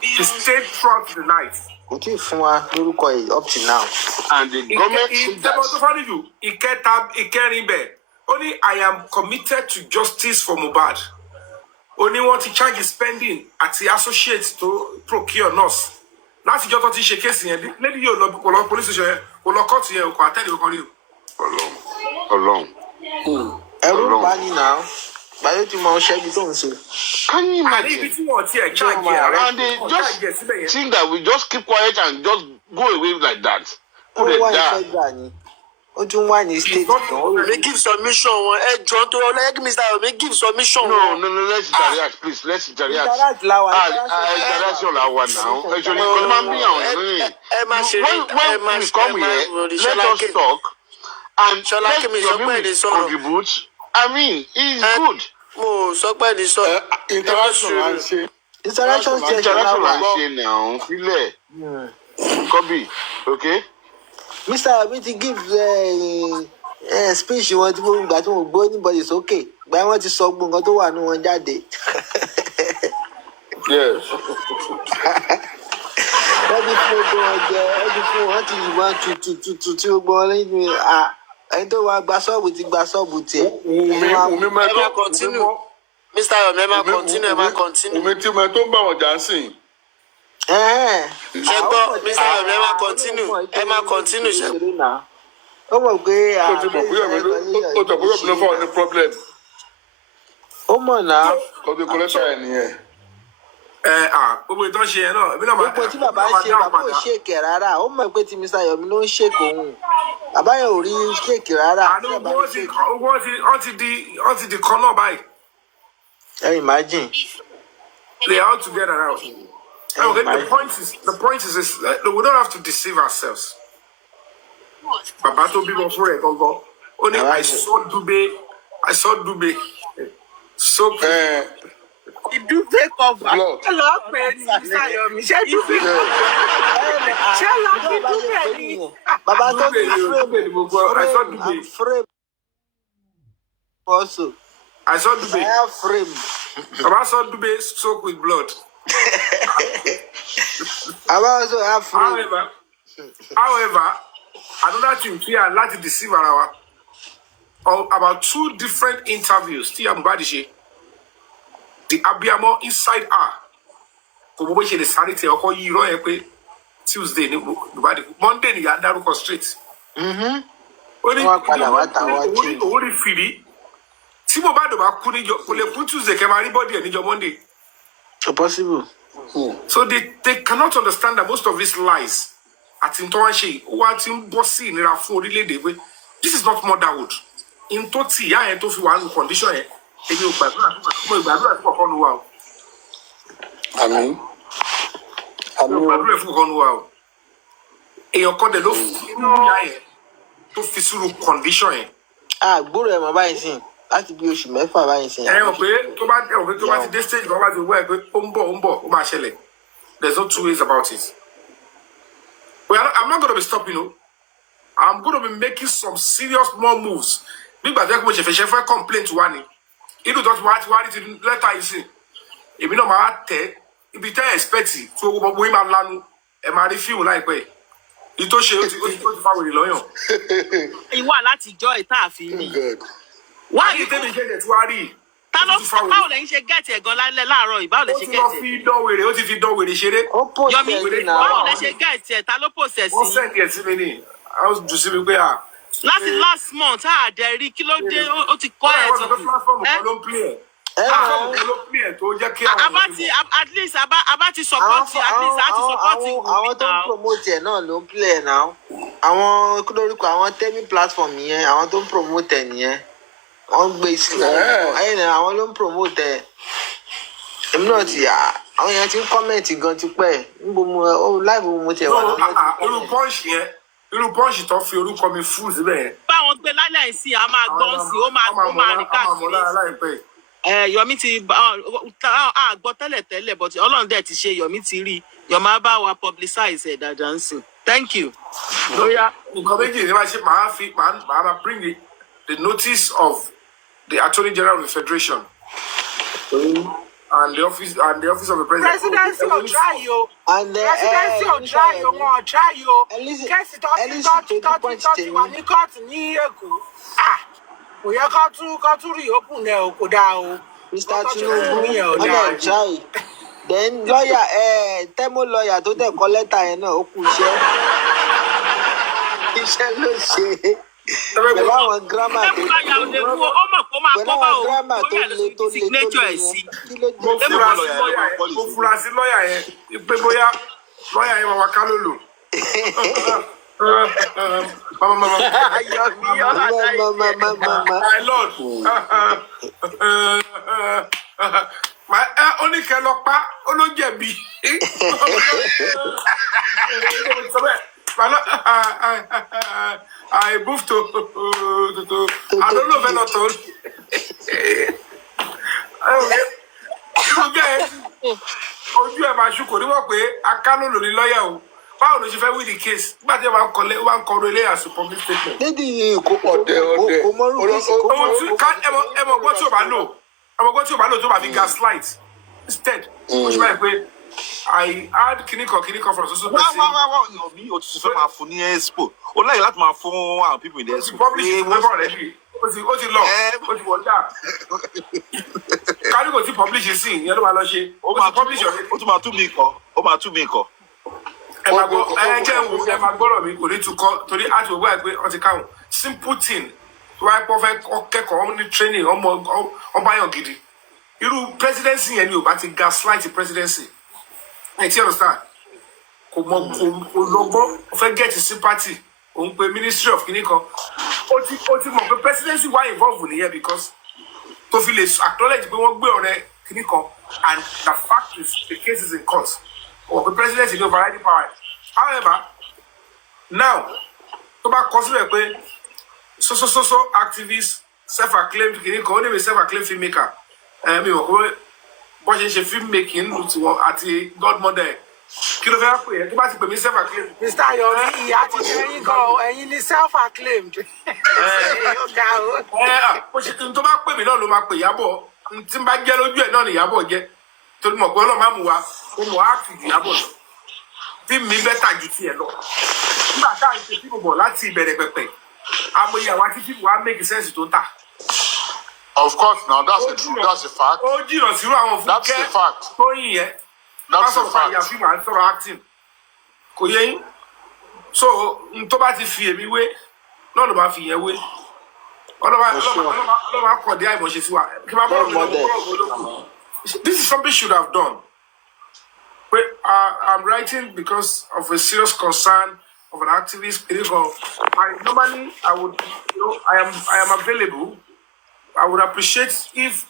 She stayed throughout the night. Kò tí ì fún wa lórúkọ ẹ̀ up to now. And the government said that. Ìjọba tó fọ́nì jù ìkẹrin bẹ̀. Ó ní I am committed to justice for Mohbad. Ó ní wọ́n ti charge spending àti associate tó procure nurse. Láti ìjọ tó ti ṣe kéèsì yẹn lady yóò lọ police station yẹn kò lọ court yẹn kò àtẹ́lẹ̀ kankan rí o. Ọlọ́run. Ẹ̀rù bá ní náà. Báyọ̀ tí mo ṣẹ́bi tó ń ṣe. Can you Ibi imagine? tí wọ́n ti ẹ̀ charge yẹn. And they just think that we just keep quiet and just go away like that. Ó wá ìfẹ́ gbà ni. Ó tún wá ní state kan. Yomi give submission wọn. Ẹ jọ tó ọ lẹ́yìn Mr. Yomi give submission wọn. No, let's interact, please. Let's interact. Interact láwa. Interaction làwa now. Actually, kò máa ń bí àwọn èèyàn lóyìn. When we come here, let us talk and let Yomi contribute. I mean, it's good. Mo sọ pé ní sọ. Interaction là ń ṣe. Interaction Interaction là ń ṣe now. Filẹ̀. Kobi, okay? Mr. Yomi ti give speech wọn tí mo gbà tí mo gbọ́ anybody sókè gbà wọ́n ti sọ gbogbo nǹkan tó wà ní wọn jáde. Yes. Wọ́n ti fún gbogbo wọn jẹ wọ́n ti yìnbọn tutù tí gbogbo wọn nínú ẹni tó wá gba ṣọ́ọ̀bù ti gba ṣọ́ọ̀bù tiẹ̀. Wùmí Ẹ máa continue. Mr. Yomi ẹ máa continue. Wùmí tí mo tó ń bá wọn jà ń sìn. Ṣé gbọ́ Mr. Yomi ẹ máa continue. Ẹ máa continue ṣe. Ó mọ̀ pé Ó ti mọ̀ pé Yomi ló fọ́ ní problem. ó mọ̀ náà. Kọ́bí kọ́lẹ́tà ẹ̀ nìyẹn. Gbogbo ìtàn ṣe yẹn náà. Gbogbo tí bàbá ń ṣe bàbá ò ṣèkè rárá. Ó mọ̀ pé tí Mr. Yomi ló ń ṣèkè òun. Bàbá yẹn ò rí ṣèkè rárá. Wọ́n ti di kan náà báyìí. Ẹ imagine. They are all together now. Okay, the point is this, we don't have to deceive ourselves. Bàbá tó bímọ fún rẹ̀ gangan. Ó ní I saw Dube. So Ìdúgbé cover. Blood. Ẹ lọ pè é ní Mr. Yomi. Ṣé Dúgbé cover? Ṣé lọ fi Dúgbé ní? Bàbá tó ní frame. Also. I saw Dube. I have frame. Bàbá saw Dube soaked with blood. I also have frame. However, another thing here, like to deceive our about 2 different interviews. Tia Mbadishe, the Abiamo inside her. She the sanity or you know Tuesday, Monday, you had that straight. Only Fili. Timo Badoba couldn't put Tuesday, everybody and your Monday. Possible. So they cannot understand that most of these lies at Intoanshi, what in bossy in a full relay. This is not motherhood. In Toti, I had to one condition. And you for wow. I mean. And you call the low to physical condition. Gbúrò ẹ̀ mọ̀ báyìí sí. láti bí oṣù mẹ́fà báyìí sìn. ẹ mọ̀ pé tó bá ti dé stage kan bá ti wọ́ ẹ pé ó ń bọ̀ ó máa ṣẹlẹ̀. There's no two ways about it. I'm not going to be stopping, you know. I'm going to be making some serious more moves. Big bad mo ṣe fẹ́ complaint wa ni. Inú tó ti wá ti lẹ́tà yìí sí. Èmi náà máa tẹ̀ ibi tẹ́ expect tí owó gbogbo yín máa lanu ẹ̀ máa rí fíìmù láìpẹ́. Ìtò ṣe ó ti fa wèrè lọ́yàn. Ìwà láti jọ ìta àfin mi. Why you tell me get to worry? Báwo lẹ́yìn ṣe gẹ̀ẹ́tì ẹ̀gan lálẹ́ láàárọ̀ yìí? Báwo lẹ ṣe gẹ̀ẹ́tì? Ó ti fi dán wèrè ṣeré. Yomi, báwo lẹ ṣe gẹ̀ẹ́tì ẹ̀? Ta ló pòsẹ̀ sí? Wọ́n sẹ́ǹdì ẹ̀ sí mi ní. A ó jù sí mi pé à. Láti last month, àdẹ̀rí kí ló dé? Ó ti kọ́ ẹ̀ ti kù. Platform kan ló ń play ẹ̀. Platform kan ló ń play ẹ̀ tó jẹ́ kí àwọn. At least abá ti support at least a ti support Wumi now. Àwọn tó ń promote ẹ̀ náà ló ń play ẹ̀ náà. Àwọn lórúkọ àwọn tẹ́mí platform yẹn, àwọn tó ń promote ẹ̀ nìyẹn. Wọ́n gbé sílẹ̀ ẹ̀yìn náà àwọn ló ń promote ẹ̀. Èmi náà ti àwọn èèyàn ti ń comment gan ti pẹ́ níbo mo live mo ti wà lọ́wọ́. Irú punch tó fi orúkọ mi fún síbẹ̀ yẹn. Báwọn gbé lálẹ́ sí a máa gbọ́n sí ó máa ní káàkiri. Yomi ti gbọ́ tẹ́lẹ̀ but Ọlọ́run dẹ̀ ti ṣe Yomi ti rí Yomi á bá wa publicize ẹ̀ dáadáa ń sìn. Thank you. Lóyá nǹkan méjì ní wàá ṣe máa bring the notice of the Attorney General of the Federation and the office of the President. Presidency ò try yo. Presidency ò try yo. Wọ́n ò try yo. Kẹ́sì tó ti wà ní kóòtù ní Èkó. Kò yẹ kó tún rí òkun náà o, kò dáa o. Mr. Tinubu ọlọ́ọ̀ try. Then lọ́ọ̀yà tẹ́mọ̀ lọ́ọ̀yà tó tẹ̀ kọ́ lẹ́tà yẹn náà ó kú iṣẹ́. Iṣẹ́ ló ṣe. Pẹ̀lú àwọn gírámà tó le tó le. Mo fura sí lọ́ọ̀yà yẹn pé bóyá lọ́ọ̀yà yẹn máa wá ká lòlò. My lord. Ó ní kẹ́ lọ pa ó ló jẹ̀bi. I moved to I don't know if I'm told. Ojú ẹ̀ máa ṣùkò níwọ̀n pé akálò lórí lọ́ọ̀yà o. Báwo ló ṣe fẹ́ win the case? Nígbà tí wọ́n ń kọ́ ilé as a public statement. Nídìí kò mọ́rú sí kò mọ́rú. Ẹmọ̀gbọ́n tí o bá lò tó bá fi gaslight. Instead, ó ṣe báyìí pé I had kìnnìkan from social person. Wá Yomi o ti fẹ́ máa fún ní expo. O láyè láti máa fún àwọn people in the expo. Publish the paper already. Ó ti lọ. Ó ti wọ̀ dà. Kárí kò tí publish sí ìyẹn ló máa lọ ṣe. Ó tún máa tú mi kọ. Ẹ máa gbọ́rọ̀ mi kò ní tún kọ́ torí àti òwú àìpé ọtí káwọn. Simple thing. Tó wáyé pọ́ fẹ́ kẹ́kọ̀ọ́ ní training ọmọ ayọ̀ gidi. Irú presidency yẹn ni ò bá ti gaslight presidency. Ẹ ti understand? Kò lọ́gbọ́n ó fẹ́ get sympathy. Òun pe ministry of kìnìkan. Ó ti mọ̀ pé presidency wá involve nìyẹn because tó fi lè acknowledge pé wọ́n gbé ọ̀rẹ́ kìnìkan and the fact is the case is in court. Or the president is overriding power. However, now tó bá kọ sílẹ̀ pé so activist self-acclaimed kìnìkan ó ní mi self-acclaimed filmmaker. Mi ò kọ́ bó ṣe ń ṣe filmmaking lù tiwọn àti godmother kí ló fẹ́ pè é tó bá ti pè mí self-acclaimed. Mr. Yomi ìyá ti ṣẹ́yìn gan ẹ̀yin ni self-acclaimed. Tó bá pè mí náà ló máa pè Ìyábọ̀ tí n bá jẹ́ lójú ẹ̀ náà ni Ìyábọ̀ jẹ́ torí mọ̀ pé Ọlọ́run máa mú wa ó mọ̀ á fi Ìyábọ̀ lọ tí mi bẹ́tà ju tiẹ̀ lọ. Nígbà tá à ń ṣe fíìmù bọ̀ láti ìbẹ̀rẹ̀ pẹ̀pẹ̀ amòye àwa tí fíìmù wa make sense tó tà. Of course, now that's a fact. Ó jìnnà sírú àwọn fún kẹ́ tó yìn yẹn. That's a fact. Ìyá fíìmù à ń sọ̀rọ̀ acting. Kò yẹ yín. So n tó bá ti fi èmi wé náà ló máa fi yẹn wé. Ọlọ́ba kọ̀ dé àìmọ̀ṣe sí wa. Kí n máa bọ́ọ̀lù lọ́wọ́. This is something should have done. But I'm writing because of a serious concern of an activist. I would, I am available. I would appreciate if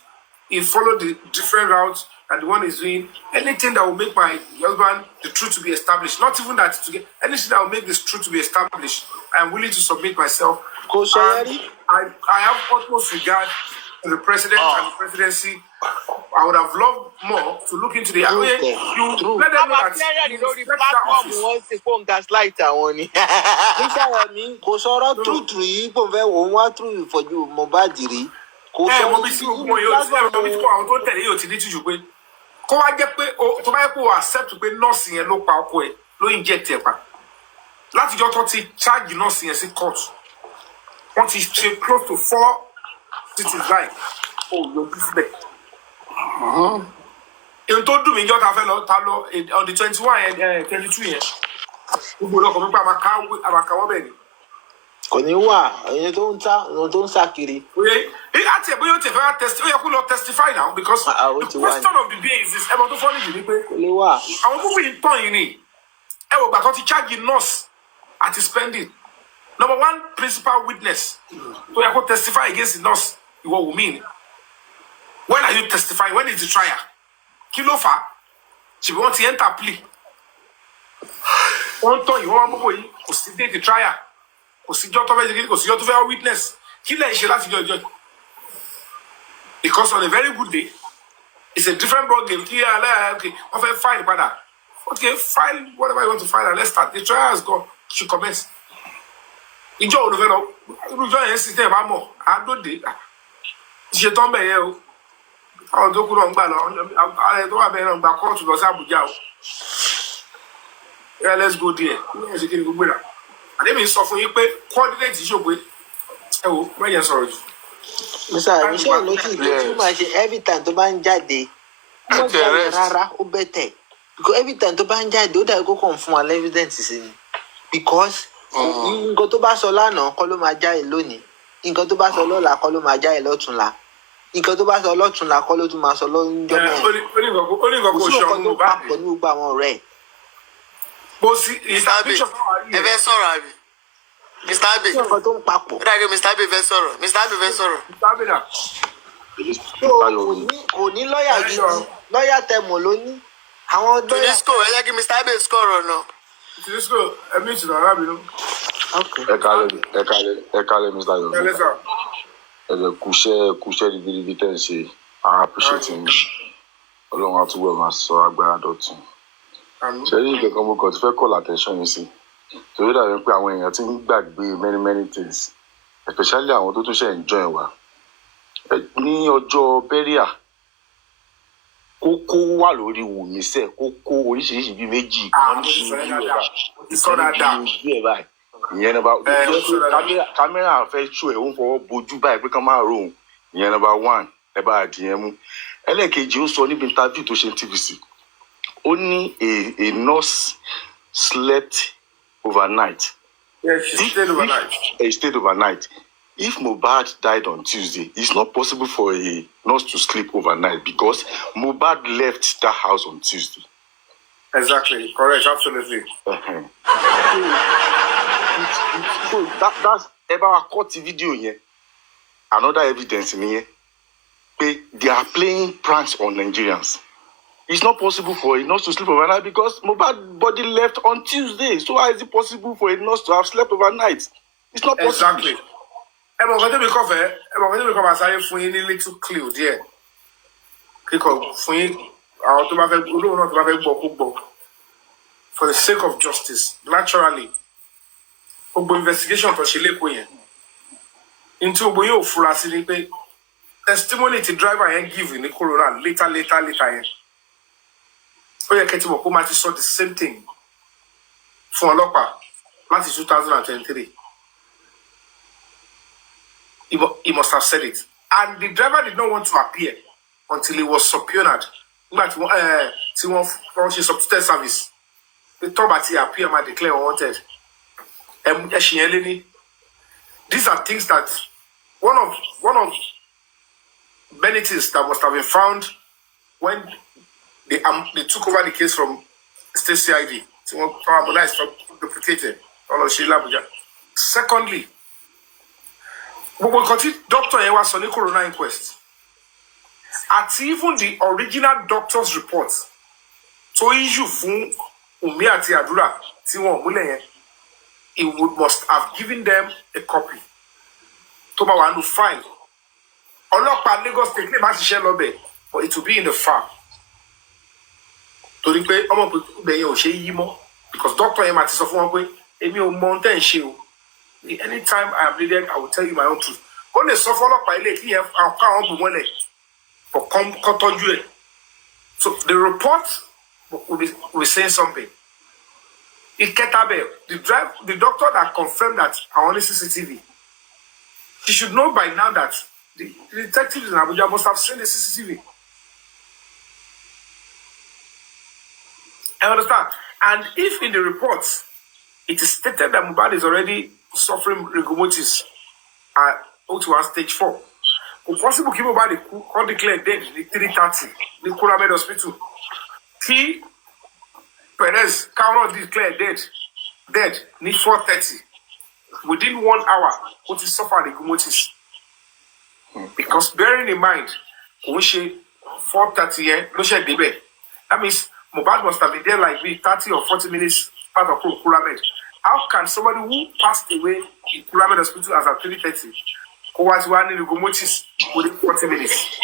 he followed the different routes that the one is doing. Anything that will make my husband, the truth to be established. Not even that, anything that will make this truth to be established. I am willing to submit myself. I have utmost regard the president and the presidency, I would have loved more to look into the you let them know that you respect that office. Gaslight àwọn ni. Nígbà mi kò sọ̀rọ̀ truth yìí kò fẹ́ òun wá truth ìfọ̀jú Mohbad rí. Kò sọ mo bí sí gbogbo yóò mo bí sí àwọn tó tẹ̀lé yóò ti ní tìjú pé kó wá jẹ́ pé tó bá yẹ kó accept pé nọ́ọ̀sì yẹn ló pa ọkọ ẹ̀ ló inject ẹ̀ pa. Látijọ́ tó ti charge nọ́ọ̀sì yẹn sí court. Wọ́n ti ṣe close to 4 cities like lójú síbẹ̀. Èyí tó dùn mí jọ́ ta lọ on the 21 and 22 yẹn. Gbogbo ọkọ̀ pípa àmàkàwọ́ bẹ̀ ni. Kò ní wà ẹni tó ń sá kiri. Oye, àti ẹ̀ bóyá ó ti fẹ́ test, ó yẹ kó lọ testify now because the question of the day is this. Ẹ̀mọ̀ tó fọ́ níbi ni pé àwọn púpọ̀ yìí tán yìí ni. Ẹ wò gbà tó ti charge nurse àti spending. Number one principal witness tó yẹ kó testify against the nurse ìwọ wò mí ni. When are you testifying? When is the trial? Kí ló fà á? Ṣèbí wọ́n ti enter plea. Wọ́n tán yìí, wọ́n wá gbogbo yìí, kò sí date trial. Kò síjọ́ tó fẹ́ ṣe kò síjọ́ tó fẹ́ witness. Kí lẹ̀ ń ṣe láti jọjọ́? Because on a very good day, it's a different ball game. Kí okay, wọ́n fẹ́ file padà. Okay, file whatever you want to file and let's start. The trial has gone. Should commence. Ìjọ òun ló fẹ́ lọ. Ìjọ yẹn sì tẹ̀ bá mọ̀. Àádọ́dé. Ṣe tán bẹ̀ yẹn o. Àwọn tó kúrò ń gbà lọ. Ààrẹ tó wà bẹ́ẹ̀ náà gba kóòtù lọ sí Àbújá o. Yeah, let's go there. Ní ẹ̀sìn kí ni gbogbo rà. Àdébí sọ fún yín pé coordinate ìṣògbé. Ẹ wo, mẹ́yẹn sọ̀rọ̀ jù. Mr. Michelle ló ti gbé tí ó máa ṣe every time tó bá ń jáde. Wọ́n jáde rárá, ó bẹ̀tẹ̀. Because every time tó bá ń jáde, ó dàbí kó kàn fún wa evidence sí ni. Because nǹkan tó bá sọ lánàá kọ́ ló máa jáde lónìí. Nǹkan tó bá sọ lọ́la kọ́ ló máa jáde lọ́tùnla. Nǹkan tó bá sọ lọ́tùnla kọ́ ló tún máa sọ lọ́jọ́ mẹ́rin. Ó ní nǹkan kó ṣọ́ tó papọ̀ ní gbogbo àwọn ọ̀rẹ́ ẹ̀. Mr. Abe, ẹ fẹ́ sọ̀rọ̀ àbí? Mr. Abe. Nǹkan tó ń papọ̀. Ó dàgbé Mr. Abe fẹ́ sọ̀rọ̀. Mr. Abe fẹ́ sọ̀rọ̀. Kò ní lọ́ọ̀yà gidi, lọ́ọ̀yà tẹ̀mọ̀ ló ní. Àwọn lọ́ọ̀yà. Tunisco, ẹ jẹ́ kí Mr. Abe sọ̀rọ̀ náà. Tunisco, ẹ̀mí ìtìlọ̀ arábìnrin. Ẹ kálẹ̀ Mr. Yomi. Ẹ jẹ́ kúṣẹ́ ribiribi tẹ̀ ń ṣe. I appreciate you. Ọlọ́run á túbọ̀ máa sọ agbára dọ̀tun. Ṣé ní ìkẹ́kọ̀ọ́ mo kàn ti fẹ́ call attention yìí sí? Torí dàbí pé àwọn èèyàn ti ń gbàgbé many things, especially àwọn tó tún ṣe ń join wa. Ní ọjọ́ bẹ́ríà, kókó wà lórí Wùmí sẹ́, kókó oríṣiríṣi bíi méjì kan ní ìlú ẹ̀ báyìí. Ìyẹn nọ́mbà kámẹ́rà fẹ́ ṣó ẹ̀ ó ń fọwọ́ bojú báyìí pé kán máa rohùn. Ìyẹn nọ́mbà 1 ẹ bá àdìyẹn mú. Ẹlẹ́ẹ̀kejì ó sọ níbi interview tó ṣe TVC. Ó ní a nurse slept overnight. Yes, she stayed overnight. He stayed overnight. If Mohbad died on Tuesday, it's not possible for a nurse to sleep overnight because Mohbad left that house on Tuesday. Exactly. Correct. Absolutely. So that's ever caught the video here. Another evidence in here. They are playing pranks on Nigerians. It's not possible for a nurse to sleep overnight because Mohbad's body left on Tuesday. So how is it possible for a nurse to have slept overnight? It's not possible. Exactly. I'm going to be aside for you little clue there. For the sake of justice, naturally, investigation for Shileko into Boyo Furasi testimony to driver and give in the corona later. Ó yẹ kẹ́tí mọ̀ kó máa ti sọ the same thing fún ọlọ́pàá láti 2023. He must have said it. And the driver did not want to appear until he was subpoenaed. Nígbà tí wọ́n ṣe substitute service. The top at he appear might declare unwanted. These are things that one of many things that must have been found when they took over the case from State CID. Secondly, we will continue Dr. Ewa Soni Corona inquest. At even the original doctor's report, so issue fún Umi àti Àdúrà tí wọ́n mú lẹ́yìn, he must have given them a copy. Tó bá wà nínú file. ọlọ́pàá Lagos State lè má ṣiṣẹ́ lọ́bẹ̀ but it will be in the farm torí pé ọmọ ibẹ̀ yẹn ò ṣe yí mọ́ because doctor yẹn máa ti sọ fún wọn pé èmi ò mọ ohun tẹ́ ń ṣe o anytime I am needed I will tell you my own truth ó lè sọ fún ọlọ́pàá ilé kí yẹn káwọn bù mọ́lẹ̀ for kọ́ tọ́jú ẹ̀ so the report will be saying something Iketabe, the doctor that confirmed that I only CCTV, she should know by now that the detectives in Abuja must have seen the CCTV. I understand. And if in the reports it is stated that Mohbad is already suffering rigor mortis at O2 stage 4, it's possible that Mohbad declared dead in 3:30 in Kuramed Hospital. He Perez cannot declare dead in 4:30. Within 1 hour, what is suffered rigor mortis. Because bearing in mind, 4:30 no share debate. That means Mohbad must have been there like 30 or 40 minutes part of Kuramed. How can somebody who passed away in Kuramed Hospital as at 3:30 go was one in rigor mortis within 40 minutes?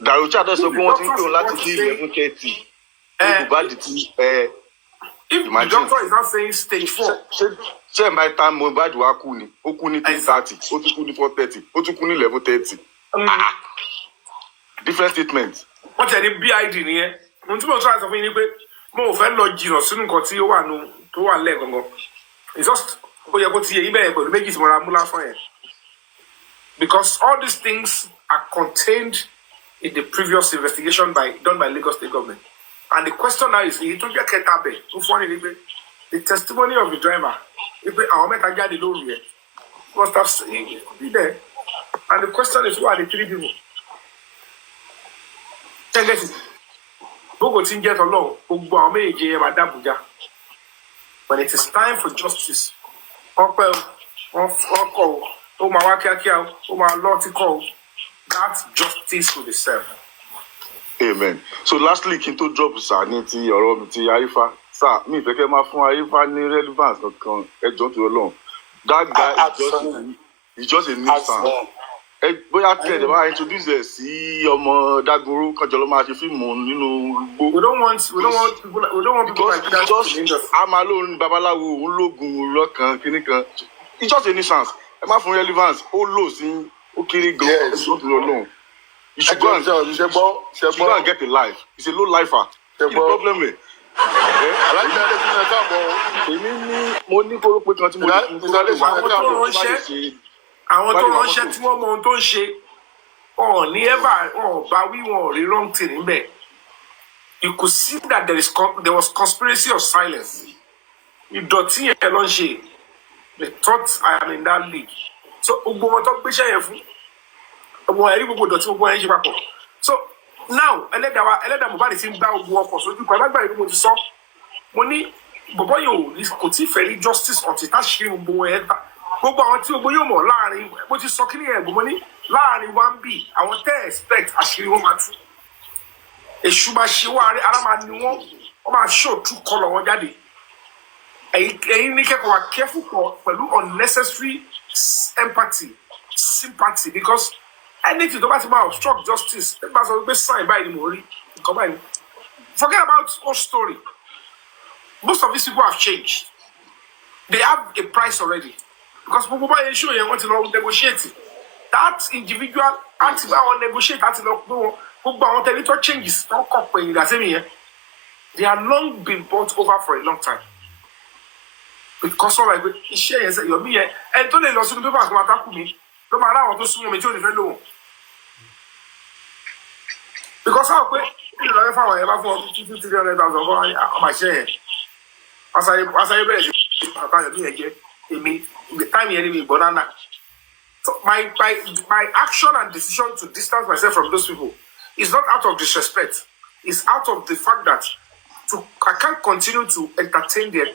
Darucha does not want to do that to 11:30. If the doctor is not saying stage 4, say my time Mohbad wa kuni, o kuni 3:30, o tu kuni 4:30, o tu kuni 11:30. Different statements. What are the BID here? Mo tún try sọ fún yín pé mo fẹ́ lọ jìnnà sínú nǹkan tí ó wà nù tó wà lẹ́ gangan. It's just ó yẹ kó ti yé yín bẹ́ẹ̀ pẹ̀lú méjì tí mo ra mú lásán yẹn. Because all these things are contained in the previous investigation done by Lagos State government. And the question now is, the testimony of the driver, must have be there. And the question is, who are the 3 people? Check this. When it is time for justice, that justice will be served. Amen. So lastly, Kinto drop sanity or Arifa. Sir, me if I can fún Arifa ní relevance kankan ẹjọ́ tó lọ. That guy is just a nuisance. Bóyá kẹ̀dẹ̀ bá introduce ẹ̀ sí ọmọ Dagoro kanjọ ló máa ṣe fíìmù nínú gbó. We don't want people like that. Just Amalon babaláwo ológun lọ́kàn kíní kan. It's just a nuisance. Ẹ má fún relevance. Ó lò sí ó kéré gan ẹjọ́ tó lọ. You should go and get a life. It's a low lifer. The problem is. Àwọn tó ránṣẹ́ tí wọ́n mọ ohun tó ń ṣe ní ever bá wí wọn rí wrong thing níbẹ̀. You could see that there was conspiracy of silence. Ìdọ̀tí yẹn ló ń ṣe. They thought I am in that league. So gbogbo wọn tó gbéṣẹ́ yẹn fún. So now ẹlẹ́dàá Mohbad ti ń bá ogun ọkọ̀ sójú kan lágbàá ìlú mo ti sọ mo ní bọ̀bọ̀ yóò kò tí ì fẹ́ rí justice ọ̀tí táṣìírí gbogbo wọn ẹ̀ ta gbogbo àwọn tí gbogbo yóò mọ̀ láàrin bó ti sọ kí ni ẹ̀gbọ́n mo ní láàrin 1B àwọn tẹ́ expect àṣírí wọn máa tú èṣù máa ṣe wá ara máa ní wọ́n máa show true colour wọn jáde ẹ̀yin ní kẹ́kọ̀ọ́ wà careful pẹ̀lú unnecessary empathy sympathy because anything tó bá ti máa obstruct justice ẹ bá sọ pé sign báyìí ni mo rí nǹkan báyìí forget about whole story most of these people have changed they have a price already because gbogbo báyìí ṣó yẹn wọ́n ti lọ negotiate that individual àti bá wọn negotiate àti lọ pé wọn gbogbo àwọn territory changes tó kọ̀ pé ìdásẹ́mi yẹn they have long been bought over for a long time because ọ̀rọ̀ ẹgbẹ́ iṣẹ́ yẹn sẹ́ Yomi yẹn ẹni tó lè lọ sínú pépà kan àtàkùn mi ló máa ráwọn tó súnmọ́ mi tí ò ní fẹ́ lò wọ́n. Because how quick you know if I ever for 200,000 on my share. As I read the time enemy banana. So my action and decision to distance myself from those people is not out of disrespect. It's out of the fact that I can't continue to entertain their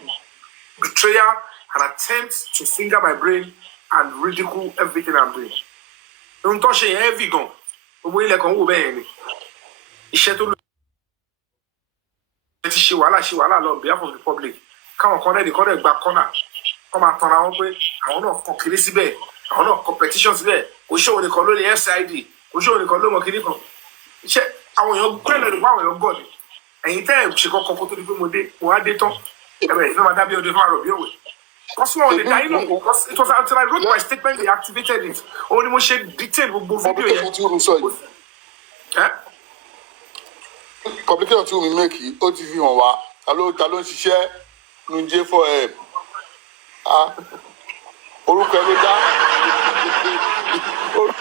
betrayal and attempt to finger my brain and ridicule everything I'm doing. Don't touch it heavy gun. Iṣẹ́ tó lò ti ṣe wàhálà lọ on behalf of the public káwọn kan rẹ́ẹ̀dì kan rẹ̀ gba kọ́nà kọ́ máa tanra wọn pé àwọn náà kàn kiri síbẹ̀ àwọn náà competition síbẹ̀ kò ṣòwò nìkan lórí SID oṣù nìkan ló mọ kíní kan ṣé àwọn èèyàn gbẹ́lẹ̀ lè wá àwọn èèyàn gọ̀ ni ẹ̀yin tẹ́ ẹ̀ ṣe kọ́kọ́ kó tó di pé mo wá dé tán ẹ̀rẹ̀ ìfẹ́ máa dábí ọdún fún àròbí òwe. Because one the dying because it was until I wrote my statement they activated it. Only mo ṣe detail gbogbo video yẹn. Complication tí omi make ó ti fi hàn wá ta ló ń ṣiṣẹ́ nu jẹ́ for help. Orúkọ ẹ ló dá.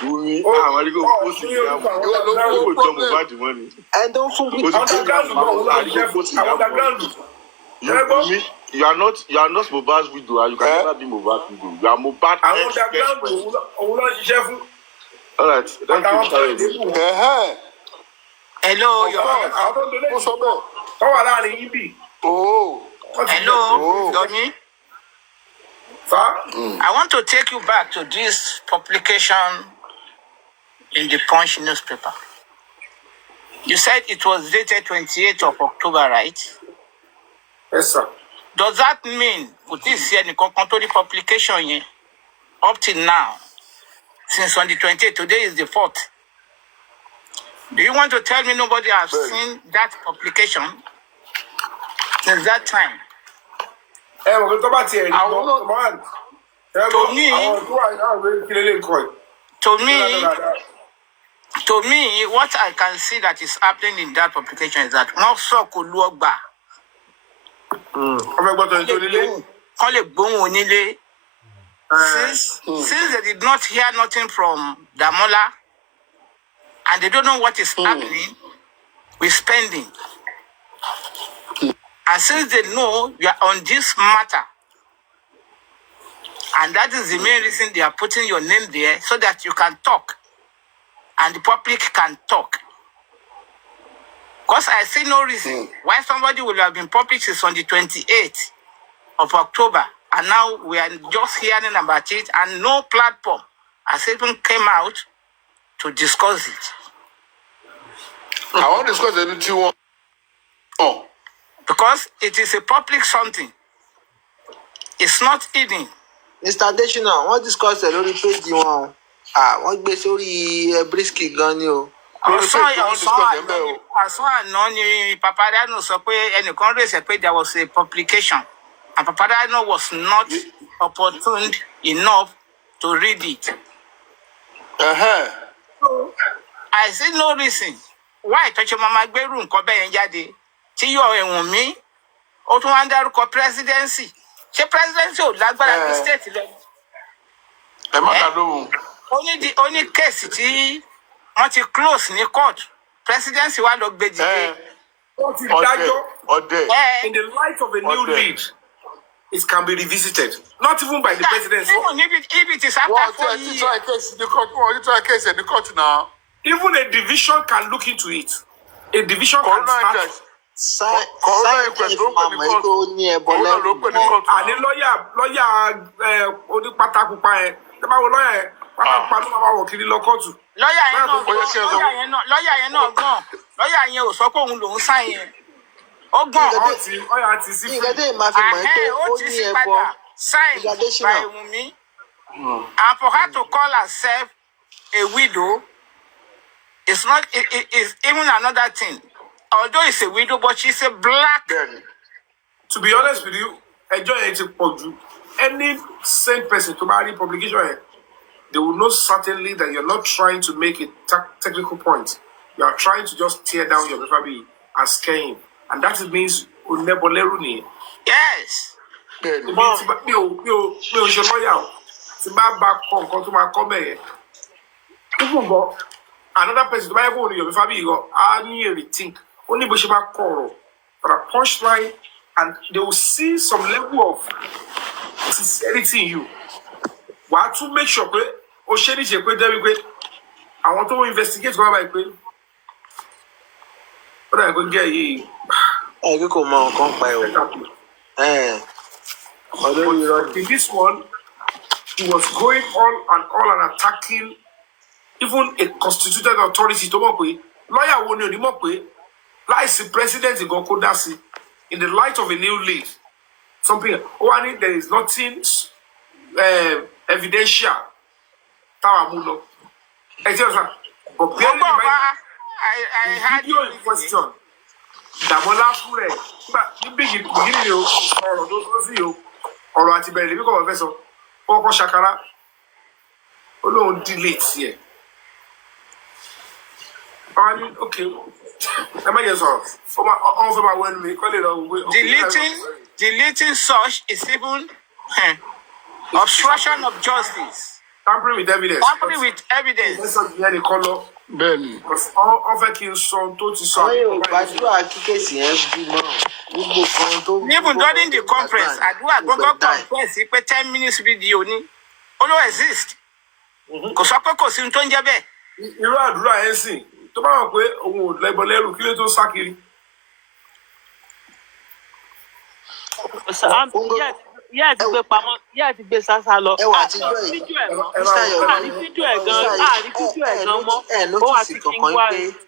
Omi àwọn àríkò kó sí ìyá wọn. Ìwọ ló kó jọ Mohbad mọ́ ni. Ẹ tó ń fún bí. Yomi, you are not Mohbad's widow and you can never be Mohbad's widow. You are Mohbad's ex-girlfriend. All right, thank you. Hello, Hello, Yomi. I want to take you back to this publication in the Punch newspaper. You said it was dated 28th of October, right? Yes, sir. Does that mean, with this year, the publication up till now, since on the 28th, today is the 4th? Do you want to tell me nobody has seen that publication since that time? To me, what I can see that is happening in that publication is that since they did not hear nothing from Damola and they don't know what is happening with spending, and since they know you are on this matter, and that is the main reason they are putting your name there so that you can talk and the public can talk. Because I see no reason why somebody will have been published since on the 28th of October, and now we are just hearing about it, and no platform has even came out to discuss it. I want to discuss anything. Because it is a public something. It's not hidden. Mr. Adesina, wọ́n discuss ẹ̀ lórí péjì wọn. Wọ́n gbé sórí Brisky gan ni o. Àsán àná ni Papadano sọ pé ẹnìkan rèsẹ̀ pé there was a publication and Papadano was not opportune enough to read it. So, I see no reason why Tọ́jú Mama gbérù nǹkan bẹ́ẹ̀ yẹn jáde tí yọ ẹ̀wọ̀n mi ó tún wá ń dárúkọ presidency. Ṣé presidency ò lágbára ní state lọ? Ẹ má dá lóhùn. Ó ní kéèsì tí wọ́n ti close ní court. Presidency wa lọ gbé dìde. In the light of a new lead, it can be revisited. Not even by the presidency. Even if it is after 4 years. You try a case in the court now. Even a division can look into it. A division can start. Àní lọ́yà onípátákùpá ẹ̀ ẹ bá wo lọ́yà ẹ̀ pátákùpá ló máa wọ̀ kiri lọ kóòtù. Lọ́yà yẹn náà gan. Lọ́yà yẹn ò sọ pé òun lòún sáyìn yẹn. Ó gbọ́n. Ọ̀yà ti sí fún. Ó ti sí padà signed by Wunmi. And for her to call herself a widow is not. It is even another thing. Although it's a widow, but she's a black. To be honest with you, enjoy it. Any sane person to marry publication, they will know certainly that you're not trying to make a technical point. You are trying to just tear down your fabiyi and scare him, and that means unebolерuni. Yes. Another person to buy your fabiyi go I need a rethink. Only Bushiba Koro for a punchline, and they will see some level of sincerity in you. Why to make sure that I want to investigate what I pay. But I go get you. You come on, come by. In this one, he was going on and attacking even a constituted authority to work with. Lawyer won't know the more way. Like the president in Gokodasi, in the light of a new lead, something. There is nothing evidential. But bearing in mind the video in question, Damola Fure, the beginning or those you or at the very because vessel, or Shakara, alone delete here. Okay. Am I just off? For my when we call it deleting such is even obstruction of justice. Tampering with evidence. Tampering with evidence. That's what the color. Bẹ́ẹ̀ni. Because all of it so to so. Àwọn yóò gbàdúrà kí kéèsì yẹn bímọ gbogbo kan tó. Even during the conference, àdúrà gbogbo conference pé 10 minutes video ni. Ó ló exist. Kò sọ pé kò sí ohun tó ń jẹ́ bẹ́ẹ̀. Irú àdúrà ẹ̀ ń sìn. Tó bá wà pé òun ò lẹ́gbọ̀n lẹ́rù kí ló tó sá kiri. Yẹ́ ti gbé pamọ́, yẹ́ ti gbé sásá lọ. Àní fídíò ẹ̀ gan mọ́. Ó wà sí King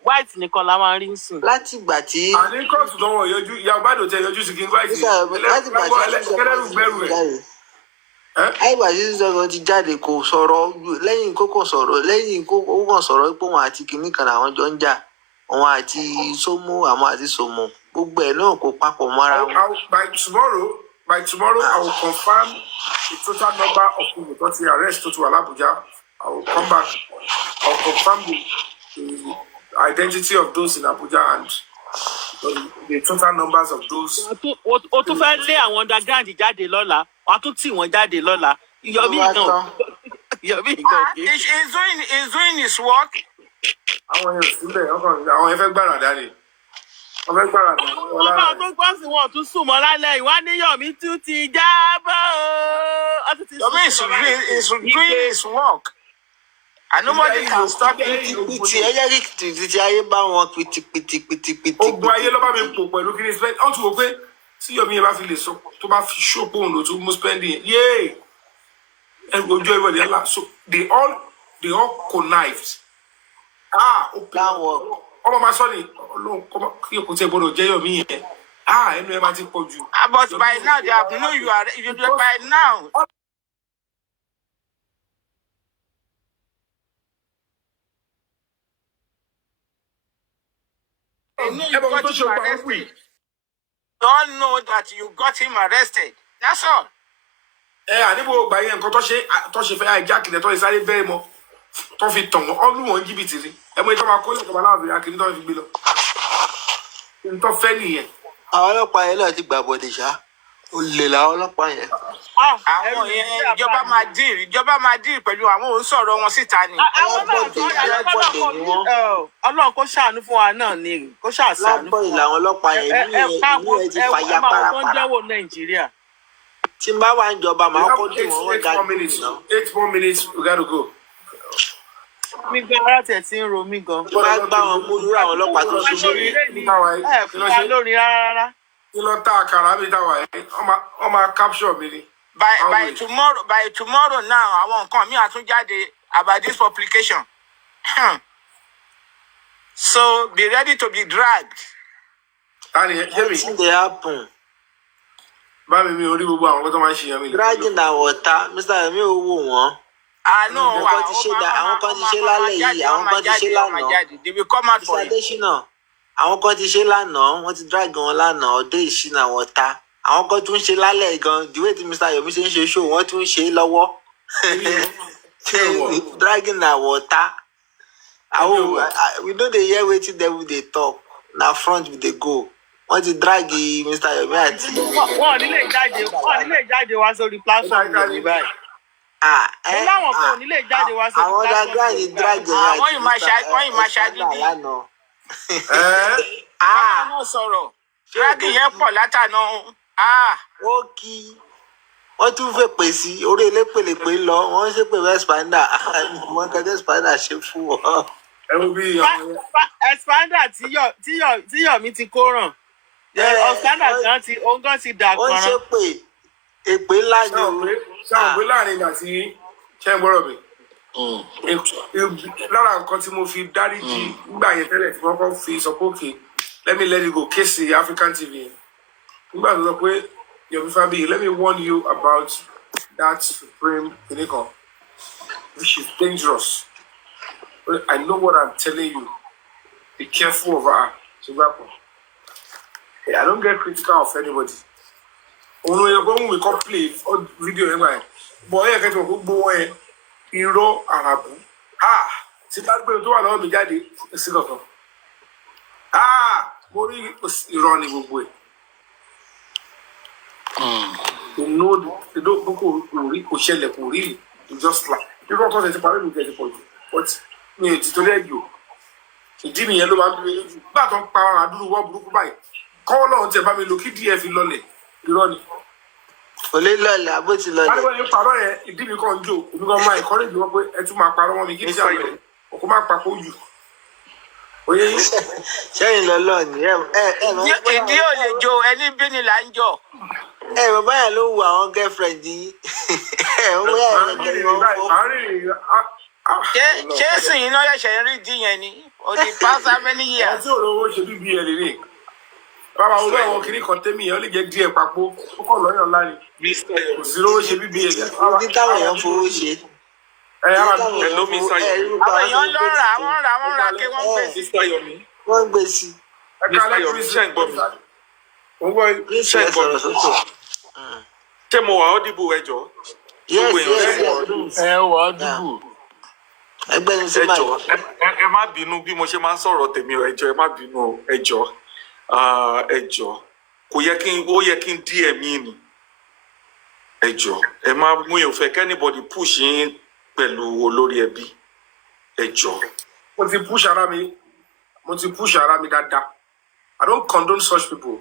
White nìkan la máa rí ń sìn. Láti ìgbà tí. Àní kóòtù tó wọ̀ yọjú, ìyá Ọbádò tẹ yọjú sí King White. Láti ìgbà tí kẹlẹ́rù bẹ̀rù ẹ̀. Àìgbà tí Sísọ́gbọ̀n ti jáde kò sọ̀rọ̀ lẹ́yìn kókò sọ̀rọ̀ lẹ́yìn kókò kàn sọ̀rọ̀ pé òun àti kìnnì kan làwọn jọ ń jà òun àti Sómó àwọn àti Sòmò gbogbo ẹ̀ náà kò papọ̀ mọ́ra wọn. By tomorrow, I will confirm the total number of people that we arrest to Abuja. I will come back. I will confirm the identity of those in Abuja and the total numbers of those. O tún fẹ́ lé àwọn underground jáde lọ́la, wàá tún tì wọ́n jáde lọ́la. Yomi gan. He's doing his work. Àwọn yẹn sílẹ̀, àwọn yẹn fẹ́ gbára dání. Wọ́n bá tó gbọ́ sí wọn tún sùn mọ́ lálẹ́ ìwá ní Yomi tún ti jábọ̀. Yomi is doing his work. And nobody can stop it. Pìtì ẹyẹ rí títí ayé bá wọn pìtì. Ogun ayé ló bá mi pò pẹ̀lú kí ni spend. Wọ́n tún wò pé tí Yomi yẹn bá fi lè sọ tó bá fi ṣópò òun ló tún mú spending. Yéé! Ẹ̀rù ojú ẹ̀rọ ìyá so they all connived. Ọmọ máa sọ ni Ọlọ́run kí o kò tẹ gbọ́dọ̀ jẹ́ Yomi yẹn. Ẹnu ẹ máa ti pọ̀ jù. But by now they have known you are by now. They all know that you got him arrested. That's all. Àníbo gbà yẹn nǹkan tó ṣe fẹ́ àìjákìlẹ̀ tó lè sáré bẹ́ẹ̀ mọ́ tó fi tàn wọ́n ọ́n lù wọ́n jìbìtì rí ẹ̀mọ́ ìtọ́ máa kó lè tọ́ba láàbì akíní tó fi gbé lọ. Nǹkan fẹ́ nìyẹn. Àwọn ọlọ́pàá yẹn náà ti gbà bọ̀dẹ̀ ṣá. Olè làwọn ọlọ́pàá yẹn. Àwọn yẹn ìjọba máa dì pẹ̀lú àwọn òun sọ̀rọ̀ wọn síta ni. Lábọ̀dẹ̀ ni wọ́n. Ọlọ́run kó ṣàánú fún wa náà ni kó ṣàánú. Lábọ̀dẹ̀ làwọn ọlọ́pàá yẹn inú ẹ ti fàyà párapàra. Tí n bá wà ń jọba màá kó dì wọ́n ga jù náà. 8 more minutes we gotta go. Mi gan ara tẹ̀ tí ń ro mí gan. Bá gbá wọn mú lórí àwọn ọlọ́pàá tó ṣe lórí. Fún wa lórí rárá. Kí ló ta àkàrà mi táwa yìí? Wọ́n máa capture mi ni. By tomorrow now, àwọn nǹkan mi àtún jáde about this publication. So be ready to be dragged. Wetin dey happen? Bámi mi orí gbogbo àwọn tó máa ń ṣe yẹn mi. Dragging na water, Mr. Yomi ò wò wọ́n. No, àwọn kan ti ṣe lálẹ́ yìí, àwọn kan ti ṣe lánàá. They will come out for Mr. Adesina, àwọn kan ti ṣe lánàá, wọ́n ti drag wọn lánàá, ọdẹ ìṣínà water. Àwọn kan tún ṣe lálẹ́ gan, the way tí Mr. Yomi ṣe ń ṣe show, wọ́n tún ṣe lọ́wọ́. Dragging na water. We no dey hear wetin dem dey talk. Na front we dey go. Wọ́n ti drag Mr. Yomi àti. Wọ́n nílé jáde wá sórí platform Yomi báyìí. Láwọn kan ò nílé jáde wá sórí platform. Àwọn underground dey drag Yomi àti. Wọ́n yìí máa ṣagídí. Káwọn náà sọ̀rọ̀. Dragging yẹn pọ̀ látàná. Ó kí wọ́n tún fèpè sí orí elépèlépè lọ wọ́n ṣépè fún Expander wọ́n kẹ́tẹ́ Expander ṣe fún wọn. Expander tí Yomi ti kó ràn. Expander gan ti dà kan. Wọ́n ṣépè èpè ńlá ni o. Ṣé láàrin ìgbà tí ṣe ń gbọ́rọ̀ mi? Lára nǹkan tí mo fi dáríjì nígbà yẹn tẹ́lẹ̀ tí wọ́n kọ́ fi sọ pé okay let me let you go kéèsì African TV. Nígbà tó sọ pé Yomi Fabiyi, let me warn you about that supreme clinical, which is dangerous. I know what I'm telling you. Be careful of her. I don't get critical of anybody. Only when we can play video anyway. Boy, I get to boy, hero Arabu. See that boy to allow me daddy. Mori was ironic boy. You know, they don't go really, just like you don't cause a parent get the point. But me, it's to let you. Ìdí nìyẹn ló máa ń bí lójú bá tó ń pa ara dúró wọ́n burúkú báyìí kọ́ lọ́run tẹ bá mi lò kí díẹ̀ fi lọlẹ̀ irọ́ ni. kò lè lọlẹ̀ àbó ti lọlẹ̀. wọ́n ní parọ́ yẹn ìdí mi kàn ń jò èmi kan máa ìkọ́rẹ́ ìdí wọn pé ẹ tún máa parọ́ wọn mi kí díẹ̀ lọ òkú máa papò jù. oyè yín. sẹ́yìn lọ́lọ́ ni ìdí ò lè jo ẹni bí ni là ń jọ. bàbá yẹn ló wo àwọn girlfriend yìí. ṣé sìn iná ṣẹ̀ṣẹ̀ ń rí dín yẹn ni o di past how many years. àti òróró ṣe bíbí ẹ lélẹ̀ bàbá wọn bẹ́ẹ̀ wọn kiri kan tẹ́mi yẹn ó lè jẹ́ díẹ̀ papò ó kọ̀ lọ́yàn ńlá ni kò sí lówó ṣe bíbí ẹ. ibi táwọn èèyàn fowó ṣe. àwọn èèyàn lọ rà wọ́n rà kí wọ́n gbé sí. wọ́n gbé sí. ṣé mo wà ọ́ dìbò ẹjọ́. ẹ wà ọ́ dìbò. ẹgbẹ́ ní sí máa ẹ má bínú bí mo ṣe máa ń sọ̀rọ̀ tèmi o ẹjọ́ ẹ má bínú ẹjọ́ kò yẹ kí n dí ẹ̀mí ni ẹjọ́ ẹ má mú ìfẹ́ kẹ́nìbọ̀dì push yín pẹ̀lú olórí ẹbí ẹjọ́. mo ti push ara mi dáadáa. I don't condone such people.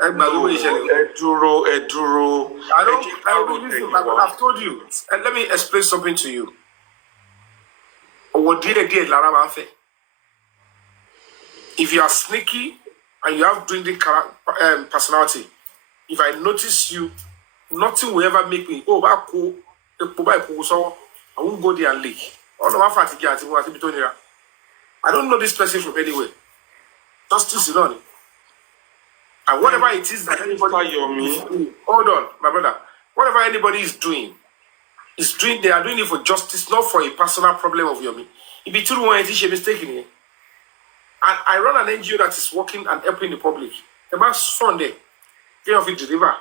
Ẹ gbàgbé bó ṣe ṣẹlẹ̀. ẹ dúró. I've told you. Let me explain something to you. Lára máa ń fẹ́. If you are sneaky and you have dwindling personality, if I notice you, nothing will ever make me, bá kó epo báyìí kó sọ́wọ́, I won't go there and leak. Ọ̀nà máa fà àtijọ́ àti wọn àti ibi tó nira. I don't know this person from anywhere. Justice is on it. And whatever it is that anybody hold on, my brother. Whatever anybody is doing, they are doing it for justice, not for a personal problem of Yomi. If it's true, one is a mistake in here. And I run an NGO that is working and helping the public. The last Sunday, day of it deliver,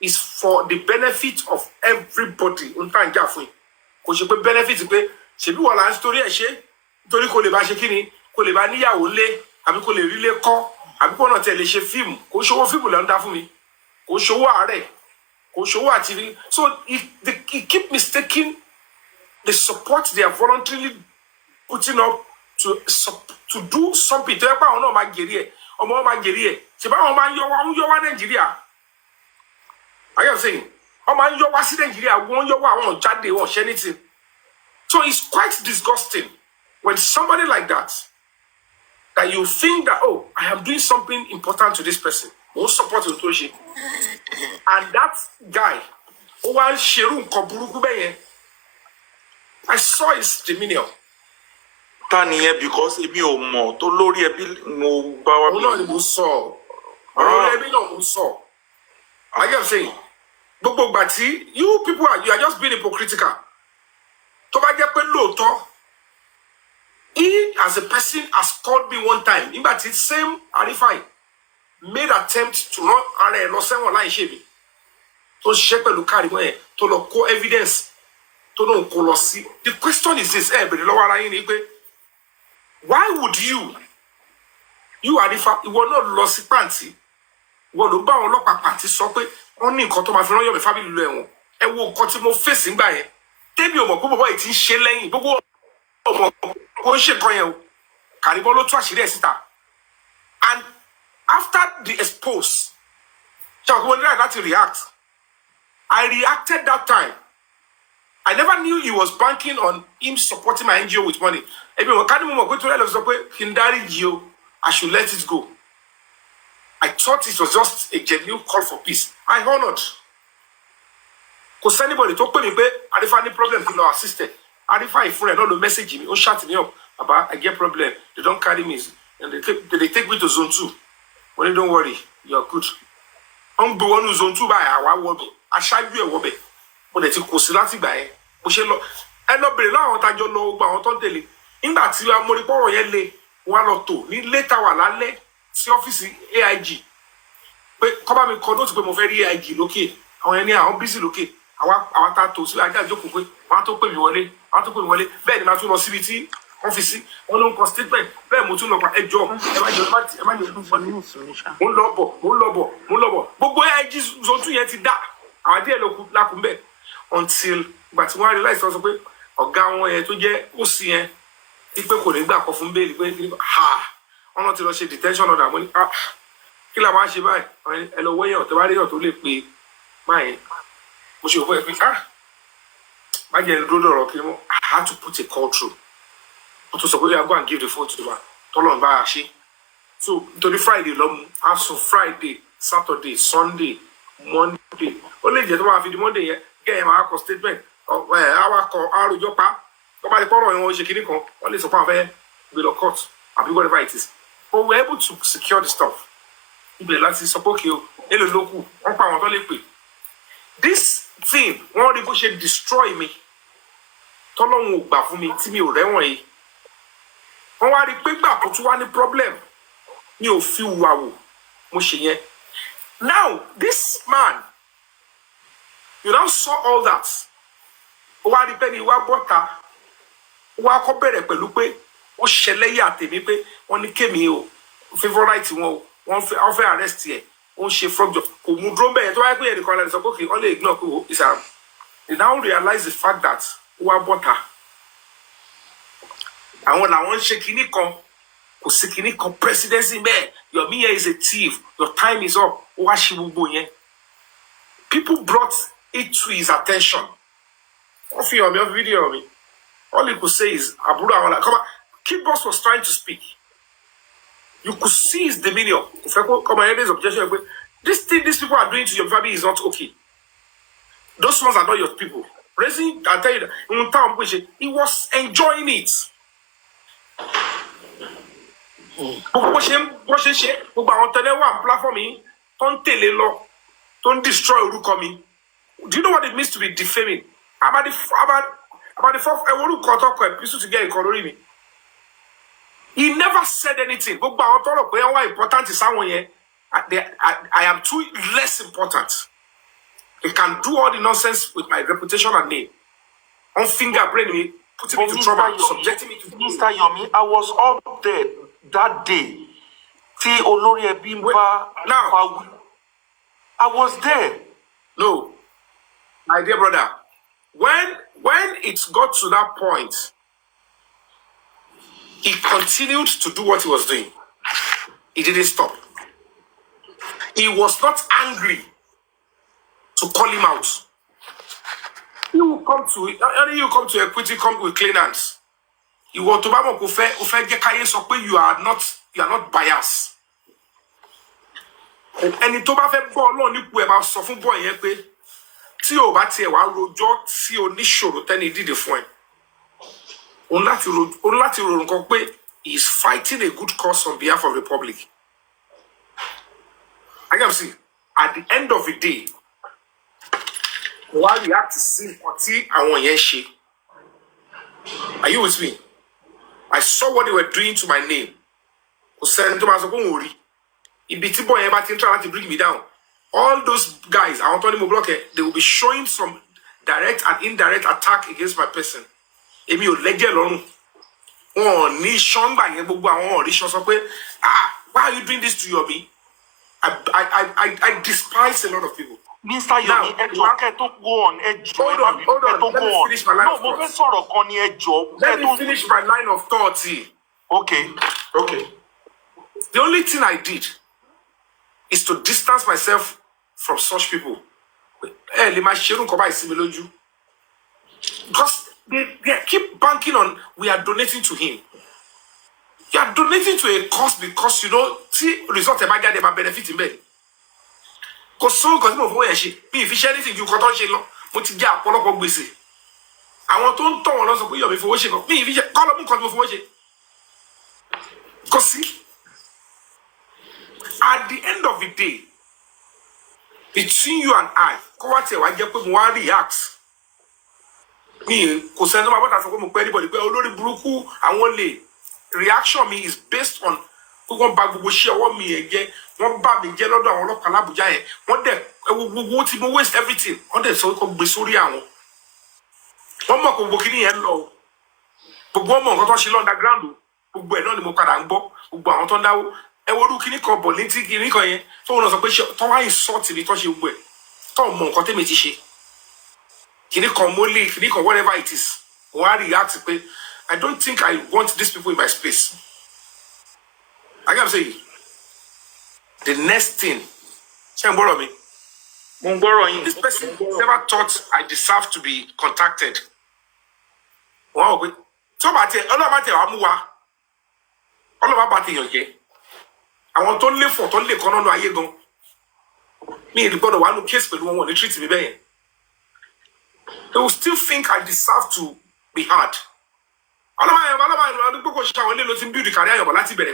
is for the benefit of everybody. Because you benefit pé ṣebí wọ́n la story ẹ̀ ṣe nítorí kò lè bá ṣe kíni kò lè bá níyàwó lé àbí kò lè rí lé kọ́ àbí kò náà tẹ̀ lè ṣe fíìmù kò ṣòwò fíìmù lẹ́ ń dá fún mi kò ṣòwò àárẹ̀ kò ṣòwò àti so he keep mistaking the support they are voluntarily putting up to do something tó yẹ pé àwọn náà máa gèrè ẹ̀ ọmọ wọn máa gèrè ẹ̀ ṣèbá àwọn máa ń yọ wá Nàìjíríà are you saying wọ́n máa ń yọ wá sí Nàìjíríà wọ́n yọ wá àwọn jáde wọn ṣẹ́ ní ti. So it's quite disgusting when somebody like that you think that, I am doing something important to this person, who support Utoshi, and that guy, I saw his demeanor. Taniye because ebi o mo to lórí ẹbí mo bá wa bí. No, mo sọ. Ọ̀rọ̀ ẹbí náà mo sọ. I am saying, gbogbo ìgbà tí you people you are just being hypocritical. Tó bá jẹ́ pé lóòótọ́, he as a person has called me one time. Nígbà tí same Arifai made attempt to run ara ẹ̀ lọ sẹ́wọ̀n láì ṣe mi. Tó ṣiṣẹ́ pẹ̀lú Kárìmọ́ ẹ̀ tó lọ kó evidence tó náà kó lọ sí. The question is this, bèrè lọ́wọ́ ara yín ni pé, why would you Arifa, ìwọ náà lọ sí pàǹtí, ìwọ ló bá àwọn ọlọ́pàá pàǹtí sọ pé wọ́n ní nǹkan tó máa fi rán Yomi family lọ ẹ̀wọ̀n. Ẹ wo nǹkan tí mo fèsì ńgbà yẹn. Tẹ́bi ọmọ gbogbo bọ́ ìtì ń ṣe lẹ́yìn gbogbo ọmọ kò ń ṣe nǹkan yẹn o Kàrímọ́ ló tú àṣírí ẹ̀ síta. And after the expose ṣe àwọn ọmọ nílẹ̀ láti react. I reacted that time. I never knew he was banking on him supporting my NGO with money. Ebi wọn ká ní mo mọ̀ pé tó lẹ́lọ́ sọ pé kí n dáríjì o, I should let it go. I thought it was just a genuine call for peace. I honored. Because anybody tó pè mí pé Arifa ní problem kí lọ assisted. Arifa ìfún rẹ̀ náà ló message mi, ó shut me up about I get problem. They don't carry me and they take me to zone 2. But don't worry, you're good. I'm the one who's zone 2 by our wobby. I shall be a wobby. Mo lè ti kò sí láti gbà yẹn. Mo ṣe lọ ẹ lọ bèrè láwọn tájọ lọ gba àwọn tó ń tẹ̀lé. nígbà tí a mo rí pọ́rọ̀ yẹn le wọ́n lọ tò ní létà wà lálẹ́ sí ọ́fíìsì AIG pé kọ́ bá mi kọ nóòtù pé mo fẹ́ rí AIG lókè àwọn ẹni àwọn bísí lókè àwa ta tò sí ajá ìjókòó pé wọ́n á tó pè mí wọlé bẹ́ẹ̀ ni màá tún lọ síbi tí ọ́fíìsì wọn ló ń kọ statement bẹ́ẹ̀ mo tún lọ pa ẹjọ́ ẹ má jẹ ọdún fún mi mo ń lọ bọ̀ gbogbo AIG zone 2 yẹn ti dá àwọn díẹ̀ lákùn bẹ́ẹ̀ until ìgbà tí wọ́n á realize sọ pé ọ̀gá wọn yẹn tó jẹ́ òsì yẹn pé kò ní gbà kọ fún bẹ́ẹ̀lì pé wọn náà ti lọ ṣe detention order mo ní kí la máa ṣe báyìí ẹ lọ wẹ́yàn ọ̀tẹ́ bá rí ọ̀ tó lè pe báyìí mo ṣe òfin ẹ̀ pé má jẹ́ ẹni dúró dọ̀rọ̀ kí ni mo had to put a call through wọ́n tún sọ pé go and give the phone to the man tọ́lọ̀ ń bá a ṣe so nítorí Friday lọ́mú a sùn Friday Saturday Sunday Monday ó lè jẹ́ tó máa fi di Monday yẹn gẹ́yìn máa kọ statement awakọ̀ àròjọ pa wọ́n bá ti pọ́nrọ̀ yẹn wọ́n ṣe kinní kan wọ́n lè sọ pé àwọn fẹ́ gbé lọ court àbí whatever it is but we were able to secure the stuff ibẹ̀ láti sọ pé òkè o èlò ló kù wọ́n pa àwọn tó lè pè this thing wọ́n rí bó ṣe destroy mi tọ́lọ́hún ò gbà fún mi tí mi ò rẹ́wọ̀n yìí wọ́n wá rí i pé gbà tó tún wá ní problem mi ò fi wà wò mo ṣe yẹn now this man you now saw all that ó wá rí i pé ní ìwà bọ́ta ó wá kọ́ bẹ̀rẹ̀ pẹ̀lú pé ó ṣẹlẹ́yà tèmi pé wọ́n ní kémi o favourite wọn o wọ́n fẹ́ arrest yẹ ó ń ṣe frog job kò mú dúró bẹ́ẹ̀ tó wáyé pé ẹnìkan lẹ́nu sọ pé kì í wọ́n lè ignore pé o ìsàrà they now realize the fact that ó wá bọ́ta àwọn làwọn ń ṣe kinní kan kò sí kinní kan presidency bẹ́ẹ̀ Yomi here is a thief your time is up ó wá ṣe gbogbo yẹn people brought it to his attention wọ́n fi Yomi off video mi all he could say is àbúrò àwọn come on Kid Boss was trying to speak you could see his demeanor if I come on his objection this thing these people are doing to your family is not okay those ones are not your people raising I tell you that in town he was enjoying it. Bó ṣe ṣe gbogbo àwọn tẹ́lẹ̀ wà platform yìí tó ń tẹ̀lé lọ tó ń destroy orúkọ mi do you know what it means to be defaming about the fourth orúkọ tó kọ epistle to get nǹkan lórí mi he never said anything gbogbo àwọn tọrọ pé wọ́n wá important sáwọn yẹn I am too less important they can do all the nonsense with my reputation and name on finger brain me putting me to trouble subjecting me to Mr. Yomi I was up there that day tí olórí ẹbí ń bá Fawi I was there. No, my dear brother, when it got to that point, he continued to do what he was doing. He didn't stop. He was not angry to call him out. You come to equity, come with clean hands. You want to you are not biased. Ẹni tó bá fẹ́ bọ́ Ọlọ́run nípò ẹ̀ bá sọ fún bọ́ yẹn pé tí o bá tiẹ̀ wá rojọ́ tí oníṣòro tẹ́ni dìde fún ẹ òun láti ro nǹkan pé he is fighting a good cause on behalf of the public. I can see at the end of the day why we have to see what àwọn yẹn ṣe. Are you with me? I saw what they were doing to my name. Kò sẹ́ni tó máa sọ pé òun ò rí. Ibi tí boy ever try to bring me down. All those guys, I want to block it, they will be showing some direct and indirect attack against my person. Èmi ò lẹ́jẹ̀ lọ́rùn. Wọ́n ní ṣọ́ngbà yẹn gbogbo àwọn ọ̀rẹ́ṣọ́ sọ pé why are you doing this to Yomi? I despise a lot of people. Mr. Yomi, hold on. Let me finish my line of thought. Let me finish my line of thought. Okay. The only thing I did is to distance myself from such people. Because they keep banking on we are donating to him. You are donating to a cause because you know see result they might benefit in bed. Because so because if you share anything you can't touch it long, but you get a busy. I want to tell you also you before watching me if you call up before watching. Because see at the end of the day, between you and I, react. Me, kò sẹ́ni tó máa bọ́ta sọ pé mo pẹ́ anybody pé olórí burúkú àwọn lè reaction mi is based on wọ́n bà gbogbo iṣẹ́ ọwọ́ mi yẹn jẹ́ wọ́n bà mí jẹ́ lọ́dọ̀ àwọn ọlọ́pàá l'Àbújá yẹn wọ́n dẹ̀ gbogbo tí mo waste everything wọ́n dẹ̀ sọ kó gbé sórí àwọn wọ́n mọ̀ gbogbo kíní yẹn lọ o gbogbo ọmọ nǹkan tó ṣe lọ́ndaground o gbogbo ẹ̀ náà ni mo padà ń gbọ́ gbogbo àwọn tó ń dáwó ẹ worú kíní kan bọ̀ létí kíní kan yẹn tó wọn sọ pé tó wá insult mi tó ṣe gbogbo ẹ̀ tó mọ nǹkan tẹ́mi ti ṣe kíní kan mólè kíní kan whatever it is wọ́n á react pé I don't think I want these people in my space. I can say the next thing. This person never thought I deserve to be contacted. Wow, so bad. All about the Amuwa. All about the Yoye. I want to live for to live. Kono no aye gon. Me the brother one case but one they treat me bad. They will still think I deserve to be hard. All about because I want to build the career of Lati Bere.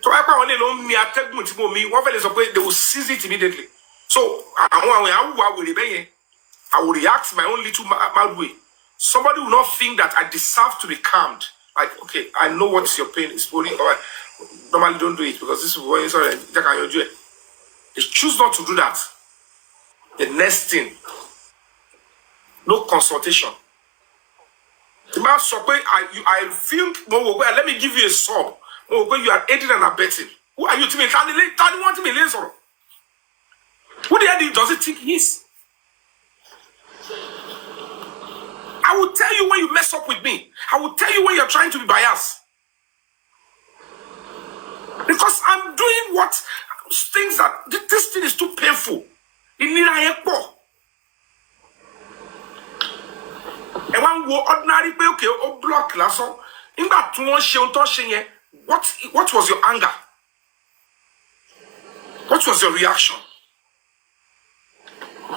So I can't only me attack me to me. One fellow say they will seize it immediately. So I will react my own little mad way. Somebody will not think that I deserve to be calmed. Like, okay, I know what your pain is holding. Or normally don't do it because this is what sorry. They choose not to do that. The next thing, no consultation. The man so I feel let me give you a sub. You are aiding and abetting. Who are you to me? Can you want me to who the hell does it think he is? I will tell you when you mess up with me. I will tell you when you're trying to be biased. Because I'm doing what things that this thing is too painful. In Nira and one go ordinary okay or block lasso. In that one show what was your anger? What was your reaction?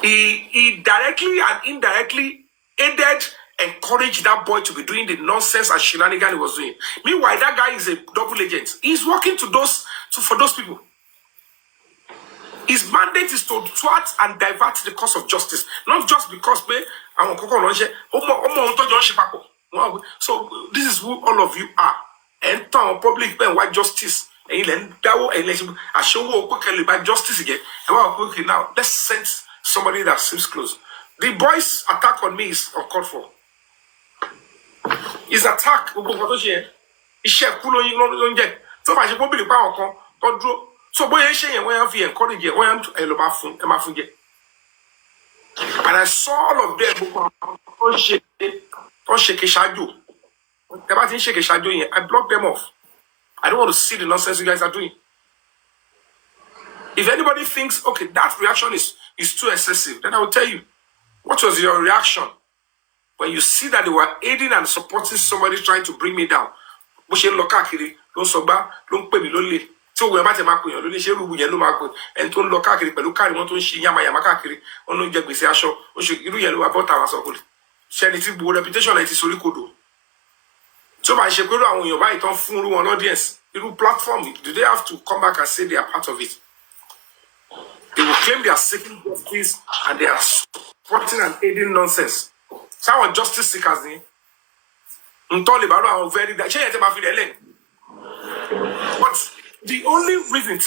He directly and indirectly aided, encouraged that boy to be doing the nonsense and shenanigan he was doing. Meanwhile, that guy is a double agent. He's working for those people. His mandate is to thwart and divert the cause of justice, not just because so this is who all of you are. And public white justice. And then I show quickly by justice again. And now let's send somebody that seems close. The boy's attack on me is uncalled for. His attack, so boy encourage and I saw all of them I blocked them off. I don't want to see the nonsense you guys are doing. If anybody thinks, okay, that reaction is too excessive, then I will tell you, what was your reaction when you see that they were aiding and supporting somebody trying to bring me down? So we about to make you don't share rubu yellow mark and don't look at it, but look at one to see Yamakaki, only get with Asho, or should you yellow about our soul. Sanity board reputation like this Solikudo. So by Shekura on your right on full on audience, it will platform. Do they have to come back and say they are part of it? They will claim they are seeking justice and they are supporting and aiding nonsense. So our justice seekers, very but the only reason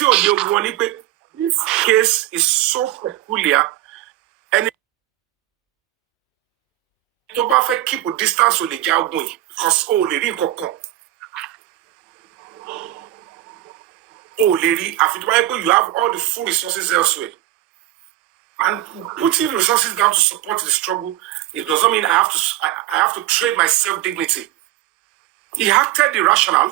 this case is so peculiar and to perfect keep a distance with the jail because lady, after you have all the full resources elsewhere. And putting resources down to support the struggle, it doesn't mean I have to trade my self-dignity. He acted irrational.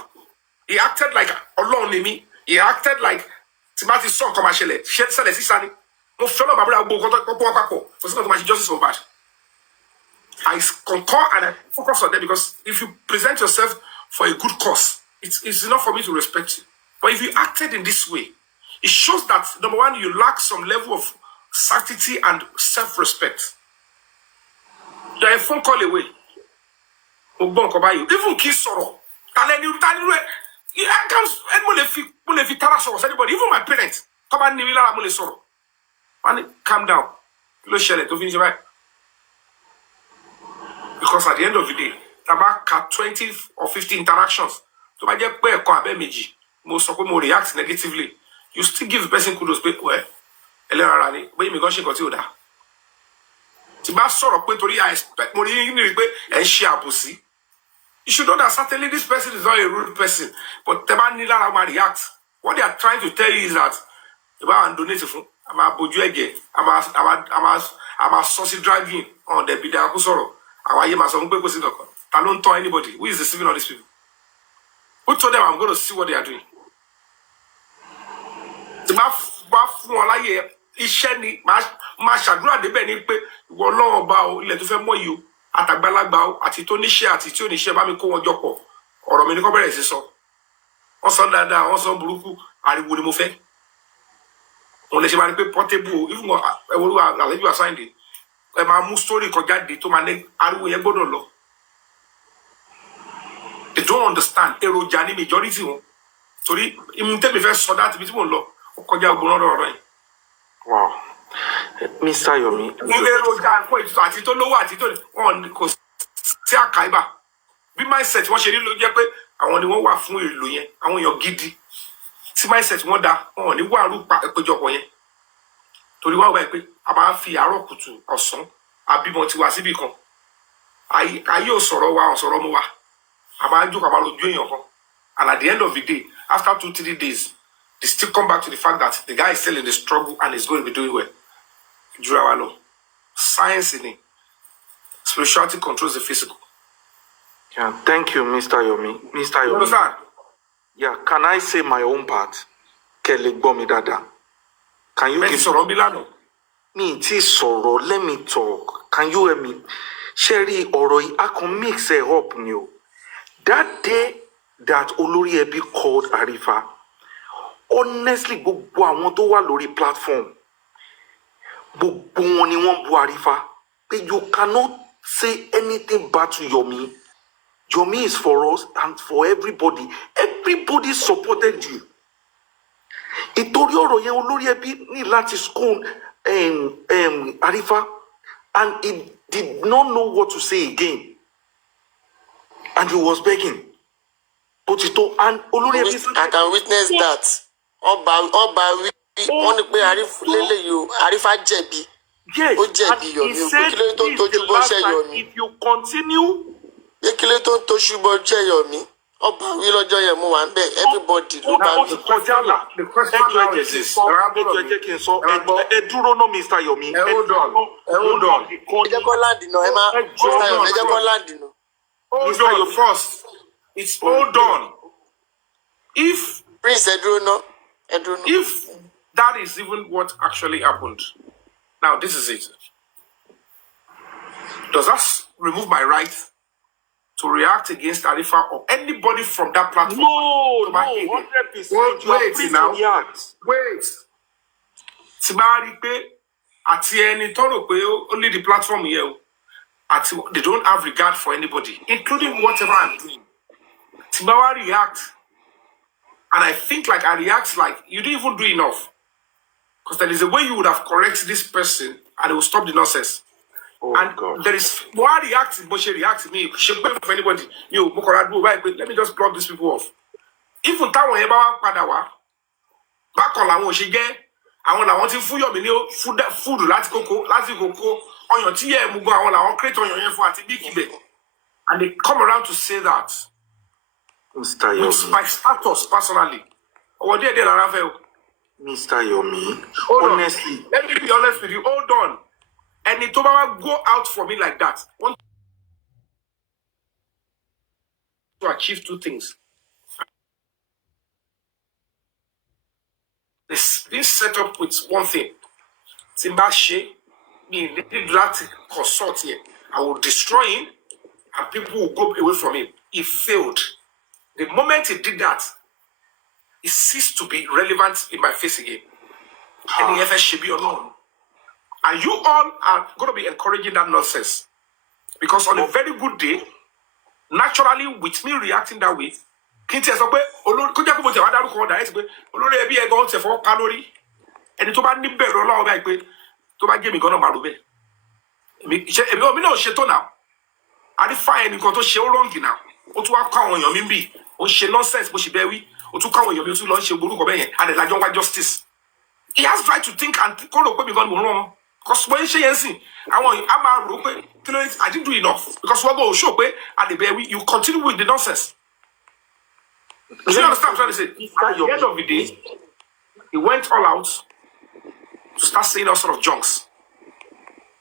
He acted like Olonimi. He acted like Timothy son commercially. I concur and I focus on that because if you present yourself for a good cause, it's enough for me to respect you. But if you acted in this way, it shows that, number one, you lack some level of sanctity and self-respect. You are a phone call away. Even kiss sorrow. Even my parents. Calm down. Because at the end of the day, about 20 or 50 interactions, to buy just pay a call meji, most of them react negatively. You still give the person kudos, well, Elerani, but you go got you that. Tiba sort of point I expect more and share pussy. You should know that certainly this person is not a rude person, but the man neither react. What they are trying to tell you is that the man donate for I'm a boju again. I'm a sausage dragging on the bidder kusoro. I want some people say I don't tell anybody who is deceiving all these people. Who told them I'm going to see what they are doing? The man fún wọn láyé iṣẹ́ ni máa ṣàdúrà débẹ̀ ni pé ìwọ Ọlọ́run ọba o ilẹ̀ tó fẹ́ mọ́ yìí o àtàgbàlagbà o àti tó níṣẹ́ àti tí ò níṣẹ́ bá mi kó wọn jọ pọ̀ ọ̀rọ̀ mi ní kó bẹ̀rẹ̀ sí sọ wọ́n sọ dáadáa wọ́n sọ burúkú ariwo ni mo fẹ́ wọn lè ṣe máa ní pé portable o even ẹwọ́n àlejò àsáyìndé ẹ máa mú story kan jáde tó máa ní ariwo yẹn gbọ́dọ̀ lọ. They don't understand èròjà ní majority wọn torí ìmúntẹ́mi fẹ́ sọ dáàtì bí tí mò ń lọ ó kọjá ogun lọ́dọ̀ yìí. Wow. Mr. Yomi. Èròjà fún ètùtù àti tó lówó àti tó wọn kò sí àkàìbà bí mindset wọn ṣe rí ló jẹ́ pé àwọn ni wọ́n wà fún èlò yẹn àwọn èèyàn gidi tí mindset wọn da wọn ò ní wàrú ìpéjọpọ̀ yẹn torí wọn wà pé a máa fi àárọ̀ kùtù ọ̀sán àbímọ tiwa síbì kan ayé ò sọ̀rọ̀ wa ò sọ̀rọ̀ mu wa a máa jókòó a máa lójú èèyàn kan and at the end of the day after 2-3 days they still come back to the fact that the guy is still in the struggle and is going to be doing well. Jurawalo. Science in it. Spirituality controls the physical. Yeah, thank you, Mr. Yomi. Mr. Yomi. You understand? Yeah, can I say my own part? Kelly Bomi Dada. Can you give me soro? Let me talk. Can you hear me? Sherry Oroi, I can mix it up new. That day that Olori Ebi called Arifa, honestly, gbogbo àwọn tó wà lórí platform, gbogbo wọn ni wọ́n bu Arifa. But you cannot say anything bad to Yomi. Yomi is for us and for everybody. Everybody supported you. Ìtorí ọ̀rọ̀ yẹn Olórí Ẹbí ní láti scorn Arifa, and he did not know what to say again. And he was begging. But and Olórí Ẹbí, I can witness that. Ọba wọ́n ní pé Arifa jẹ̀bi. Yes, and he said this is the last time. If you continue, Ekele tó ń toṣù bọ́ jẹ́ Yomi. Ọba wí lọ́jọ́ yẹn mú wa ń bẹ̀ everybody ló bá wí. The question now is Mr. Yomi. Hold on. Ẹ jẹ́ kó láǹdì náà, ẹ má Mr. Yomi, ẹ jẹ́ kó láǹdì náà. Hold on first. It's hold on. If Prince Edrono. If that is even what actually happened, now this is it. Does that remove my right to react against Arifa or anybody from that platform? No, 100%. Wait now. Wait. Tibari pe ati eni tó rò pé only the platform here. They don't have regard for anybody, including whatever I'm doing. Tibawa react. And I think like I react like you didn't even do enough. Because there is a way you would have corrected this person and it will stop the nonsense. Oh, and God. There is more reacting, but she reacts to me. She wait for anybody. Let me just block these people off. Even táwọn yẹn bá wá padà wá, bákan làwọn ò ṣe jẹ́, àwọn làwọn ti fún Yomi ní food láti kókó, ọyàn tí yẹ mú gan, àwọn làwọn create ọyàn yẹn fún àti bí kìbẹ̀. And they come around to say that. Mr. Yomi. With my status personally. Mr. Yomi. Honestly. Let me be honest with you. Hold on. And it will go out for me like that. Want to achieve two things. This set up with one thing. Timbashe, me need to consult here. I will destroy him and people will go away from him. He failed. The moment he did that, it ceased to be relevant in my face again. And the FS should be alone. And you all are going to be encouraging that nonsense. Because on a very good day, naturally, with me reacting that way, and Àrífà ẹnìkan tó ṣe ó wrong now. Ó tún wá kọ́ àwọn èèyàn mi ń bì. Ó ṣe nonsense bó ṣe bẹ́ẹ̀ wí. Ó tún kọ́ àwọn èèyàn mi ó tún lọ ṣe orúkọ bẹ́ẹ̀ yẹn. Adẹ̀lájọ́ wá justice. He has right to think and kó rò pé mi gan ni mo rán wọn. Because when ṣe yẹn sìn, àwọn a máa rò pé I didn't do enough. Because wọ́n go show pé Adébẹ̀wí, you continue with the nonsense. Do you understand what I'm trying to say? At the end of the day, he went all out to start saying all sort of junks.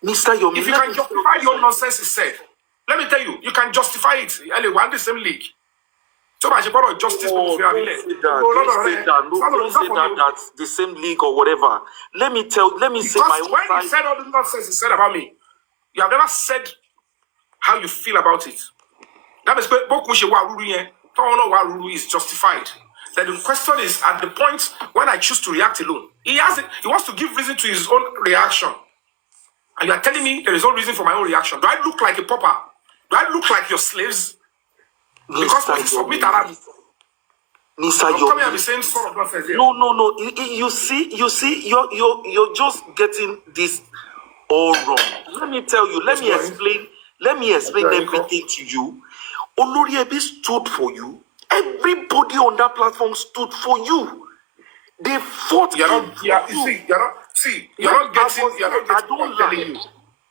Mr. Yomi, if you can justify your nonsense, he said, let me tell you, you can justify it. And they were in the same league. So much about justice. Don't say that that's the same league or whatever. Let me say my own when side. he said all the nonsense he said about me, you have never said how you feel about it. That is why is justified. Then the question is, at the point when I choose to react alone, he wants to give reason to his own reaction. And you are telling me there is no reason for my own reaction. Do I look like a pauper? Do I look like your slaves? Because when you submit Arabic, Mr. Yomi, saying sort of nonsense here. No. You see, you're just getting this all wrong. Let me tell you. Let me explain everything to you. Oloriebi stood for you. Everybody on that platform stood for you. They fought. You're not getting.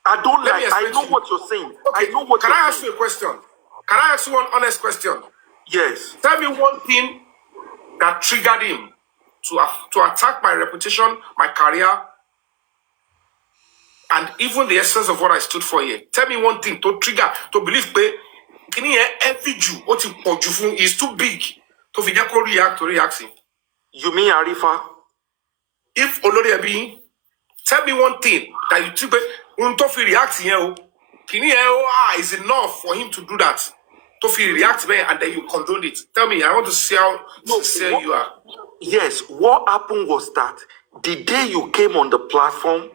I don't lie. I know what you're saying. Okay. I know what Can I ask you a question? Can I ask you one honest question? Yes. Tell me one thing that triggered him to attack my reputation, my career, and even the essence of what I stood for here. Tell me one thing to trigger, to believe every Jew, is too big to react. You mean Arifa? If Oloriebi, tell me one thing that you took react here. Is enough for him to do that. To feel react and then you condone it. Tell me, I want to see how sincere you are. Yes, what happened was that the day you came on the platform,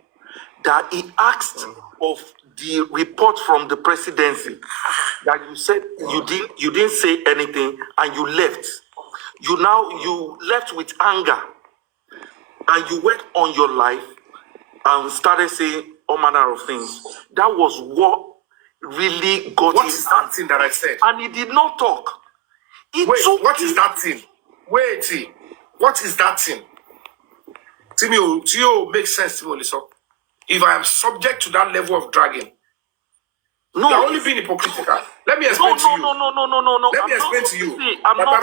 that he asked of the report from the presidency, that you said you didn't say anything and you left. You left with anger and you went on your life and started saying all manner of things. That was what really got him. What is that thing that I said? And he did not talk. What is that thing? Wait, what is that thing? To you make sense to me, Oliso. If I am subject to that level of dragging, no, you're only being hypocritical. Let me explain to you. No. Let me explain to you. I'm not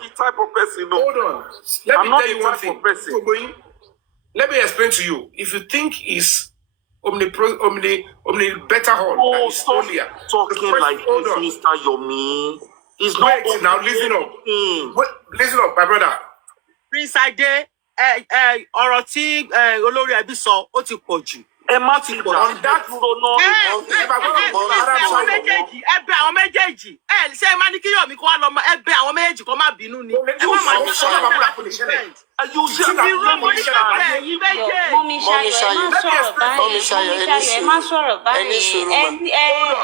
the type of person. No. Hold on. Let me tell you one thing. Let me explain to you. If you think he's omni better hall. Oh, stop talking like this, Mr. Yomi. It's not. Wait, now listen up. Listen up, my brother. Prince Ade, ọ̀rọ̀ tí Oloriebi sọ, ó ti pọ̀ jù. Ẹ má ti pọ̀. On that àwọn méjèèjì. Ṣé ẹ máa ní kí Yomi kó wá lọ mọ ẹ̀bẹ̀ àwọn méjèèjì kó má bínú ni? Ẹ má máa ní sọ́nà bàbá kò lè ṣẹlẹ̀. Ẹ má sọ̀rọ̀ báyìí.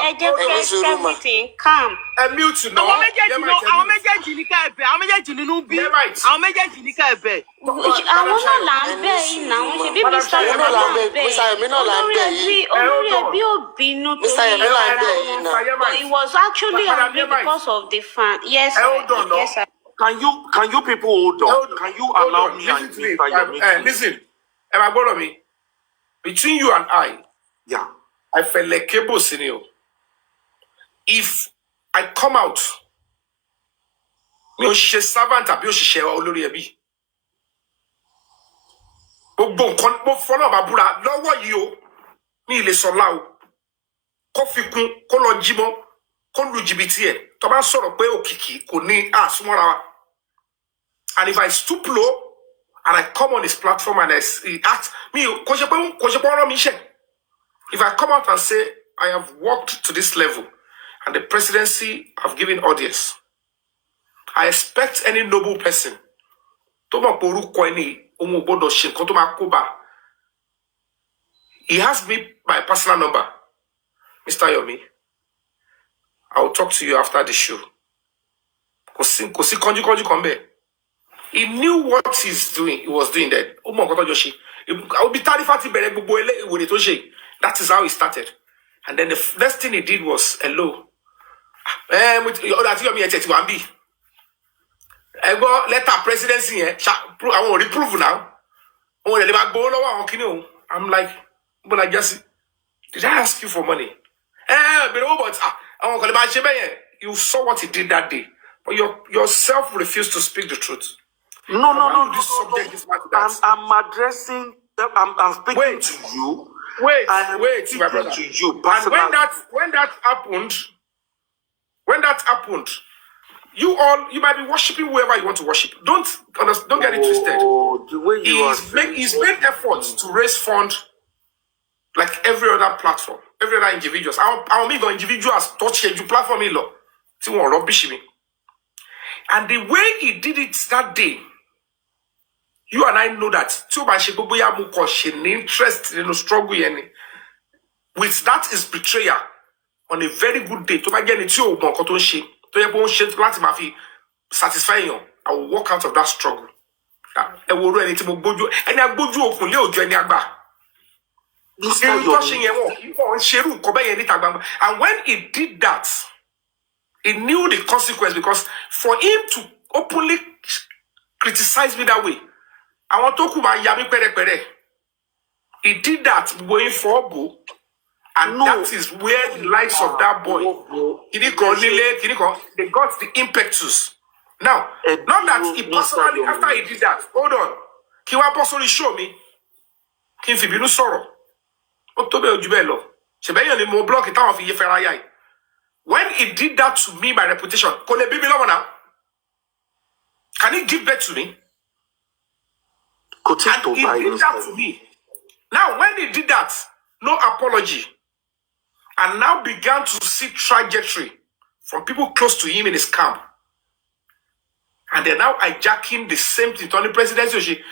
Ẹ jẹ́ kí everything calm. Àwọn méjèèjì ní ká ẹ̀bẹ̀, àwọn méjèèjì nínú bí. Àwọn méjèèjì ní ká ẹ̀bẹ̀. Àwọn náà là ń bẹ̀ yìí náà. Wọ́n ṣe bí Mr. Yomi là ń bẹ̀ yìí. Oloriebi ò bínú torí ara wọn. But it was actually angry because of the fan. Yes, sir. Can you people hold on? Can you allow me and Mr. Yomi? Listen, am I going me? Between you and I, I felt like cable senior. If I come out, mi ò ṣe servant àbí òṣìṣẹ́ Oloriebi. Gbogbo nǹkan mo fọlọ́ bá búra lọ́wọ́ yìí o, mi lè sọ láò. Kó fi kún, kó lọ jímọ́, kó lu jìbìtì ẹ̀. Tó bá sọ̀rọ̀ pé òkìkí kò ní àsúnmọ́ra wa. And if I stoop low and I come on his platform and he asks me, if I come out and say, I have walked to this level and the presidency have given audience, I expect any noble person he has me my personal number. Mr. Yomi, I will talk to you after the show. He knew what he was doing then. I will be that is how he started. And then the next thing he did was, hello. That's Yomi Echetiwambi. I go let our presidency here. I want to reprove now. I'm like, but I just did I ask you for money? You saw what he did that day, but yourself refused to speak the truth. No. I'm addressing. I'm speaking to you. Wait, my brother. To you personally. And when that happened, you might be worshiping whoever you want to worship. Don't get it twisted. The way you he's made efforts to raise funds like every other platform, every other individuals. Our individuals touch you platform in law. Rubbish me. And the way he did it that day, you and I know that too much interest in the struggle with that is betrayal on a very good day. To get it to satisfy you, I will walk out of that struggle. And when he did that, he knew the consequence, because for him to openly criticize me that way, I want to come yami pere. He did that going for Bo, and that is where the likes of that boy, they got the impetus. Now, not that he personally, after he did that, hold on, Kiwa personally show me, Kim Fibinu Soro, October Jubelo, Chebayon, the more block it out of Yeferayai. When he did that to me, my reputation, can he give back to me? And he did that to me. Now, when he did that, no apology, and now began to see trajectory from people close to him in his camp. And they're now hijacking the same thing. On the presidency,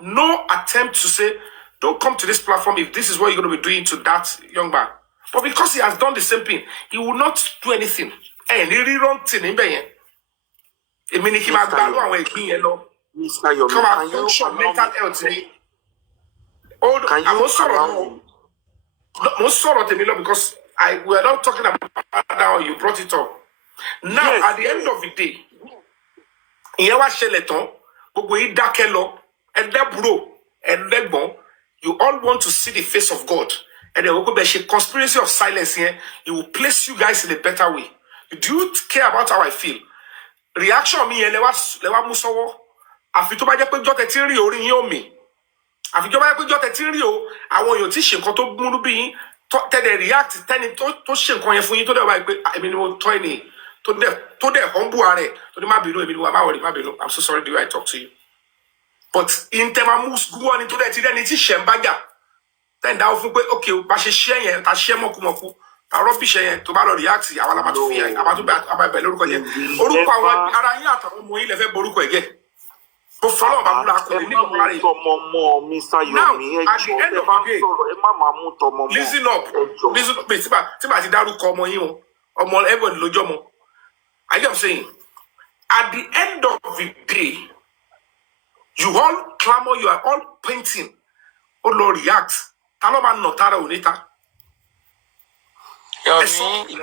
no attempt to say, don't come to this platform if this is what you're going to be doing to that young man. But because he has done the same thing, he will not do anything. And he really wrong thing. Mr. Yomi, can you mental health to me? Because we are not talking about now. You brought it up. Now, yes, at the end of the day, you all want to see the face of God. And there will be a conspiracy of silence here. It will place you guys in a better way. Do you care about how I feel? Reaction on me, lewa musowo. Afito ba je pe jote ti ri ori Yomi. Afito ba je pe jote ti ri o, àwọn èyàn tí ṣe nǹkan tó múnú bí yín, te de react tẹni tó ṣe nǹkan yẹn fún yín tó de wá pé èmi ni mo to ẹni tó de humble are, tó ní má bínú èmi ni wa má worry, má bínú. I'm so sorry the way I talk to you. But in tema mus go on into that ti ẹni tí ṣe ń bá jà. Then that fún pé okay, bá ṣe share yẹn, ta share mokumoku. Rubbish yẹn tó bá lọ react àwọn la tó fi àwọn tó bá bẹ lórúkọ jẹ orúkọ àwọn ara yín àtàwọn ọmọ yín lè fẹ́ borúkọ ẹ jẹ tó fọlọ bá búra kọ ní kò lára yìí. Now at the end of the day, listen up tí bá ti dárúkọ ọmọ yín o ọmọ everybody lójọ́ mọ́. I am saying at the end of the day, you all clamor, you are all painting ó lọ react ta ló máa nà tára ò níta. Yomi is talking.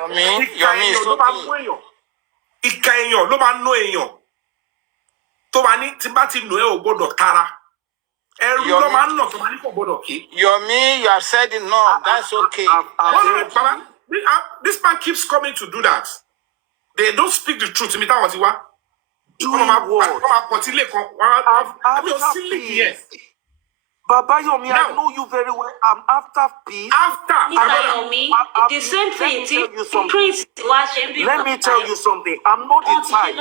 Ìkà èèyàn ló máa ń nó èèyàn. Tó bá ní tí bá ti nù ẹ́ ò gbọ́dọ̀ tara. Ẹrú ló máa ń nà tó bá ní kò gbọ́dọ̀ kí. Yomi, you have said enough. That's okay. This man keeps coming to do that. They don't speak the truth. Mi táwọn ti wá. Wọ́n máa pọ̀ tí ilé kan. Wọ́n á sílẹ̀ yẹn. Baba Yomi, now, I know you very well. I'm after peace. Yomi, the same thing. Let me tell you something. I'm not the type.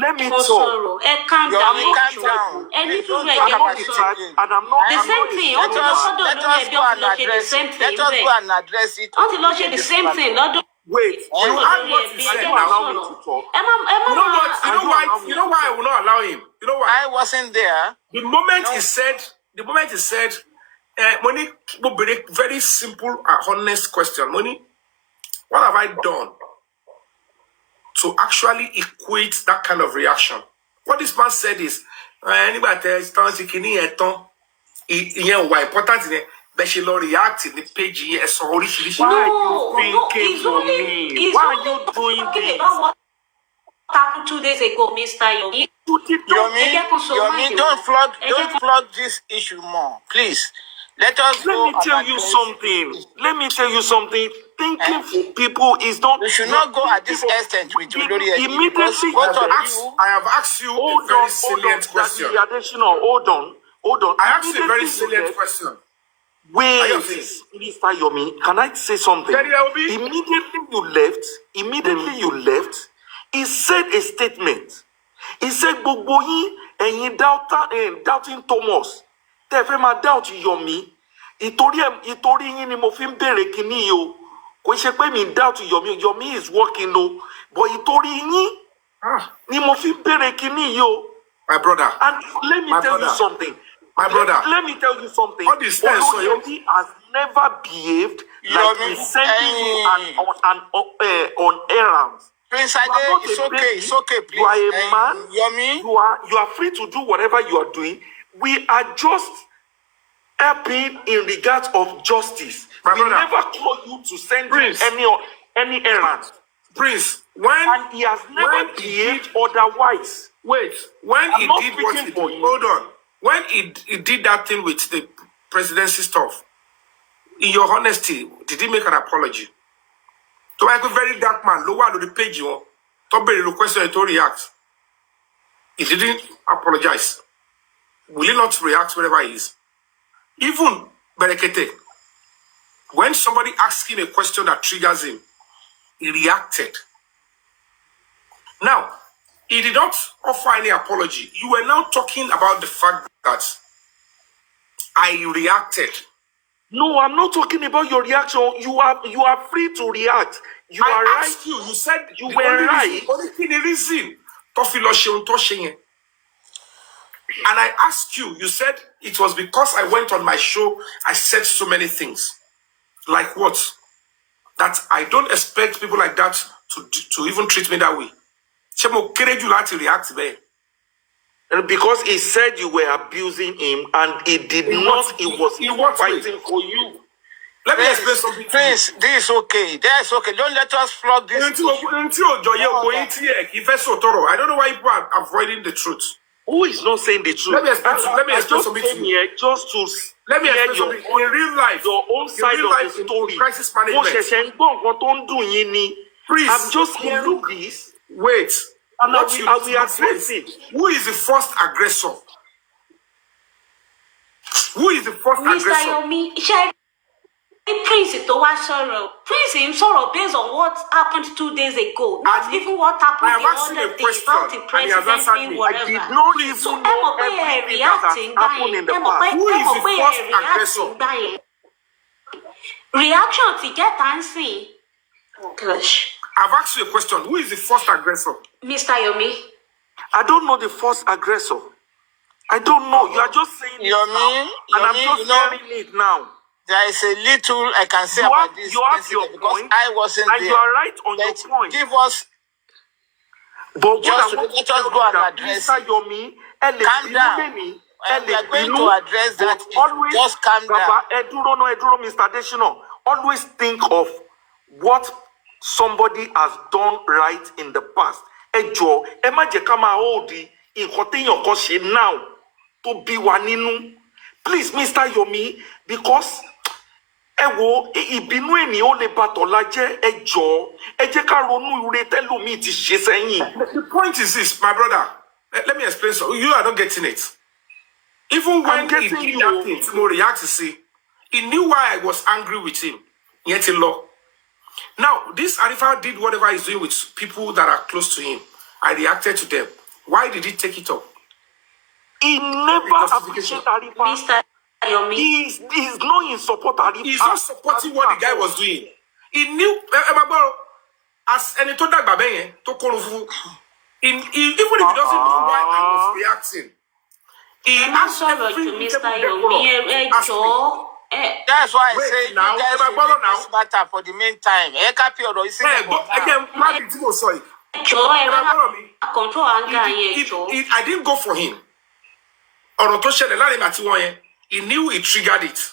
Let me talk. Calm down. Calm down. I'm not the type, and I'm not the same thing. Let us go and address it. The same thing. Wait, you have what you said now. Allow me to talk. You know why I will not allow him? You know why? I wasn't there. The moment he said, Moni, very simple, honest question. Moni, what have I done to actually equate that kind of reaction? What this man said is, anybody important. But she lo react in the page here, so oríṣiríṣi. Why are you thinking for me? Why are you doing this? What happened 2 days ago, Mr. Yomi? Yomi, don't flog this issue more, please. Let me tell you something. Thinking for people is not. You should not go at this extent with Olori Eji. Immediately, I have asked you a very salient question. Hold on. I asked you a very salient question. Wait, Mr. Yomi, can I say something? Immediately you left, he said a statement. He said, gbogbo yin, ẹ̀yin doubting Thomas. Tẹ́ fẹ́ máa doubt Yomi. Ìtorí yín ni mo fi ń bèrè kíní o. Kò ṣe pé mi doubt Yomi. Yomi is working o. But ìtorí yín ni mo fi ń bèrè kíní o. My brother. And let me tell you something. My brother. Let me tell you something. All this time, so Yomi has never behaved like he's sending you on errands. Prince Ade, it's okay, please. You are a man. Yomi, you are free to do whatever you are doing. We are just helping in regards of justice. We never call you to send you any errand. Prince, and he has never behaved otherwise. Wait, when he did what he did, hold on. When he did that thing with the presidency stuff, in your honesty, did he make an apology? To like a very dark man, lower to the page, you to be requested to react. He didn't apologize. Will he not react wherever he is? Even Berekete, when somebody asks him a question that triggers him, he reacted. Now, he did not offer any apology. You were now talking about the fact that I reacted. No, I'm not talking about your reaction. You are free to react. I asked you. You said you were right. Only thing the reason. And I asked you. You said it was because I went on my show. I said so many things. Like what? That I don't expect people like that to even treat me that way. Because he said you were abusing him and he did not. He was fighting for you. Let me explain something. Please, this is okay. That's okay. Don't let us flog this. I don't know why people are avoiding the truth. Who is not saying the truth? Let me explain something to you. Here just to let me explain something. In real life, your own side of the story. Crisis management. Please, I'm just hearing this. Wait. And I will address it. Who is the first aggressor? Who is the first aggressor? Mr. Yomi, Prince to watch sorrow. Prince him sorrow based on what happened 2 days ago. Not even what happened the other day about the president, whatever. I did not even know everything that has happened in the past. Who is the first aggressor? Reaction to get answering. Gosh. I've asked you a question. Who is the first aggressor? Mr. Yomi. I don't know the first aggressor. I don't know. You are just saying Yomi, and I'm just hearing it now. There is a little I can say about this incident because I wasn't there. And you are right on your point. Give us. But just let us go and address it. Yomi, calm down. And we are going to address that. Just calm down. Mr. Deshino, always think of what somebody has done right in the past. Ejo, ema je kama odi nkan teyan kan se now to bi wa nínú. Please, Mr. Yomi, because ìbínú ènìyàn ó lè ba tọ̀la jẹ́ ẹjọ́ ẹ jẹ́ ká ronú ire tẹ́lòmíì ti ṣe sẹ́yìn. The point is this, my brother. Let me explain something. You are not getting it. Even when he did that thing, to react to see, he knew why I was angry with him. Yet in law. Now, this Arifa did whatever he's doing with people that are close to him. I reacted to them. Why did he take it up? He never appreciated Arifa. Mr. Yomi. He's not in support of Arifa. He's not supporting what the guy was doing. He knew, as any to that babe, to call even if he doesn't know why I was reacting, he asked every Mr. Yomi. That's why I say now, you guys should leave this matter for the meantime. I didn't go for him. He knew he triggered it.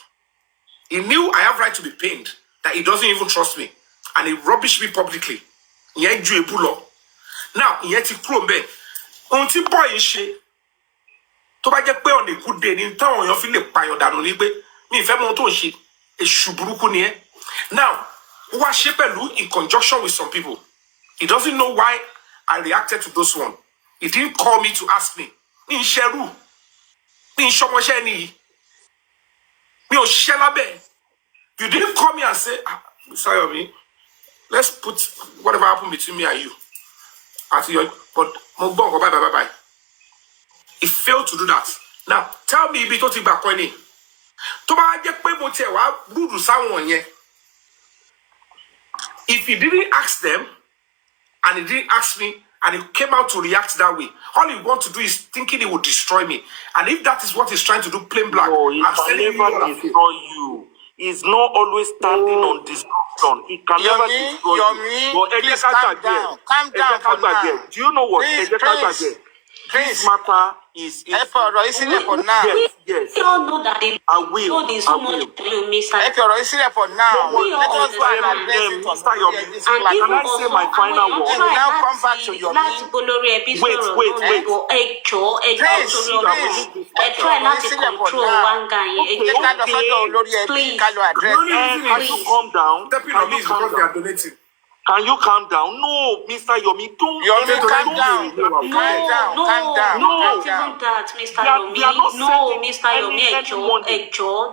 He knew I have right to be pained, that he doesn't even trust me. And he rubbished me publicly. Ìyẹn ju èébú lọ. Now, ìyẹn ti kúrò ńbẹ̀. Ohun tí boy ń ṣe, tó bá jẹ́ pé on a good day, ní táwọn èèyàn fi lè pààyàn dànù ní pé mi ìfẹ́ mọ ohun tó ń ṣe, èṣù burúkú ni ẹ́. Now, wá ṣe pẹ̀lú in conjunction with some people. He doesn't know why I reacted to those one. He didn't call me to ask me. Mi ń ṣerú, mi ń ṣọmọṣẹ́ nìyí, mi ò ṣiṣẹ́ lábẹ́. You didn't call me and say, Mr. Yomi, let's put whatever happened between me and you. But bye. He failed to do that. Now, tell me, ibi tó ti gbà kọ́ ni. Tó bá jẹ́ pé mo tiẹ̀ wá rúdù sáwọn yẹn. If he didn't ask them, and he didn't ask me, and he came out to react that way, all he wants to do is thinking he would destroy me. And if that is what he's trying to do, plain black, no, he I'm can telling never you, destroy you. He's not always standing on destruction. He can never destroy you. But please calm down. Calm down for now. Do you know what? Please. This matter is for now. Yes. We all know that they know this so much to Mr. For now. Let us go and address it on Mr. Yomi. And can I say my final word? Now come back to your Wait. Try not to control one guy. Please. Can you calm down? Can you calm down? No, Mr. Yomi, don't. Calm down. Not even that, Mr. Yomi. No, Mr. Yomi,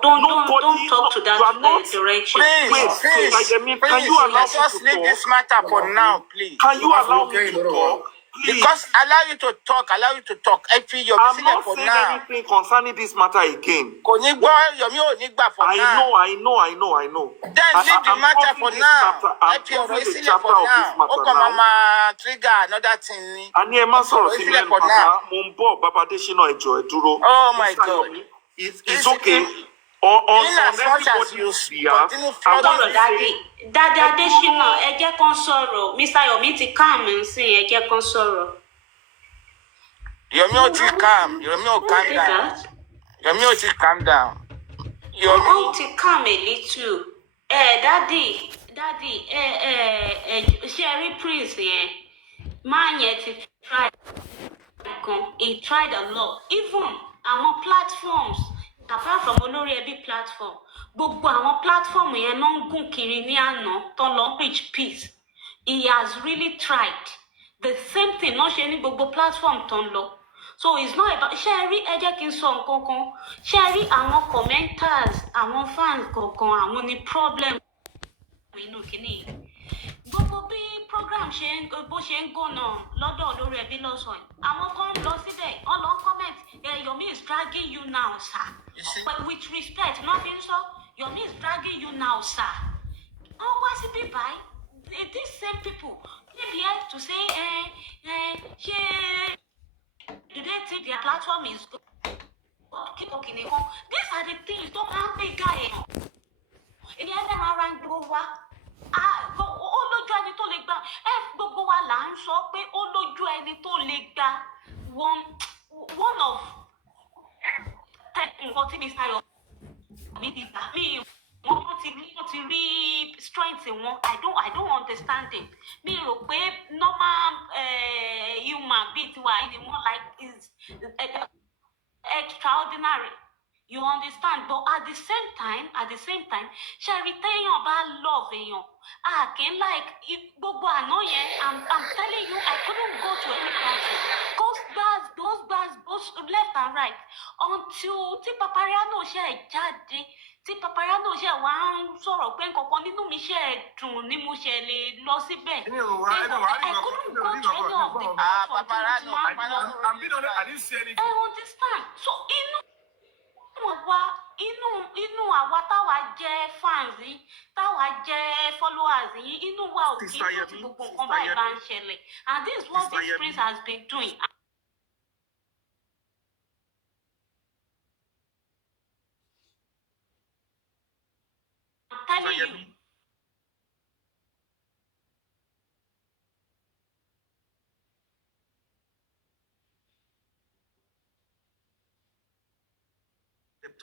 don't talk to that direction. Please. Can you allow us leave this matter for now, please? Can you allow me to talk? Please. Because allow you to talk. I feel you're I'm not saying anything concerning this matter again. I know. Then leave the matter for now. I'm closing the chapter of this matter now. Trigger another thing. Oh my God. It's okay. On as much as you continue Daddy Adeshina, ẹ jẹ́ kán sọ̀rọ̀. Mr. Yomi ti calm nsìn, ẹ jẹ́ kán sọ̀rọ̀. Yomi ò ti calm. Yomi ò calm down. Yomi ò ti calm down. Yomi ti calm a little. Daddy, Sherry Prince yẹn, man yẹn ti try. He tried a lot. Even àwọn platforms, apart from Olórí Ẹbí platform, gbogbo àwọn platform yẹn náà ń gùn kiri ní àná tó lọ preach peace. He has really tried. The same thing náà ṣe ní gbogbo platform tó ń lọ. So it's not about ṣé rí ẹ jẹ́ kí n sọ nǹkan kan. Ṣé rí àwọn commenters, àwọn fans kọ̀ọ̀kan, àwọn ní problem nínú kìíní. Gbogbo bí program bó ṣe ń gònà lọ́dọ̀ Olórí Ẹbí lọ́sàn-án. Àwọn kan ń lọ síbẹ̀, wọ́n lọ comment, Yomi is dragging you now, sir. But with respect, nothing so, Yomi is dragging you now, sir. Oh, what's it be by? These same people, they be here to say, do they think their platform is good? These are the things, don't have big guy. In the other around Grover, ó lójú ẹni tó lè gbà. Gbogbo wa là ń sọ pé ó lójú ẹni tó lè gbà. One of nǹkan tí Mr. Yomi ti gbà mí wọ́n ti rí strength wọn. I don't understand it. Mi rò pé normal human bíi tiwa ẹni wọ́n like is extraordinary. You understand? But at the same time, Sherry téèyàn bá love èèyàn. Can like gbogbo àná yẹn. I'm telling you, I couldn't go to any country. Those bars, both left and right. Until tí Papariano ṣe jáde, tí Papariano ṣe wá ń sọ̀rọ̀ pé nǹkan nínú mi ṣe dùn ní mo ṣe lè lọ síbẹ̀. I couldn't go to any of the Papariano. I didn't see anything. I understand. So inú àwa táwa jẹ́ fans yìí, táwa jẹ́ followers yìí, inú wa ò kí tó ti gbogbo nǹkan báyìí bá ń ṣẹlẹ̀. And this is what this prince has been doing. I'm telling you.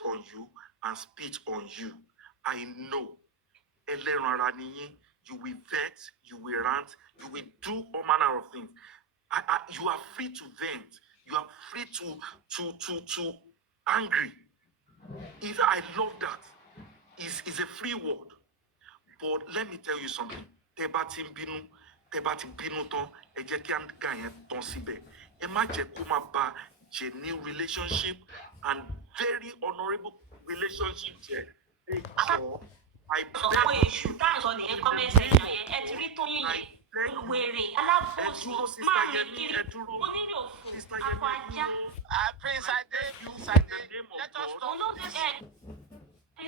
On you and speech on you I know. You will vex, you will rant, you will do all manner of things. You are free to vent. You are free to angry. I love that. It's a free word. But let me tell you something. Tẹ́ bá ti bínú tán, ẹ jẹ́ kí àǹgá yẹn tán síbẹ̀. Ẹ má jẹ́ kó má ba genuine relationship and very honourable relationship jẹ́. Ẹ jọ̀ọ́, I beg you. Comment section yẹn, ẹ ti rí Tóyìn yẹn. Wèrè, alábòsí, máa rìn kiri, onírò fún, akọ ajá. Prince Ade, let us talk this. Ẹ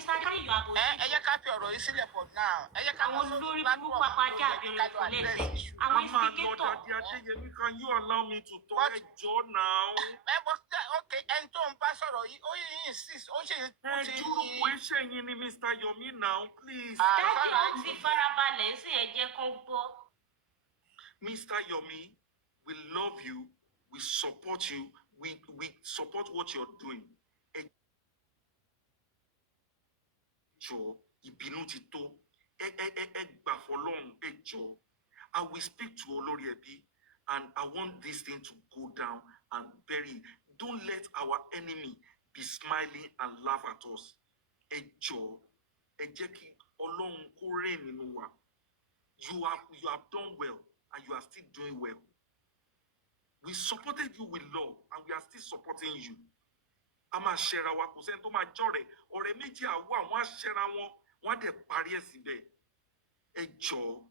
jẹ́ ká fi ọ̀rọ̀ yìí sílẹ̀ for now. Ẹ jẹ́ ká lọ sórí platform lórí kájọ address issue. Àwọn instigator. Can you allow me to talk? Ẹ jọ̀ọ́ now. Okay, ẹni tó ń bá sọ̀rọ̀ yìí, ó yìí insist, ó ṣe ẹ dúró kò ń ṣèyìn ni Mr. Yomi now, please. Dájú ó ti farabalẹ̀ sí ẹ jẹ́ kó gbọ́. Mr. Yomi, we love you, we support you, we support what you're doing. Ẹ jọ̀ọ́, ìbínú ti tó. Ẹ gbà fọ́lọ́run, ẹ jọ̀ọ́. I will speak to Olórí Ẹbí, and I want this thing to go down and bury. Don't let our enemy be smiling and laugh at us. Ẹ jọ̀ọ́, ẹ jẹ́ kí Ọlọ́run kó reign nínú wa. You have done well, and you are still doing well. We supported you with love, and we are still supporting you. A máa ṣẹra wa, kò sẹ́ni tó máa jọ̀rẹ̀. Ọ̀rẹ́ méjì àwọ̀ àwọn aṣẹra wọn, wọ́n á dẹ̀ parí ẹ̀ síbẹ̀. Ẹ jọ̀ọ́,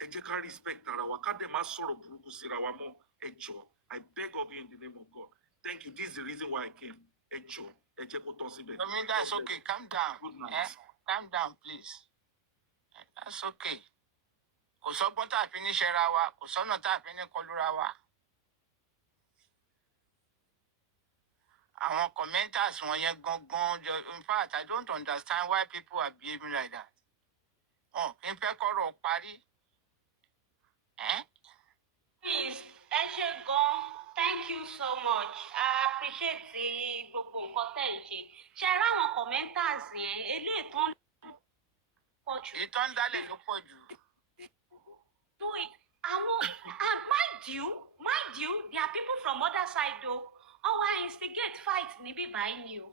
ẹ jẹ́ ká respect ara wa, ká dẹ̀ má sọ̀rọ̀ burúkú síra wa mọ́. Ẹ jọ̀ọ́, I beg of you in the name of God. Thank you. This is the reason why I came. Ẹ jọ̀ọ́, ẹ jẹ́ kó tán síbẹ̀. I mean, that's okay. Calm down. Good night. Calm down, please. That's okay. Kò sọ́gbọ́n tá a fi ní ṣẹra wa, kò sọ́nà tá a fi ní kọlura wa. Àwọn commenters wọ̀nyẹn gangan, in fact, I don't understand why people are behaving like that. Oh, kí n fẹ́ kọ́rọ̀ parí. Please, ẹ ṣé gan. Thank you so much. I appreciate gbogbo nǹkan tẹ́ ń ṣe. Ṣé ẹ ráwọn commenters yẹn? Eléyìí tán pọ̀ jù. Ìtàn dálẹ̀ ló pọ̀ jù. Do it. And mind you, there are people from other side though. I instigate fight níbí báyìí ni o.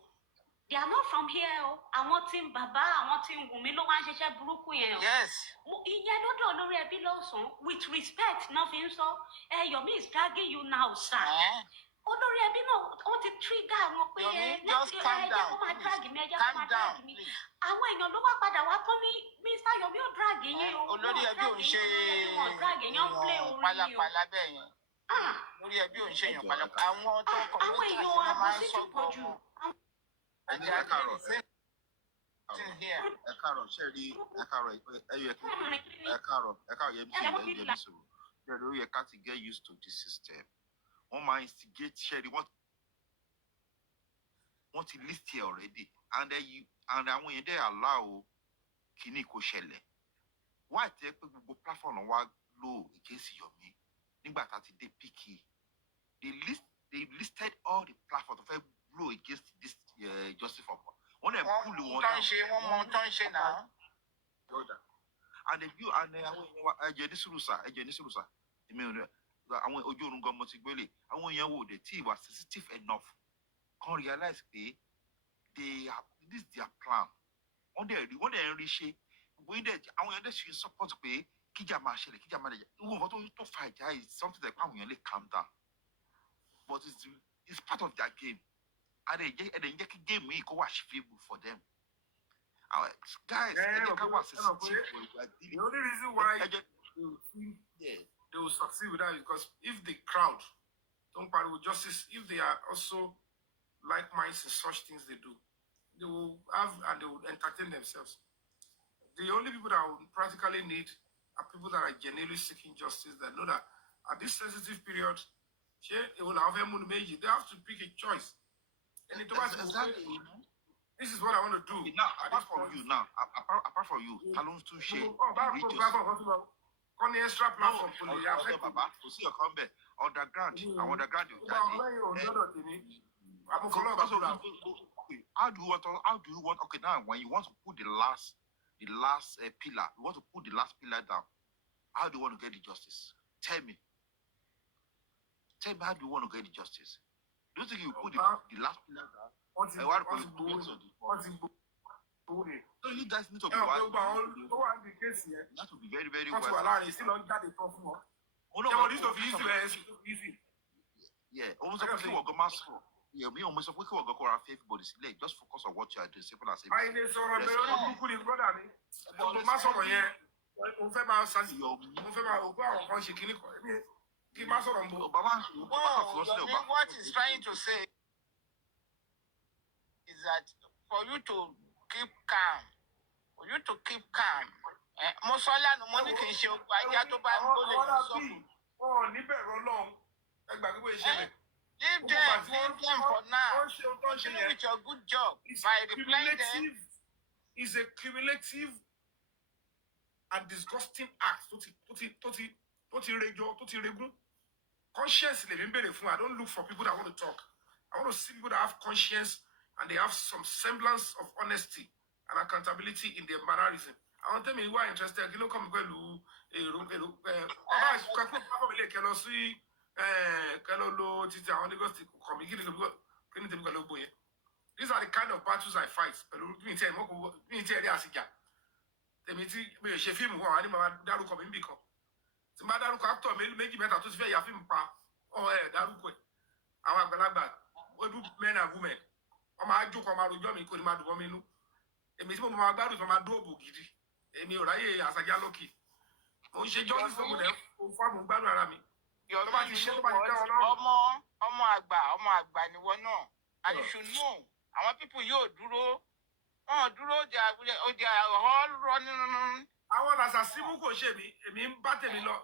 They are not from here o. Àwọn tí ń bàbá, àwọn tí ń Wùnmí ló wá ń ṣiṣẹ́ burúkú yẹn o. Yes. Ìyẹn lọ́dọ̀ Olórí Ẹbí lọ́sàn-án with respect náà fi ń sọ. Yomi is dragging you now, sir. Olórí Ẹbí náà ó ti trigger wọn pé Yomi, just calm down, please. Calm down, please. Àwọn èèyàn ló wá padà wá tán ní Mr. Yomi ò drag yín o. Olórí Ẹbí ò ń ṣe èèyàn pálapàla bẹ́ẹ̀ yẹn. Olórí Ẹbí ò ń ṣe èèyàn pálapàla. Àwọn tó kọ̀ mí tàbí wọ́n máa ń sọ gbọ́. Ẹ káàárọ̀ ṣe rí ẹ káàárọ̀ yẹn bí ṣe yẹ sọ̀rọ̀ ṣe rí ó yẹ ká ti get used to this system. Wọ́n máa instigate ṣe rí wọ́n ti list here already and àwọn yẹn dẹ̀ allow kíní kó ṣẹlẹ̀. Why tẹ́ pé gbogbo platform wa lò against Yomi nígbà tá a ti dé PK they listed all the platforms to blow against this justice for one and pull one down. One more ṣe now. And the view and ẹjẹ ní sùrùsà àwọn ojú oorun gan mo ti gbélé àwọn èèyàn wo the team was sensitive enough can realize pé this is their plan. Wọ́n dẹ̀ ń rí ṣe àwọn èèyàn dẹ̀ ṣe support pé kíjà máa ṣẹlẹ̀ kíjà máa dẹ̀ ìwọ̀n nǹkan tó fa ìjà is something like àwọn èèyàn lè calm down but it's part of their game. And they get a game we go watch favorable for them. Guys, the only reason why they will succeed with that is because if the crowd don't party with justice, if they are also like minds in such things they do, they will have and they will entertain themselves. The only people that will practically need are people that are genuinely seeking justice that know that at this sensitive period, they have to pick a choice. And exactly. This is what I want to do. Now, apart from you, Talon to share. On the extra platform, underground. How do you want? Okay, now when you want to put the last pillar, you want to put the last pillar down. How do you want to get the justice? Tell me. Tell me, how do you want to get the justice? Do you think you put the last pillar down? So you guys need to be wise. You have to be very, very wise. Yeah, almost like what Goma saw. Yeah, me almost like what Goma everybody select. Just focus on what you are doing. Simple as What he's trying to say is that for you to keep calm, Mosola no money can show ajá tó bá ń gbólé lọ sọ́kù. Leave them for now. Continue with your good job by replying them. Is a cumulative and disgusting act. Conscience, I don't look for people that want to talk. I want to see people that have conscience and they have some semblance of honesty and accountability in their mannerism. I want them who are interested. You know, come these are the kind of battles I fight. Tí n bá dárúkọ actor méjì mẹ́ta tó ti fẹ́ ya fíìmù pa dárúkọ ẹ̀ àwọn àgbàlagbà ojú men and women ọmọ àjòkọ ọmọ àròjọ mi kò ní máa dùn mọ́ mi inú èmi tí mo máa gbádùn tí mo máa dóòbò gidi èmi ò ráyè àṣàjà lókì mo ń ṣe justice tó mo dẹ̀ fún àmọ́ gbádùn ara mi. ọmọ àgbà níwọ náà and you should know àwọn people yóò dúró they are all running. Àwọn làṣàṣímú kò ṣe mí èmi ń bá tèmi lọ.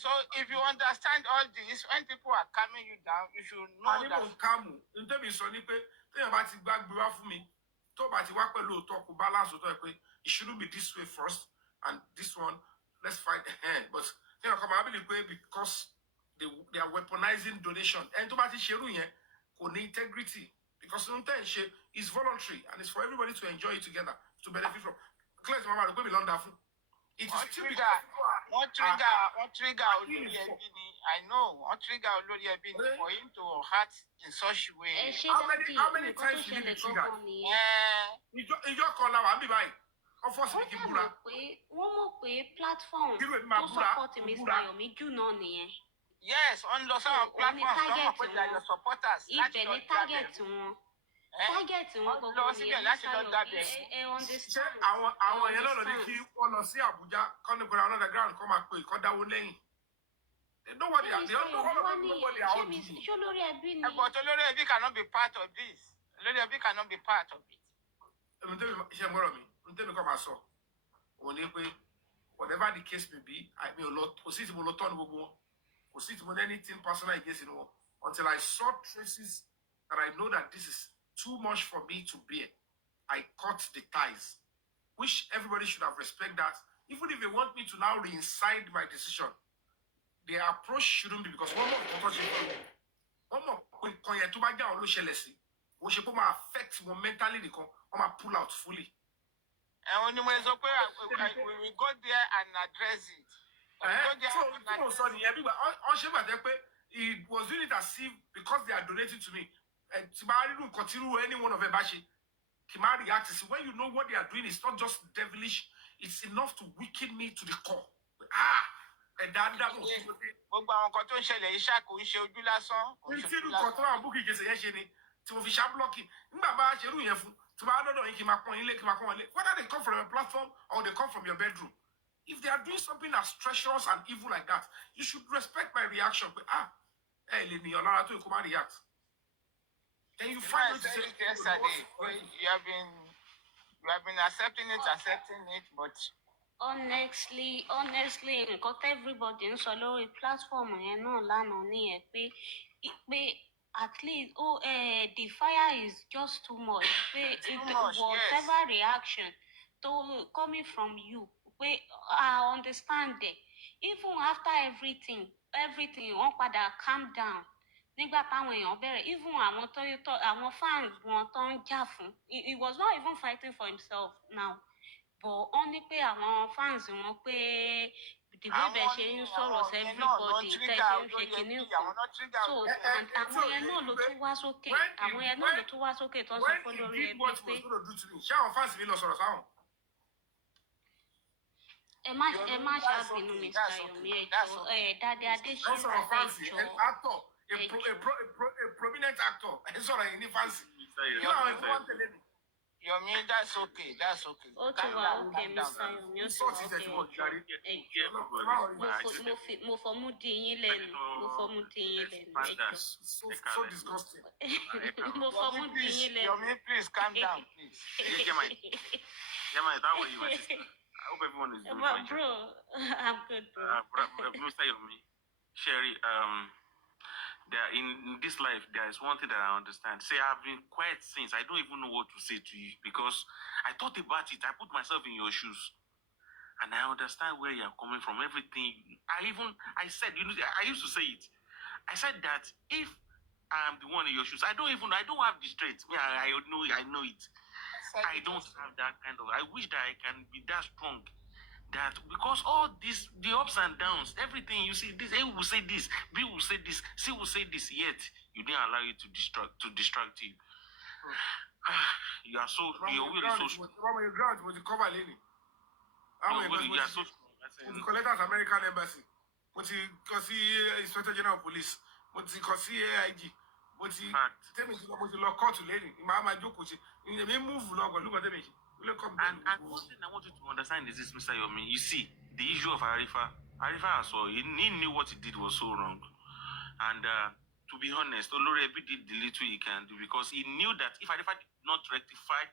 So if you understand all this, when people are calming you down, you should know that. Àní mò ń kàmù nítorí sọ ni pé téèyàn bá ti gbàgbé wá fún mi tó bá ti wá pẹ̀lú òótọ́ kò balance òótọ́ ẹ pé it shouldn't be this way first and this one let's fight but téèyàn kan máa bí lè pé because they are weaponizing donation ẹni tó bá ti ṣerú yẹn kò ní integrity because ohun tẹ́ ń ṣe is voluntary and it's for everybody to enjoy it together to benefit from. Clear to mama, we learn that from. It is still one trigger olórí ẹbí ni I know one trigger olórí ẹbí ni for him to hurt in such a way. How many times did he trigger? Ìjọ kan la wà ń bí báyìí. Ọfọsì kì í búra. Wọ́n mọ̀ pé platform tó support Mr. Yomi jù náà nìyẹn. Yes, on lọ sáwọn platforms tó mọ̀ pé they are your supporters. Ibẹ̀ ni target wọn. Target wọn gbogbo nìyẹn láti lọ dábẹ. Ṣé àwọn yẹn lọ́nà ní kí wọ́n lọ sí Àbújá kọ́ni pẹ̀lú àwọn underground kọ́ máa pè kọ́ dáwó lẹ́yìn. They don't know what they are doing. Ṣé olórí ẹbí ni? But olórí ẹbí cannot be part of this. Olórí ẹbí cannot be part of it. Èmi tẹ́mi iṣẹ́ mọ́rọ̀ mi, èmi tẹ́mi kọ́ máa sọ. Òun ni pé whatever the case may be, mi ò lọ kò sí tí mo lọ tọ́ ní gbogbo wọn. Kò sí tí mo ní anything personal against wọn. Until I saw traces that I know that this is too much for me to bear, I cut the ties, which everybody should have respect that. Even if they want me to now reincide my decision, the approach shouldn't be because one more to buy down we should affect them mentally, they pull out fully. And when you we go there and address it. It was doing it as if because they are donating to me. Continue any one of them react. When you know what they are doing, it's not just devilish, it's enough to weaken me to the core. Gbogbo àwọn kan tó ń ṣẹlẹ̀ iṣẹ́ kò ń ṣe ojú lásán. Tí irú kan tó àwọn búkì ìgbésẹ̀ yẹn ṣe ni tí mo fi ṣá blocking. Nígbà bá ṣe irú yẹn fún tí bá dọ́dọ̀ yín kí n máa pọ́n ilé kí n máa pọ́n ilé. Whether they come from your platform or they come from your bedroom. If they are doing something as treacherous and evil like that, you should respect my reaction. Lè ní ọ̀lára tó kó má react. Then you find it yesterday. You have been accepting it, but honestly nǹkan tẹ́ everybody ń sọ lórí platform yẹn náà lánàá nìyẹn pé at least the fire is just too much pé whatever yes. Reaction to coming from you pé I understand it even after everything wọ́n padà calm down nígbà táwọn èèyàn bẹ̀rẹ̀ even àwọn fans wọn tó ń jà fún he was not even fighting for himself now but wọ́n ní pé àwọn fans wọn pé the way bẹ́ẹ̀ ṣe ń sọ̀rọ̀ sí everybody tẹ́ ṣe ń ṣe kinní kan so àwọn yẹn náà ló tún wá sókè àwọn yẹn náà ló tún wá sókè tó ń sọ fún lórí ẹbí pé ṣé àwọn fans mi lọ sọ̀rọ̀ sáwọn. ẹ má ṣàbínú Mr. Yomi ẹjọ Dádé Adéṣínà ẹjọ a prominent actor ẹ sọ̀rọ̀ yìí ní fancy. Yomi, that's okay. Ó ti wà okay, Mr. Yomi, ó ti wà okay. Mo fọmú di yín lẹ́nu. Ẹjọ. So disgusting. Mo fọmú di yín lẹ́nu. Yomi, please calm down, please. Yema, how are you, my sister? I hope everyone is doing fine. Bro, I'm good, bro. Mr. Yomi, Sherry, there in this life, there is one thing that I understand. Say, I've been quiet since. I don't even know what to say to you because I thought about it. I put myself in your shoes. And I understand where you're coming from. Everything. I said, I used to say it. I said that if I'm the one in your shoes, I don't have the strength. I know it. I don't have that kind of. I wish that I can be that strong. That because all this, the ups and downs, everything you see, this A will say this, B will say this, C will say this. Yet you didn't allow it to distract you. You are so. Your will is so strong. Your ground was the cover lady. You are so strong. The collectors American embassy. But you can see Inspector General Police. But you can see AIG. But you tell me to lock court lady. Mama joke with you. You may move log or look at them. And one thing I want you to understand is this, Mr. Yomi. You see, the issue of Arifa as well, he knew what he did was so wrong. And to be honest, Olorebi did the little he can do because he knew that if Arifa did not rectify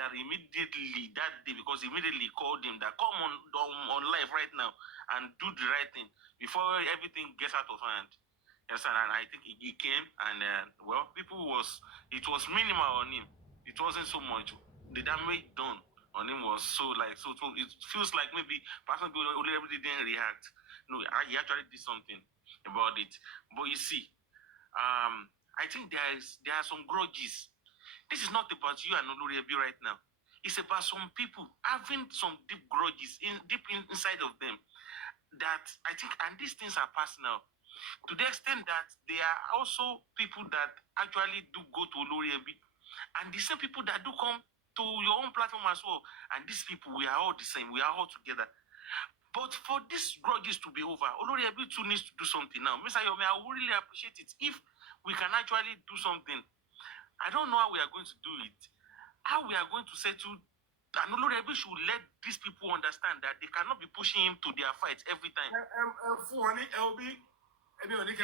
that immediately that day, because he immediately called him that come on live right now and do the right thing before everything gets out of hand. Yes, and I think he came and it was minimal on him. It wasn't so much. The damage done on him was so it feels like maybe perhaps Olorebi didn't react. No, he actually did something about it. But you see, I think there are some grudges. This is not about you and Olorebi right now. It's about some people having some deep grudges inside of them. That I think, and these things are personal. To the extent that there are also people that actually do go to Olorebi, and the same people that do come to your own platform as well. And these people, we are all the same. We are all together. But for these grudges to be over, Olorebi too needs to do something now. Mr. Yomi, I would really appreciate it if we can actually do something. I don't know how we are going to do it. How we are going to settle. And Olorebi should let these people understand that they cannot be pushing him to their fight every time. They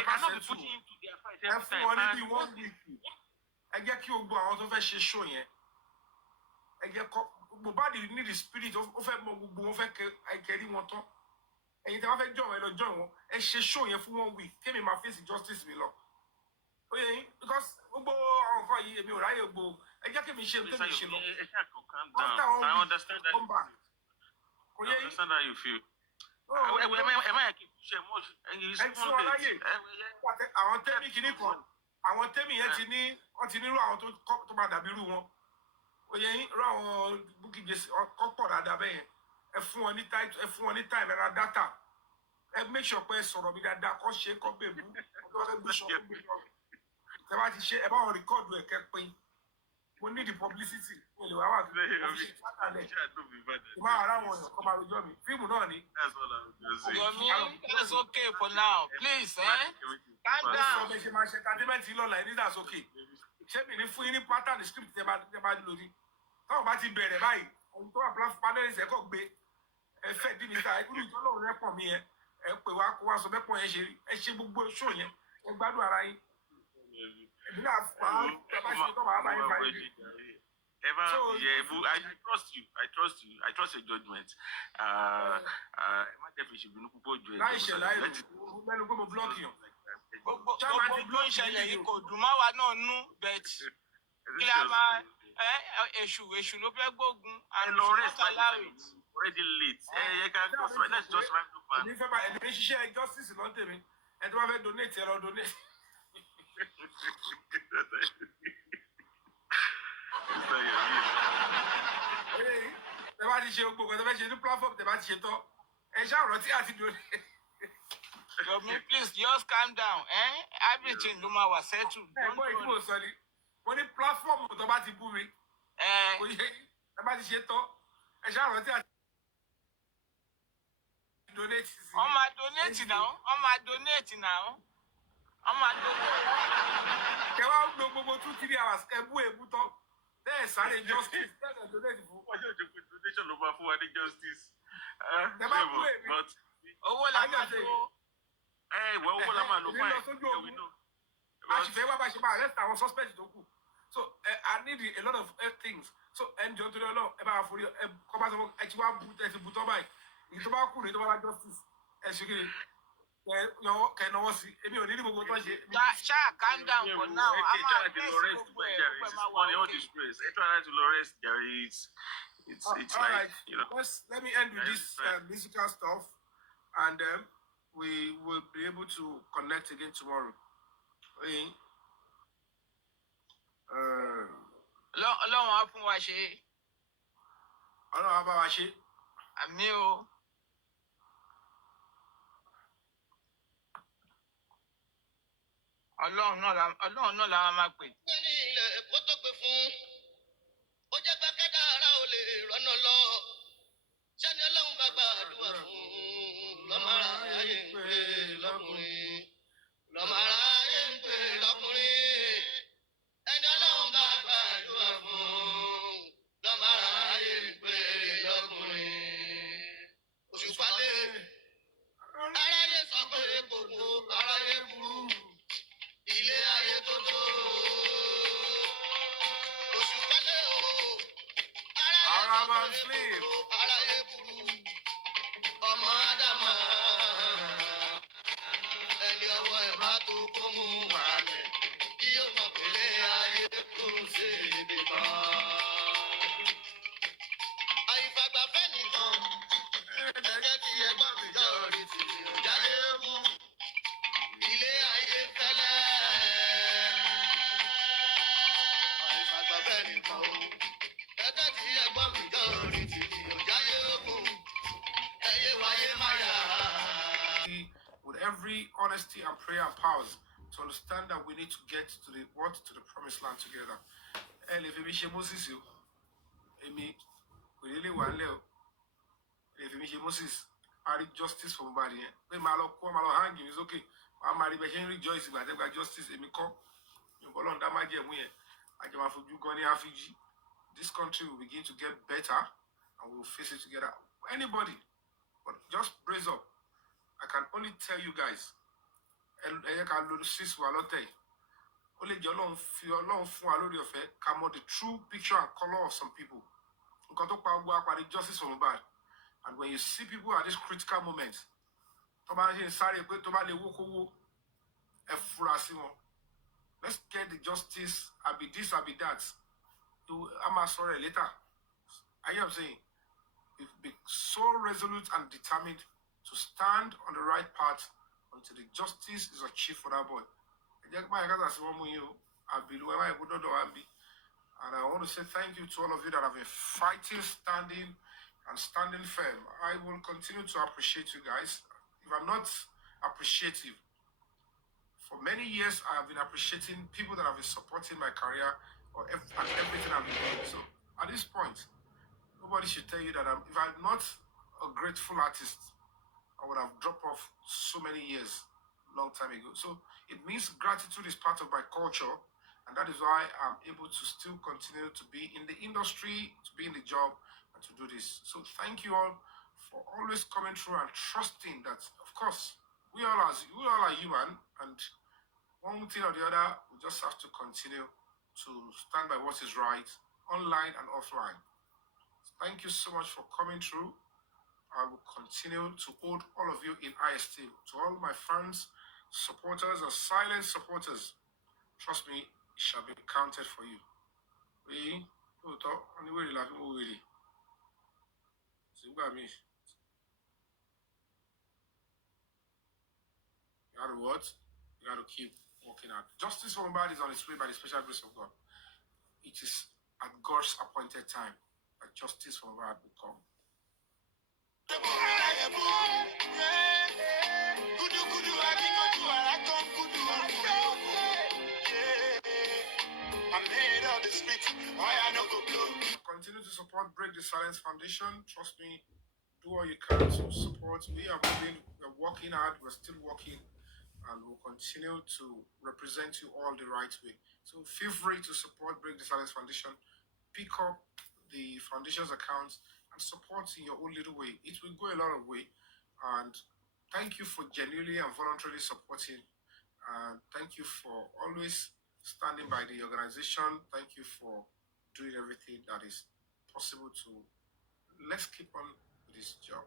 cannot be pushing him to their fight every time. I get you about to fetch show yẹn. I get Mohbad need the spirit of gbogbo I carry wọn tán. Ẹ̀yin tí wọ́n fẹ́ join ẹ lọ join wọn. Ẹ ṣe show yẹn fún 1 week. Kémi máa face justice mi lọ. Oye, because gbogbo àwọn kan yìí èmi ò ráyè gbogbo. Ẹ jẹ́ kémi ṣe tèmi ṣe lọ. Calm down. I understand that. I understand how you feel. Am I keep share more? Àwọn tẹ́mi kìíní kan. Àwọn tẹ́mi yẹn ti ní wọ́n ti nírú àwọn tó máa dàbí irú wọn. Oye yín rú àwọn booking jẹ́sí ọ̀pọ̀ dáadáa bẹ́ẹ̀ yẹn. Ẹ fún wọn ní time ẹ ra data. Ẹ make sure pé ẹ sọ̀rọ̀ mi dáadáa kọ́ ṣe kọ́ bèbú. Ẹ bá ti ṣe ẹ bá wọn record ẹ̀ kẹ́ pín. Mo need the publicity. Mo lè wá wà kí n ṣe sátálẹ̀. Mo máa rà wọn kọ́ máa rojọ́ mi. Fíìmù náà ni. Yomi, that's okay for now. Please, calm down. Ṣé máa ṣe entertainment lọ́la ẹ̀ ní that's okay. Ṣé mi ní fún yín ní pattern script tẹ́ bá lórí? Táwọn bá ti bẹ̀rẹ̀ báyìí, ohun tó wà plan panelist ẹ̀ kọ́ gbé ẹ fẹ́ dí mi ta ẹ kúrò ìtọ́lọ́run rẹ̀ pọ̀ mí yẹn ẹ pè wá kó wá sọ bẹ́ẹ̀ pọ̀ yẹn ṣe rí ẹ ṣe gbogbo show yẹn ẹ gbádùn ara yín. Èmi náà fà á ẹ bá ṣe tó bá yín fà yín. I trust you. I trust your judgment. Láìṣẹ̀ lẹ́nu pé mo block yàn. Gbogbo ló ń ṣẹlẹ̀ yìí kò dùn mọ́ wa náà nú bet kí la máa èṣù ló fẹ́ gbógun and not allow it. Already late. Let's just wrap up. Èmi ṣiṣẹ́ justice lọ́n tèmi. Ẹ tó bá fẹ́ donate ẹ lọ donate. Ẹ bá ti ṣe gbogbo nǹkan tó fẹ́ ṣe ní platform tẹ bá ti ṣe tán. Ẹ ṣàròtí àti donate. Yomi, please just calm down. Everything ló máa wà settled. Ẹ gbọ́ ìdí mò ń sọ ni. Mo ní platform tó bá ti bú mi. Kò yẹ ẹ bá ti ṣe tán. Ẹ ṣàròtí àti donate sí. Wọ́n máa donate now. Wọ́n máa donate now. Wọ́n máa donate. Kẹ wá lo gbogbo 2-3 hours kẹ bú èbú tán. Bẹ́ẹ̀ sáré justice. Bẹ́ẹ̀ donate fún. Wọ́n yóò jẹ́ pé donation ló máa fún wa ní justice. Ẹ bá bú èmi. Owó la máa lo. Ìwọ owó la máa lò fún ẹ̀. A sì fẹ́ wá bá ṣe máa arrest àwọn suspect tó kù. So I need a lot of things. So ẹnjọ́ torí ọlọ́run ẹ bá wà forí ẹ kọ́ bá sọ fún ẹ ti wá bu ẹ ti bu tọ́ báyìí. Èyí tó bá kù ní tó bá wá justice. Ẹ ṣe kí ni kẹ náwó sí. Èmi ò ní ní gbogbo tó ṣe. Ṣáà calm down for now. A máa gbé sí gbogbo ẹ̀ gbogbo ẹ̀ máa wà okay. Ẹ try to rest there. It's like, right. you know. Let me end with this musical stuff, and we will be able to connect again tomorrow. Ọlọ́run á fún wa ṣe. Ọlọ́run á bá wa ṣe. Àmín o. Ọlọ́run náà la máa pè. Ní ilẹ̀ kó tó gbé fún, ó jẹ́ pé kẹ́dára ò lè rọ́nà lọ. Sẹ́ni Ọlọ́run bá gba àdúrà fún, lọ́mọ́ra ayé ń pè lọ́kùnrin. Lọ́mọ́ra ayé ń pè lọ́kùnrin. Ẹni Ọlọ́run bá gba àdúrà fún, lọ́mọ́ra ayé ń pè lọ́kùnrin. Òṣùpá lé, aráyé sọ pé gbogbo aráyé burú. Ilé ayé tó tó. Òṣùpá lé o. Aráyé sọ pé gbogbo aráyé burú. Ọmọ Ádámà. Ẹni ọwọ́ ẹ̀ bá tó kó mú wàhálẹ̀. Kí yóò mọ̀ pé ilé ayé kò ṣe ibi kan. Àìfàgbàfẹ́ nìkan. Ẹ̀jẹ̀ tí ẹgbọ́n mi jọ rí ti ìjáde mú. Ilé ayé fẹ́lẹ́. Àìfàgbàfẹ́ nìkan o. Ẹ̀jẹ̀ tí ẹgbọ́n mi jọ rí ti ìjáde mú. Ẹyẹ wáyé máyà. With every honesty and prayer and powers, to understand that we need to get to the promised land together. If we share Moses, Emi, we really want to. If we share Moses, I need justice for everybody. We malo hang him. It's okay. I'm married, but he rejoice. But I got justice. Emi come. You go on that magic way. I can afford you going to Fiji. This country will begin to get better, and we will face it together. Anybody, but just brace up. I can only tell you guys. The true picture and color of some people. Justice from bad. And when you see people at this critical moment, let's get the justice. I'll be this, I'll be that. I'm sorry later. I am saying, be so resolute and determined to stand on the right path until the justice is achieved for that boy. And I want to say thank you to all of you that have been fighting, standing firm. I will continue to appreciate you guys. If I'm not appreciative, for many years I have been appreciating people that have been supporting my career and everything I've been doing. So at this point, nobody should tell you that if I'm not a grateful artist, I would have dropped off so many years, long time ago. So it means gratitude is part of my culture, and that is why I'm able to still continue to be in the industry, to be in the job, and to do this. So thank you all for always coming through and trusting that, of course, we all are human, and one thing or the other, we just have to continue to stand by what is right, online and offline. Thank you so much for coming through. I will continue to hold all of you in high esteem. To all my fans, supporters, and silent supporters, trust me, it shall be counted for you. You gotta what? You gotta keep working hard. Justice for Mohbad is on its way by the special grace of God. It is at God's appointed time that justice for Mohbad will come. Continue to support Break the Silence Foundation. Trust me, do all you can to support. We're working hard, we're still working, and we'll continue to represent you all the right way. So feel free to support Break the Silence Foundation. Pick up the foundation's accounts and support in your own little way. It will go a lot of way. And thank you for genuinely and voluntarily supporting. And thank you for always standing by the organization. Thank you for doing everything that is possible to let's keep on with this job.